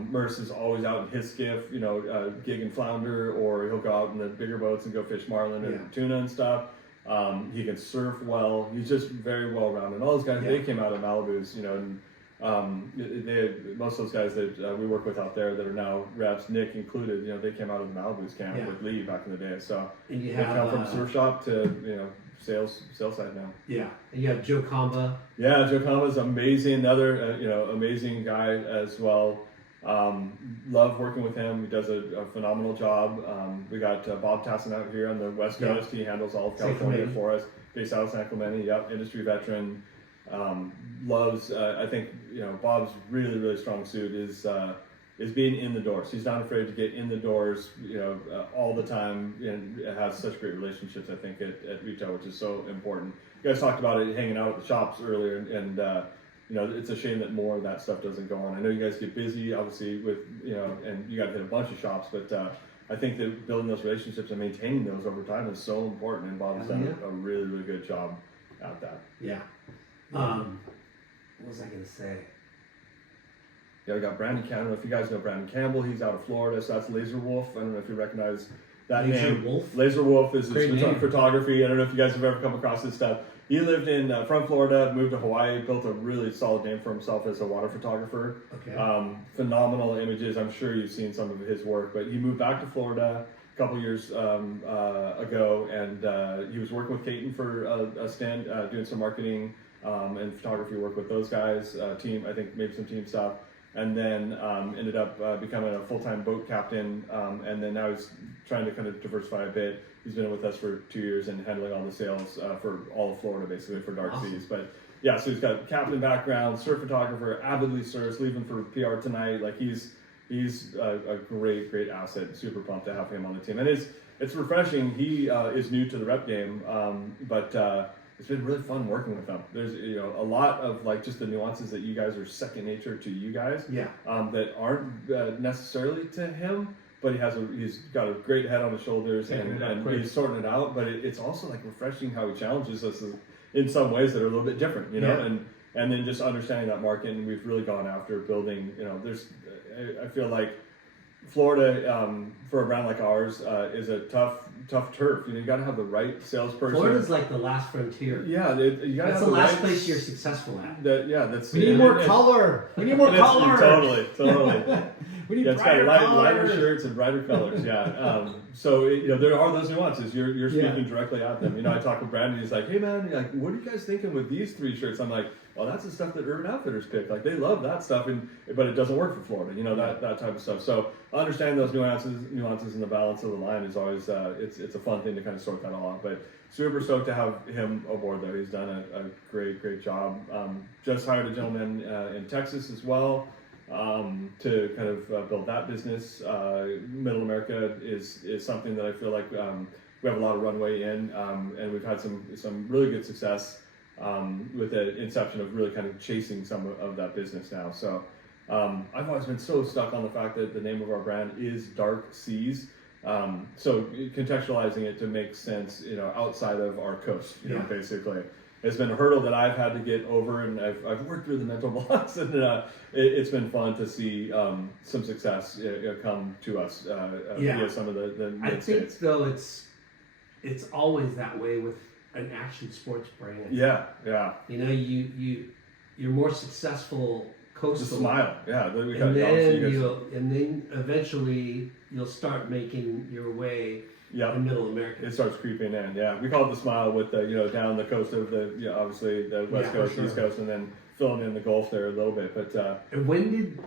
Merce is always out in his skiff, gigging flounder, or he'll go out in the bigger boats and go fish marlin and tuna and stuff. He can surf well. He's just very well rounded. And all those guys, they came out of Malibu's, and most of those guys that we work with out there that are now reps, Nick included, they came out of the Malibu's camp with Lee back in the day. So and they come from surf shop to sales side now. Yeah, and you have Joe Kamba. Yeah, Joe Kamba's amazing. Another amazing guy as well. Love working with him. He does a phenomenal job. We got Bob Tassin out here on the West Coast. He handles all of California for us. Based out of San Clemente. Yep, industry veteran. Loves. I think Bob's really strong suit is being in the doors. He's not afraid to get in the doors, all the time, and has such great relationships. I think at retail, which is so important. You guys talked about it hanging out at the shops earlier, and it's a shame that more of that stuff doesn't go on. I know you guys get busy, obviously, with and you got to hit a bunch of shops, but I think that building those relationships and maintaining those over time is so important, and Bob's done a really good job at that. Yeah. What was I going to say? Yeah, we got Brandon Campbell. If you guys know Brandon Campbell, he's out of Florida, so that's Laser Wolf. I don't know if you recognize that name. Wolf? Laser Wolf is his photography. I don't know if you guys have ever come across his stuff. He lived from Florida, moved to Hawaii, built a really solid name for himself as a water photographer. Okay. Phenomenal images. I'm sure you've seen some of his work, but he moved back to Florida a couple years ago, and he was working with Caton for a stint, doing some marketing and photography work with those guys, team, I think maybe some team stuff. And then ended up becoming a full-time boat captain, and then now he's trying to kind of diversify a bit. He's been with us for 2 years and handling all the sales for all of Florida, basically, for Dark Seas. But yeah, so he's got a captain background, surf photographer, avidly surfs, leaving for PR tonight. Like he's a great asset. Super pumped to have him on the team, and it's refreshing. He is new to the rep game, but it's been really fun working with him. There's a lot of like just the nuances that you guys are second nature to you guys. Yeah. That aren't necessarily to him, but he's got a great head on his shoulders and he's sorting it out. But it's also like refreshing how he challenges us in some ways that are a little bit different, and and then just understanding that market. And we've really gone after building, I feel like Florida, for a brand like ours, is a tough turf. You got to have the right salesperson. Florida's like the last frontier. Yeah, you got to That's have the last right, place you're successful at. We need more color. We need more color. Totally. We need It's got brighter lighter colors. shirts and brighter colors. Yeah. So there are those nuances. You're speaking directly at them. I talk with Brandon. He's like, "Hey man, what are you guys thinking with these 3 shirts?" I'm like, "Well, that's the stuff that Urban Outfitters pick. Like they love that stuff, but it doesn't work for Florida. That type of stuff." So understanding those nuances and the balance of the line is always it's a fun thing to kind of sort that all out. But super stoked to have him aboard though. He's done a great job. Just hired a gentleman in Texas as well. To kind of build that business. Middle America is something that I feel like we have a lot of runway in, and we've had some really good success with the inception of really kind of chasing some of that business now. So I've always been so stuck on the fact that the name of our brand is Dark Seas. So contextualizing it to make sense, outside of our coast, basically. It's been a hurdle that I've had to get over, and I've worked through the mental blocks, and it's been fun to see some success come to us via some of the I think though it's always that way with an action sports brand. Yeah. You're more successful coastal. The smile, yeah. And then eventually you'll start making your way. Yeah, in Middle America. It starts creeping in. Yeah, we call it the smile with the down the coast of the obviously the west coast, east coast, and then filling in the Gulf there a little bit. But and when did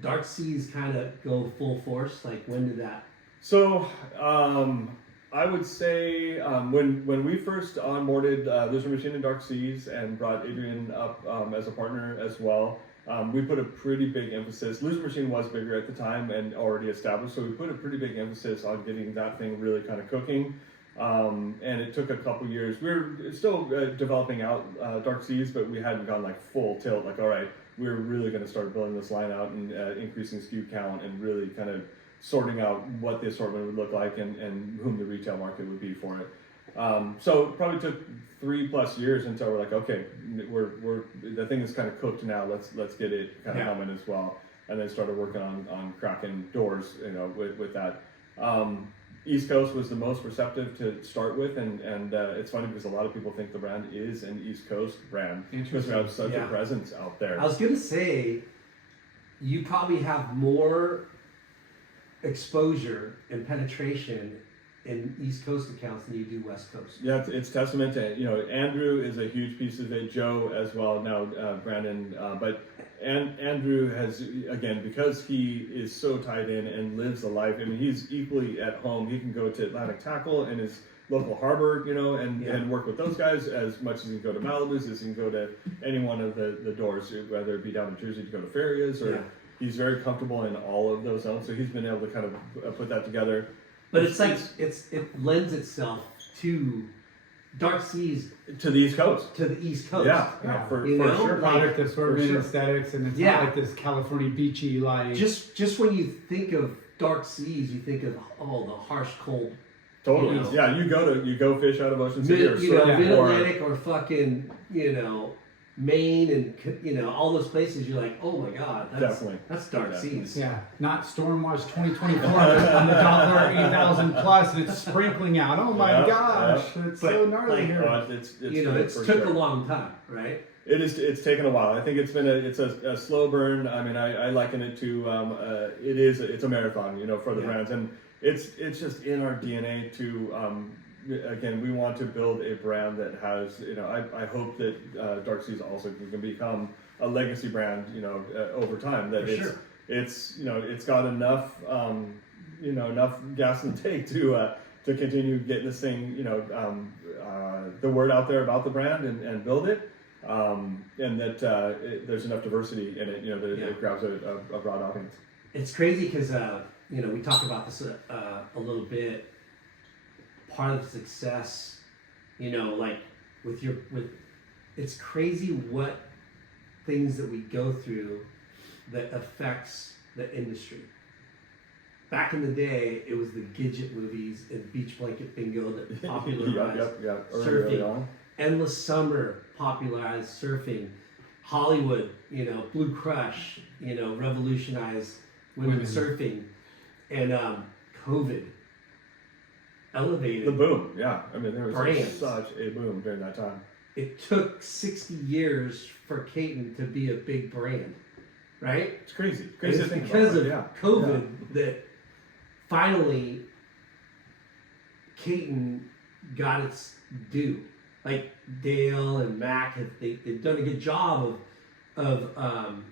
Dark Seas kind of go full force? Like when did that? So I would say when we first onboarded Loser Machine and Dark Seas and brought Adrian up as a partner as well. We put a pretty big emphasis. Loser Machine was bigger at the time and already established, so we put a pretty big emphasis on getting that thing really kind of cooking. And it took a couple years. We were still developing out Dark Seas, but we hadn't gone like full tilt. Like, all right, we're really going to start building this line out and increasing SKU count and really kind of sorting out what the assortment would look like and whom the retail market would be for it. So it probably took 3+ years until we're like, okay, we're the thing is kind of cooked now. Let's get it kind of humming as well, and then started working on cracking doors, with that. East Coast was the most receptive to start with, and it's funny because a lot of people think the brand is an East Coast brand because we have such a presence out there. I was gonna say, you probably have more exposure and penetration in East Coast accounts than you do West Coast. Yeah, it's testament to, Andrew is a huge piece of it, Joe as well, now Brandon, and Andrew has, again, because he is so tied in and lives a life, I mean, he's equally at home. He can go to Atlantic Tackle and his local harbor, and work with those guys as much as he can go to Malibu's, as he can go to any one of the doors, whether it be down in Jersey to go to Ferrias, or he's very comfortable in all of those zones, so he's been able to kind of put that together. But it's like it lends itself to Dark Seas to the East Coast. To the East Coast. Yeah, for sure. Product assortment, aesthetics, and it's not like this California beachy like. Just when you think of Dark Seas, you think of the harsh cold. Totally. Yeah, you go fish out of Ocean City or Mid-Atlantic or fucking Maine and all those places. You're like, oh my god, that's Dark Seas. Yeah, not Stormwatch 2024 on the dollar 8,000 plus, and it's sprinkling out. Oh my gosh, it's so gnarly here. It's took a long time, right? It's taken a while. I think it's been a slow burn. I mean, I liken it to it's a marathon, for the brands, and it's just in our DNA to. Again, we want to build a brand that has, I hope that Dark Seas also can become a legacy brand, over time. That it's got enough, enough gas in the tank to continue getting this thing, the word out there about the brand and build it, and that there's enough diversity in it, that it grabs a broad audience. It's crazy because we talk about this a little bit. Part of success, like it's crazy what things that we go through that affects the industry. Back in the day, it was the Gidget movies and beach blanket bingo that popularized surfing. Endless Summer popularized surfing. Hollywood, Blue Crush, revolutionized women surfing, and COVID elevated the boom. Yeah, I mean there was brands. such a boom during that time. It took 60 years for Caton to be a big brand, right? It's crazy. And Crazy it's to think because about, of COVID that finally Caton got its due. Like Dale and Mac, they've done a good job of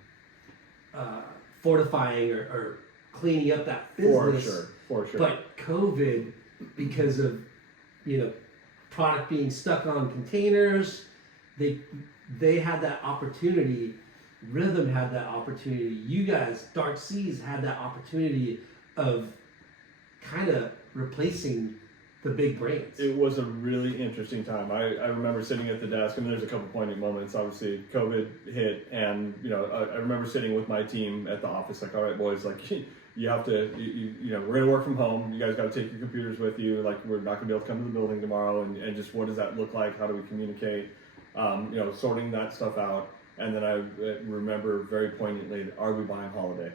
fortifying or cleaning up that business. For sure. But COVID, because of product being stuck on containers, they had that opportunity. Rhythm had that opportunity. You guys, Dark Seas, had that opportunity of kind of replacing the big brands. It was a really interesting time. I remember sitting at the desk. I mean, there's a couple poignant moments. Obviously, COVID hit, and I remember sitting with my team at the office, like, all right, boys, like, you have to, we're gonna work from home. You guys got to take your computers with you. Like, we're not gonna be able to come to the building tomorrow, and just what does that look like? How do we communicate? Sorting that stuff out. And then I remember very poignantly, are we buying holiday?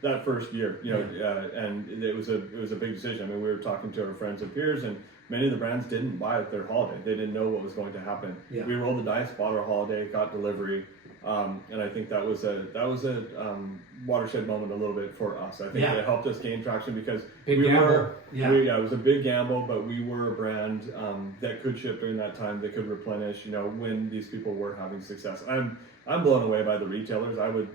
that first year, and it was a big decision. I mean, we were talking to our friends and peers, and many of the brands didn't buy their holiday. They didn't know what was going to happen. Yeah. We rolled the dice, bought our holiday, got delivery, and I think that was a watershed moment a little bit for us. I think it helped us gain traction because it was a big gamble, but we were a brand that could ship during that time, that could replenish, when these people were having success. I'm blown away by the retailers. I would,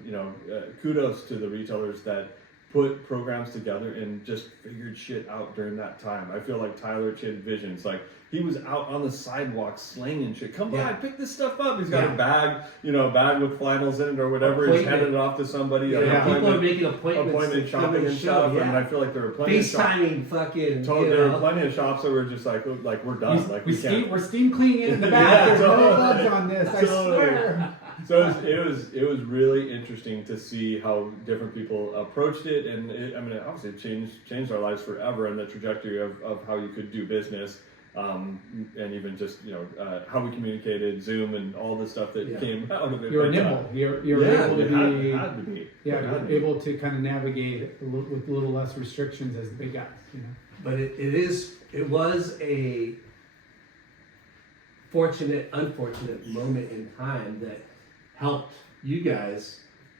kudos to the retailers that put programs together and just figured shit out during that time. I feel like Tyler at Chid Visions, like he was out on the sidewalk slanging shit. Come by, pick this stuff up. He's got a bag, a bag with flannels in it or whatever. He's handing it off to somebody. People are making appointments shopping and stuff. Yeah. And I feel like there were plenty FaceTiming fucking. There were plenty of shops that were just like we're done. We're steam cleaning it in the back. There's no bugs on this. I swear. So it was really interesting to see how different people approached it, and it obviously changed our lives forever, and the trajectory of how you could do business, and even just how we communicated, Zoom, and all the stuff that came out of it. You're nimble. You're able to be. Had to be. Yeah, you're able to kind of navigate with a little less restrictions as the big guys. But it was a unfortunate moment in time that helped you guys,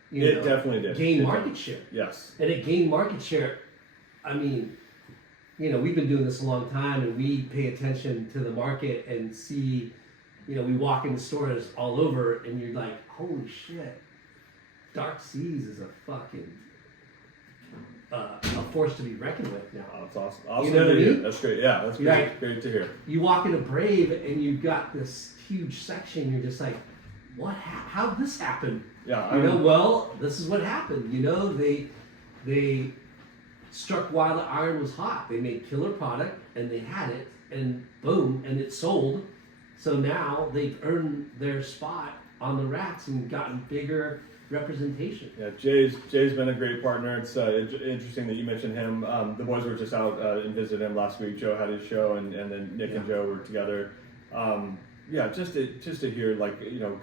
it definitely did. Gain market share. Yes. And it gained market share. I mean, we've been doing this a long time, and we pay attention to the market and see, we walk into stores all over, and you're like, holy shit, Dark Seas is a fucking a force to be reckoned with now. Oh, that's awesome. You know what I mean? That's great. Yeah, that's great. Right. Great to hear. You walk into Brave, and you've got this huge section. You're just like, how'd this happen? Yeah, well, this is what happened. They struck while the iron was hot. They made killer product, and they had it, and boom, and it sold. So now they've earned their spot on the racks and gotten bigger representation. Yeah, Jay's been a great partner. It's interesting that you mentioned him. The boys were just out and visited him last week. Joe had his show, and then Nick and Joe were together. Just to hear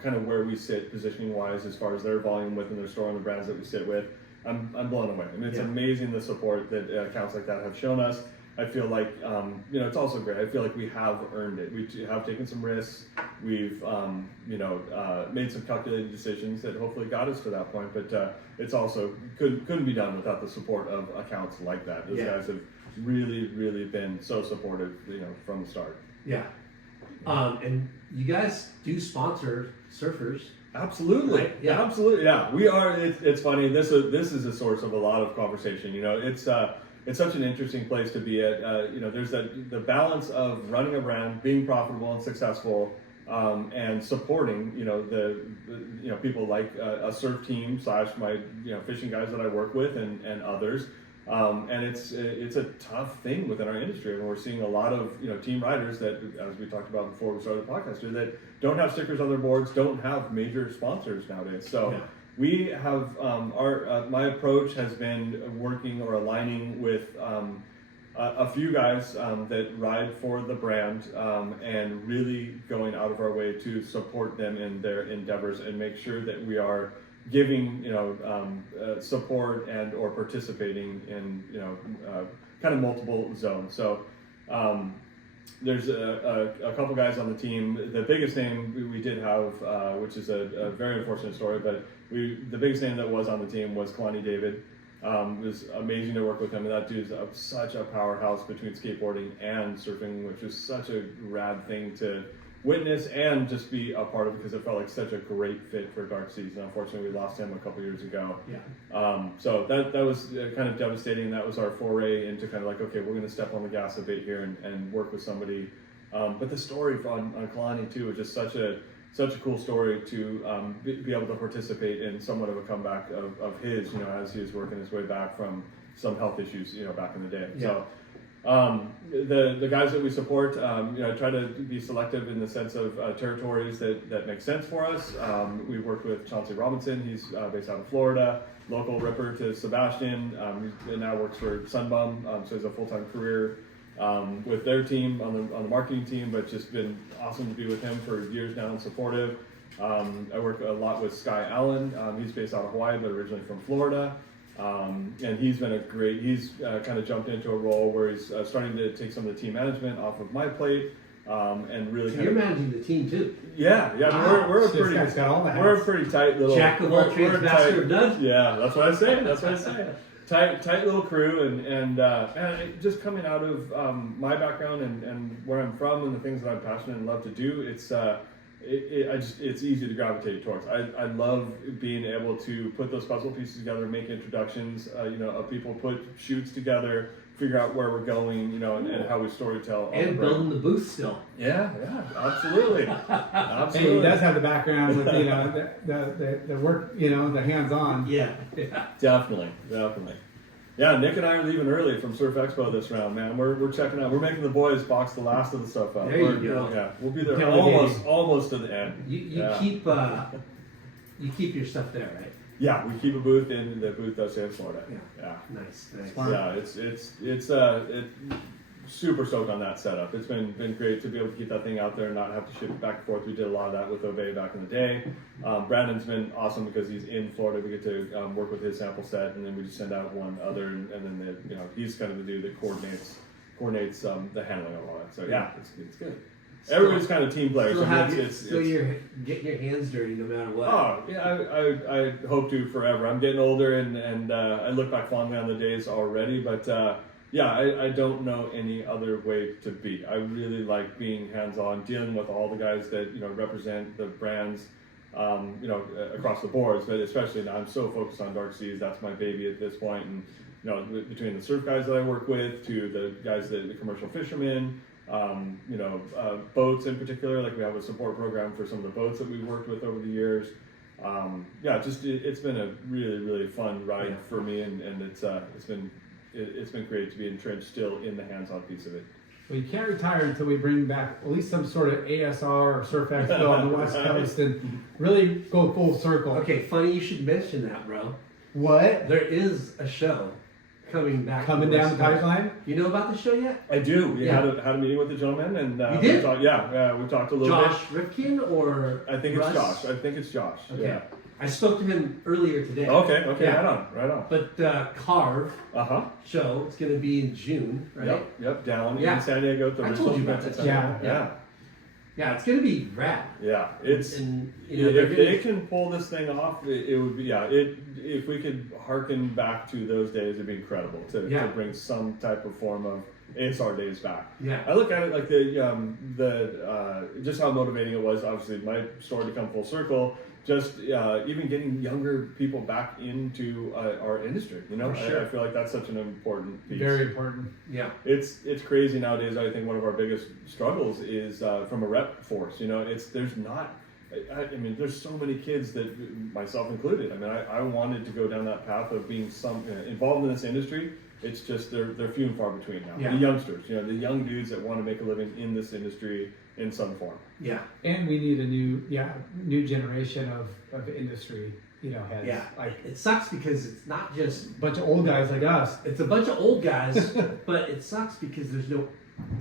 kind of where we sit positioning wise as far as their volume within their store and the brands that we sit with. I'm blown away. I mean, it's amazing the support that accounts like that have shown us. I feel like it's also great. I feel like we have earned it. We have taken some risks. We've made some calculated decisions that hopefully got us to that point. But it's also couldn't be done without the support of accounts like that. Those guys have really, really been so supportive, from the start. Yeah. And you guys do sponsor surfers. Absolutely. Right? Yeah. Absolutely. Yeah. We are. It's funny. This is a source of a lot of conversation. It's such an interesting place to be at. There's the balance of running a brand, being profitable and successful, and supporting the people like a surf team / my fishing guys that I work with and others. And it's a tough thing within our industry, and we're seeing a lot of team riders that, as we talked about before we started the podcast, that don't have stickers on their boards, don't have major sponsors nowadays. So we have my approach has been working or aligning with a few guys that ride for the brand and really going out of our way to support them in their endeavors and make sure that we are giving support and or participating in kind of multiple zones. So there's a couple guys on the team. The biggest name we did have, which is a very unfortunate story, but the biggest name that was on the team was Kalani David. It was amazing to work with him, and that dude's such a powerhouse between skateboarding and surfing, which was such a rad thing to witness and just be a part of, because it felt like such a great fit for Dark Seas. And unfortunately, we lost him a couple years ago. Yeah. So that was kind of devastating. That was our foray into kind of like, okay, we're going to step on the gas a bit here and work with somebody. But the story on Kalani too was just such a cool story to be able to participate in somewhat of a comeback of his, as he was working his way back from some health issues, back in the day. Yeah. So the guys that we support, try to be selective in the sense of territories that make sense for us. We worked with Chauncey Robinson. He's based out of Florida, local ripper to Sebastian. He now works for Sunbum, so he's a full-time career with their team on the marketing team, but just been awesome to be with him for years now and supportive. I work a lot with Sky Allen. He's based out of Hawaii, but originally from Florida. And he's been he's kind of jumped into a role where he's starting to take some of the team management off of my plate, and really. So you're managing the team too. Yeah. Wow. We're a This guy's got all the we're a hats. pretty tight little Jack of all trades, master of none. Yeah, that's what I say. Tight little crew, and just coming out of my background and where I'm from and the things that I'm passionate and love to do, it's easy to gravitate towards. I love being able to put those puzzle pieces together, make introductions, of people, put shoots together, figure out where we're going, and how we storytell. And building the booth still. Yeah, absolutely. Hey, he does have the background with the work, the hands-on. Yeah. Definitely. Yeah, Nick and I are leaving early from Surf Expo this round, man. We're checking out. We're making the boys box the last of the stuff out. There you go. Yeah, we'll be there Delegating. almost to the end. You keep your stuff there, right? Yeah, we keep a booth in the booth that's in Florida. Yeah. Nice. Yeah, it's super stoked on that setup. It's been great to be able to keep that thing out there and not have to ship it back and forth. We did a lot of that with Obey back in the day. Brandon's been awesome because he's in Florida. We get to work with his sample set, and then we just send out one other, and then he's kind of the dude that coordinates the handling of all that. So yeah, it's good. Everybody's kind of team players. You're getting your hands dirty no matter what. Oh yeah, I hope to forever. I'm getting older, and I look back fondly on the days already, but. Yeah, I don't know any other way to be. I really like being hands-on, dealing with all the guys that represent the brands, across the boards. But especially now, I'm so focused on Dark Seas. That's my baby at this point. And between the surf guys that I work with to the guys the commercial fishermen, boats in particular. Like we have a support program for some of the boats that we've worked with over the years. It's been a really really fun ride for me, and it's been great to be entrenched still in the hands-on piece of it. Well, you can't retire until we bring back at least some sort of ASR or Surf Expo on the West Coast and really go full circle. Okay, funny you should mention that, bro. What? There is a show coming back. Coming down the pipeline? You know about the show yet? I do. We Yeah. had a meeting with the gentleman, and You did? we talked, we talked a little Josh Rifkin or bit. I think it's Russ? Josh. Okay. Yeah. I spoke to him earlier today. Okay. Yeah. Right on. But Carve Uh-huh. show, it's going to be in June, right? Yep. Down Yeah. in San Diego at the I Richmond told you about Convention that. Center. Yeah, it's going to be rad. Yeah. It's And, if they can pull this thing off, it would be if we could harken back to those days, it'd be incredible to bring some type of form of ASR days back. Yeah. I look at it like the just how motivating it was. Obviously, my story to come full circle. Just even getting younger people back into our industry. For sure. I feel like that's such an important piece. Very important. Yeah. It's crazy nowadays. I think one of our biggest struggles is from a rep force. There's not. I mean, there's so many kids that, myself included. I mean, I wanted to go down that path of being involved in this industry. It's just they're few and far between now. Yeah. The youngsters, the young dudes that want to make a living in this industry in some form. Yeah. And we need a new generation of industry. has Yeah, like it sucks because it's not just a bunch of old guys like us. it's a bunch of old guys, but it sucks because there's no.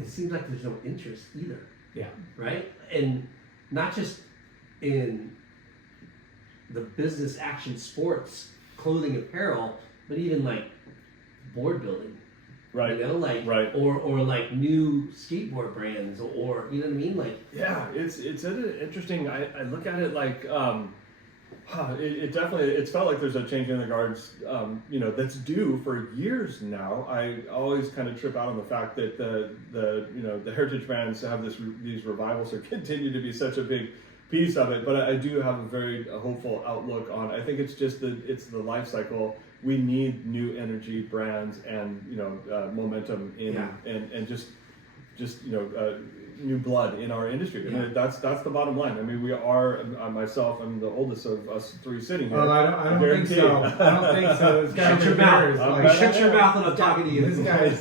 It seems like there's no interest either, Yeah. right? And not just in the business, action, sports, clothing, apparel, but even like board building. Right. You know, like Right. or like new skateboard brands, or you know what I mean, like Yeah, it's an interesting. I look at it like it definitely it's felt like there's a change in the guards. That's due for years now. I always kind of trip out on the fact that the heritage brands have these revivals or continue to be such a big piece of it. But I do have a very hopeful outlook on. I think it's just the life cycle. We need new energy brands and momentum in and just new blood in our industry. I mean, that's the bottom line. I mean, we are myself. I'm the oldest of us three sitting here. Well, I don't think so. I don't think so. This guy shut your over there is mouth. like, Shut your mouth when I'm talking to you. This guy's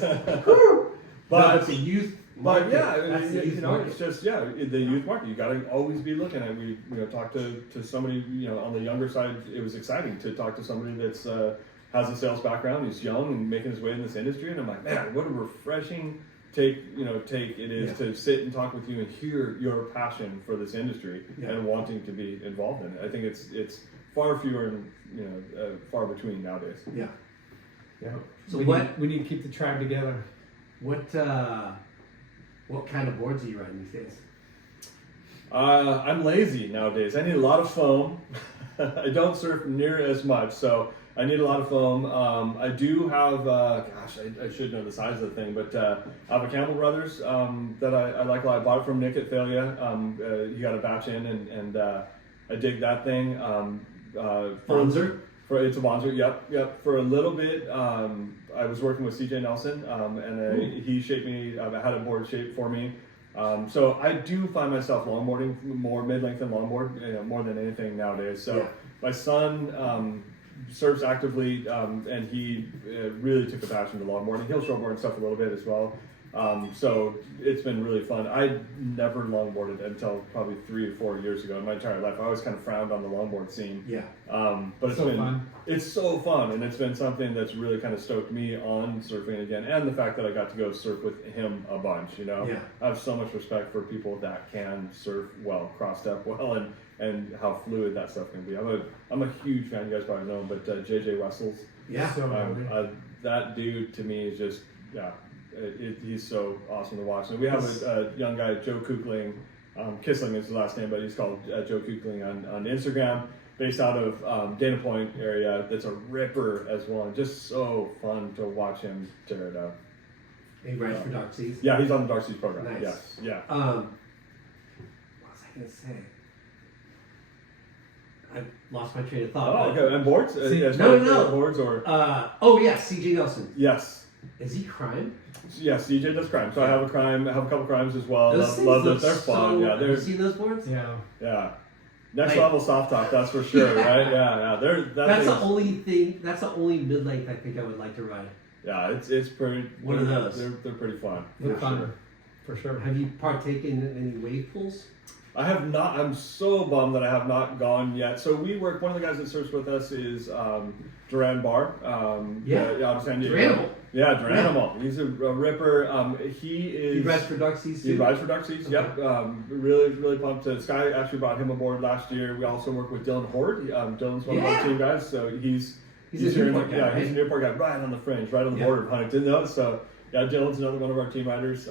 But it's a youth. But market. yeah, That's the youth market. it's just the youth market. You got to always be looking at. We talk to somebody on the younger side. It was exciting to talk to somebody that's has a sales background. He's young and making his way in this industry, and I'm like, man, what a refreshing take it is to sit and talk with you and hear your passion for this industry and wanting to be involved in it. I think it's far fewer and far between nowadays. Yeah. Yeah. So we need to keep the tribe together. What kind of boards are you riding these days? I'm lazy nowadays. I need a lot of foam. I don't surf near as much, so I need a lot of foam. I do have, I should know the size of the thing, but I have a Campbell Brothers that I like a lot. I bought it from Nick at Thalia. He got a batch in, and I dig that thing. Bonzer? It's a Bonzer, yep. For a little bit, I was working with CJ Nelson, and he shaped me, had a board shaped for me. So I do find myself longboarding more mid-length and longboard, more than anything nowadays. So my son surfs actively, and he really took a passion to longboarding. He'll shortboard and stuff a little bit as well. So it's been really fun. I never longboarded until probably 3 or 4 years ago in my entire life. I always kind of frowned on the longboard scene. Yeah. But it's so fun. fun, and it's been something that's really kind of stoked me on surfing again, and the fact that I got to go surf with him a bunch. Yeah. I have so much respect for people that can surf well, cross step well, and how fluid that stuff can be. I'm a huge fan. You guys probably know him, but JJ Wessels. Yeah. So That dude to me is just he's so awesome to watch. And we have a young guy, Joe Kukling. Kissling is his last name, but he's called Joe Kukling on Instagram, based out of Dana Point area. That's a ripper as well, and just so fun to watch him tear it up. He rides for Dark Seas? Yeah, he's on the Dark Seas program. Nice. Yes, yeah. What was I going to say? I lost my train of thought. Oh, okay. And boards? No. Boards or? CJ Nelson. Yes. Is he crime? Yeah, CJ does crime. So I have a couple crimes as well. Those Love things those. They're look fun. so- Yeah, Have you seen those boards? yeah. Next level soft top, that's for sure, right? Yeah. That's the only thing. That's the only mid length I think I would like to ride. Yeah, it's pretty. One of those. They're pretty fun. Look fun. For sure. Have you partaken in any wave pools? I have not. I'm so bummed that I have not gone yet. So we work. One of the guys that surfs with us is Duran Barr. Out of San Diego. Duranimal. Yeah, Duranimal. He's a ripper. He rides for Dark Seas too? He rides for Dark Seas. Okay. Yep. Really pumped. Sky actually brought him aboard last year. We also work with Dylan Horde. Dylan's one of our team guys. So he's a Newport guy. Yeah, right? he's a Newport guy, right on the fringe, right on the border of Huntington, though. So yeah, Dylan's another one of our team riders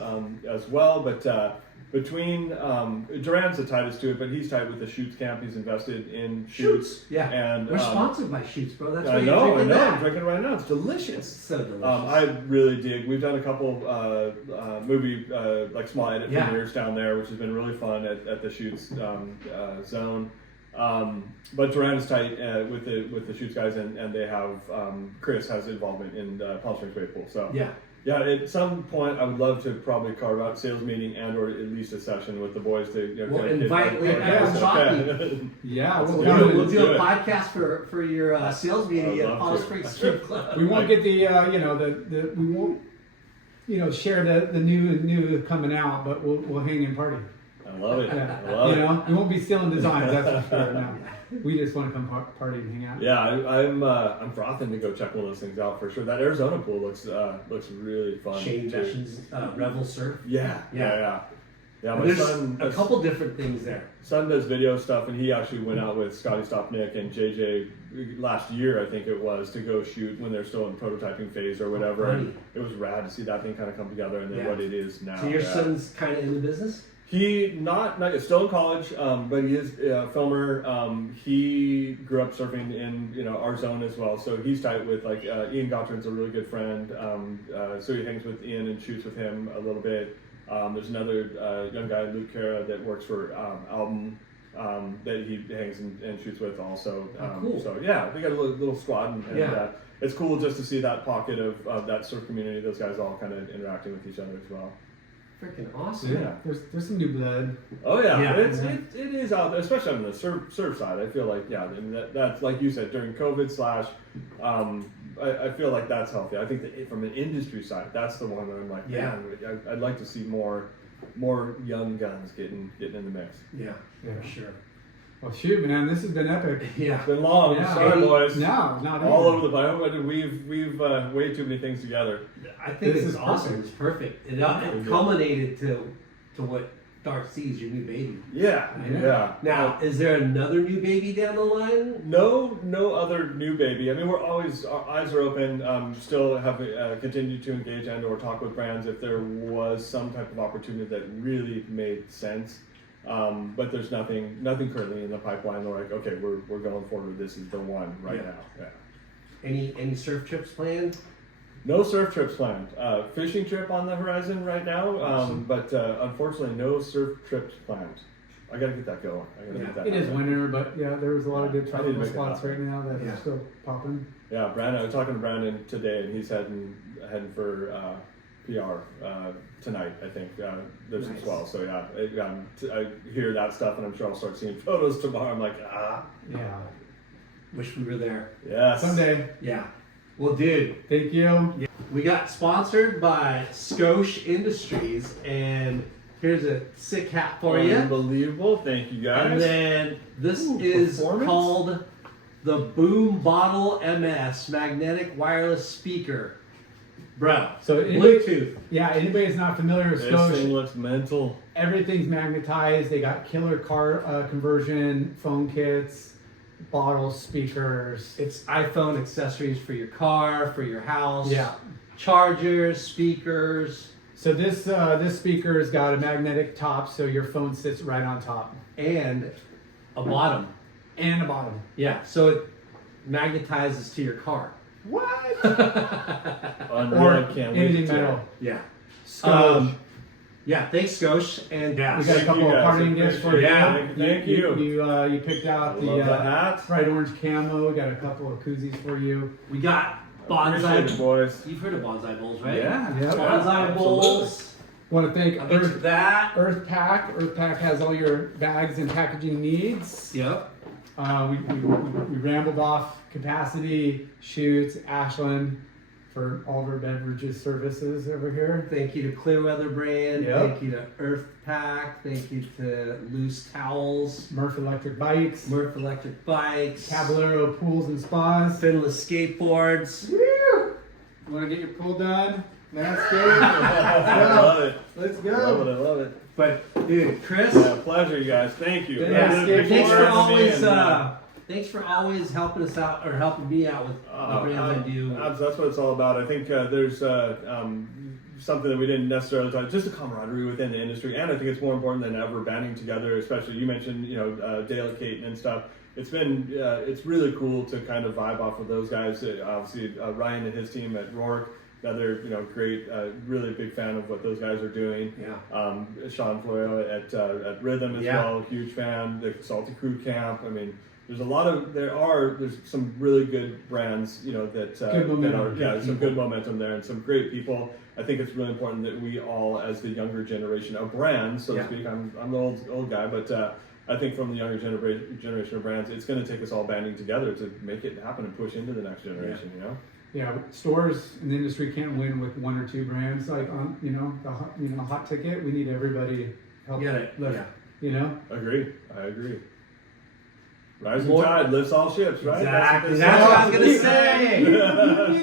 as well. But between Duran's the tightest to it, but he's tight with the Shoots camp. He's invested in Shoots. Yeah. And we're sponsored by Shoots, bro. That's why I know. you're drinking I'm that. drinking it right now. It's delicious. It's so delicious. I really dig. We've done a couple movie like small edit premieres down there, which has been really fun at the Shoots zone. But Duran is tight with the Shoots guys, and they have Chris has involvement in Palm Springs Wave Pool. So yeah, at some point I would love to probably carve out sales meeting and or at least a session with the boys to We'll kind of invite Jockey. Yeah, We'll do a podcast for your sales meeting at Palm Springs Strip Club. We won't get the we won't share the new coming out, but we'll hang in party. I love it. Yeah. I love it. We won't be stealing designs. That's for sure. No. We just want to come party and hang out. Yeah, I'm frothing to go check one of those things out for sure. That Arizona pool looks really fun. Shane too. Sessions, Revel Surf. Yeah. Yeah, my There's son. a couple different things there. Son does video stuff, and he actually went out with Scotty Stopnick and JJ last year, I think it was, to go shoot when they're still in prototyping phase or whatever. Funny. It was rad to see that thing kind of come together and then what it is now. So your son's kind of in the business? He not yet, still in college, but he is a filmer. He grew up surfing in our zone as well, so he's tight with like Ian Gottrin's a really good friend. So he hangs with Ian and shoots with him a little bit. There's another young guy, Luke Cara, that works for Album that he hangs and shoots with also. Cool. So yeah, we got a little squad, and it's cool just to see that pocket of that surf community. Those guys all kind of interacting with each other as well. Freaking awesome. Yeah, there's some new blood. Oh yeah, Yeah. it is out there, especially on the surf side. I feel like and that's like you said during COVID / I feel like that's healthy. I think that from an industry side, that's the one that I'm like, man, I'd like to see more young guns getting in the mix. Yeah, Yeah. for sure. Well, shoot, man, this has been epic. Yeah. It's been long. Yeah. Sorry, boys. No, not All even. over the place. We've way too many things together. I think This it's is awesome. perfect. It's perfect. It culminated to what Dark Seas, your new baby. Yeah. Now, is there another new baby down the line? No other new baby. I mean, our eyes are open. Still have continued to engage and/or talk with brands if there was some type of opportunity that really made sense. But there's nothing currently in the pipeline. We're like, okay, we're going forward. This is the one right now. Yeah. Any surf trips planned? No surf trips planned. Fishing trip on the horizon right now. Awesome. But unfortunately, no surf trips planned. I gotta get that going. It is winter, but yeah, there was a lot of good I need to tropical make it spots happen. right now that are still popping. Yeah, Brandon. I was talking to Brandon today, and he's heading for PR tonight. I think there's some Nice. swell. So yeah, I hear that stuff, and I'm sure I'll start seeing photos tomorrow. I'm like, Yeah. Wish we were there. yes. Someday. Yeah. Well, dude, Thank you. we got sponsored by Skosh Industries, and here's a sick hat for you. Unbelievable. Thank you guys. And then this is performance? called the Boom Bottle MS Magnetic Wireless Speaker. Bro, So anybody, Bluetooth. anybody who's not familiar with This thing Scotia, looks mental. everything's magnetized. They got killer car conversion, phone kits, bottles, speakers. It's iPhone accessories for your car, for your house. Yeah. Chargers, speakers, So this speaker's got a magnetic top, so your phone sits right on top, and a bottom. and a bottom. Yeah, so it magnetizes to your car. What? Unreal. Or I can't wait anything to- metal. Yeah. Skosh. Yeah, thanks, Skosh. And We got a Thank couple you of guys. parting gifts for you. Yeah. Thank you. You picked out I the love the hat. bright orange camo. We got a couple of koozies for you. we got Appreciate it, bonsai. boys. You've heard of bonsai bowls, right? Yeah. Yeah. Bonsai bowls. Want to thank I'll get you that. Earth Pack. Earth Pack has all your bags and packaging needs. Yep. We rambled off capacity, shoots, Ashland for all of our beverages services over here. Thank you to Clearweather Brand. Yep. Thank you to Earth Pack. Thank you to Loose Towels. Murph Electric Bikes, Murph Electric Bikes. Caballero Pools and Spas. Finless Skateboards. Woo! Want to get your pool done? Landscape? I love it. Let's I love go. it. I love it. But dude, Chris. Yeah, pleasure, you guys. Thank you. Yeah, I really thanks Thanks appreciate for having me, always and, thanks for always helping us out or helping me out with the brands I do. That's what it's all about. I think there's something that we didn't necessarily talk, just the camaraderie within the industry, and I think it's more important than ever banding together. Especially you mentioned, Dale at Caton and stuff. It's been it's really cool to kind of vibe off of those guys. Obviously, Ryan and his team at Rourke. Another, great, really big fan of what those guys are doing. Yeah. Sean Florio at Rhythm as Yeah. well, huge fan. The Salty Crew Camp. I mean, there's some really good brands, that Good momentum. there's some good momentum there and some great people. I think it's really important that we all, as the younger generation of brands, so to Yeah. speak, I'm the old guy, but I think from the younger generation of brands, it's going to take us all banding together to make it happen and push into the next generation. Yeah, stores in the industry can't win with one or two brands. Like on, the hot ticket. We need everybody to help Get it. lift. Yeah. Agree. I agree. Rising More- tide lifts all ships, right? Exactly. That's That's what I was Keep- gonna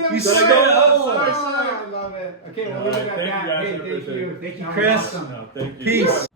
say. You said said go it. home. Sorry, I love it. Okay, well, All we'll right, leave it thank you, at that. guys. I Hey, thank appreciate you. it. Thank you, That was Chris. awesome. No, thank you. Peace.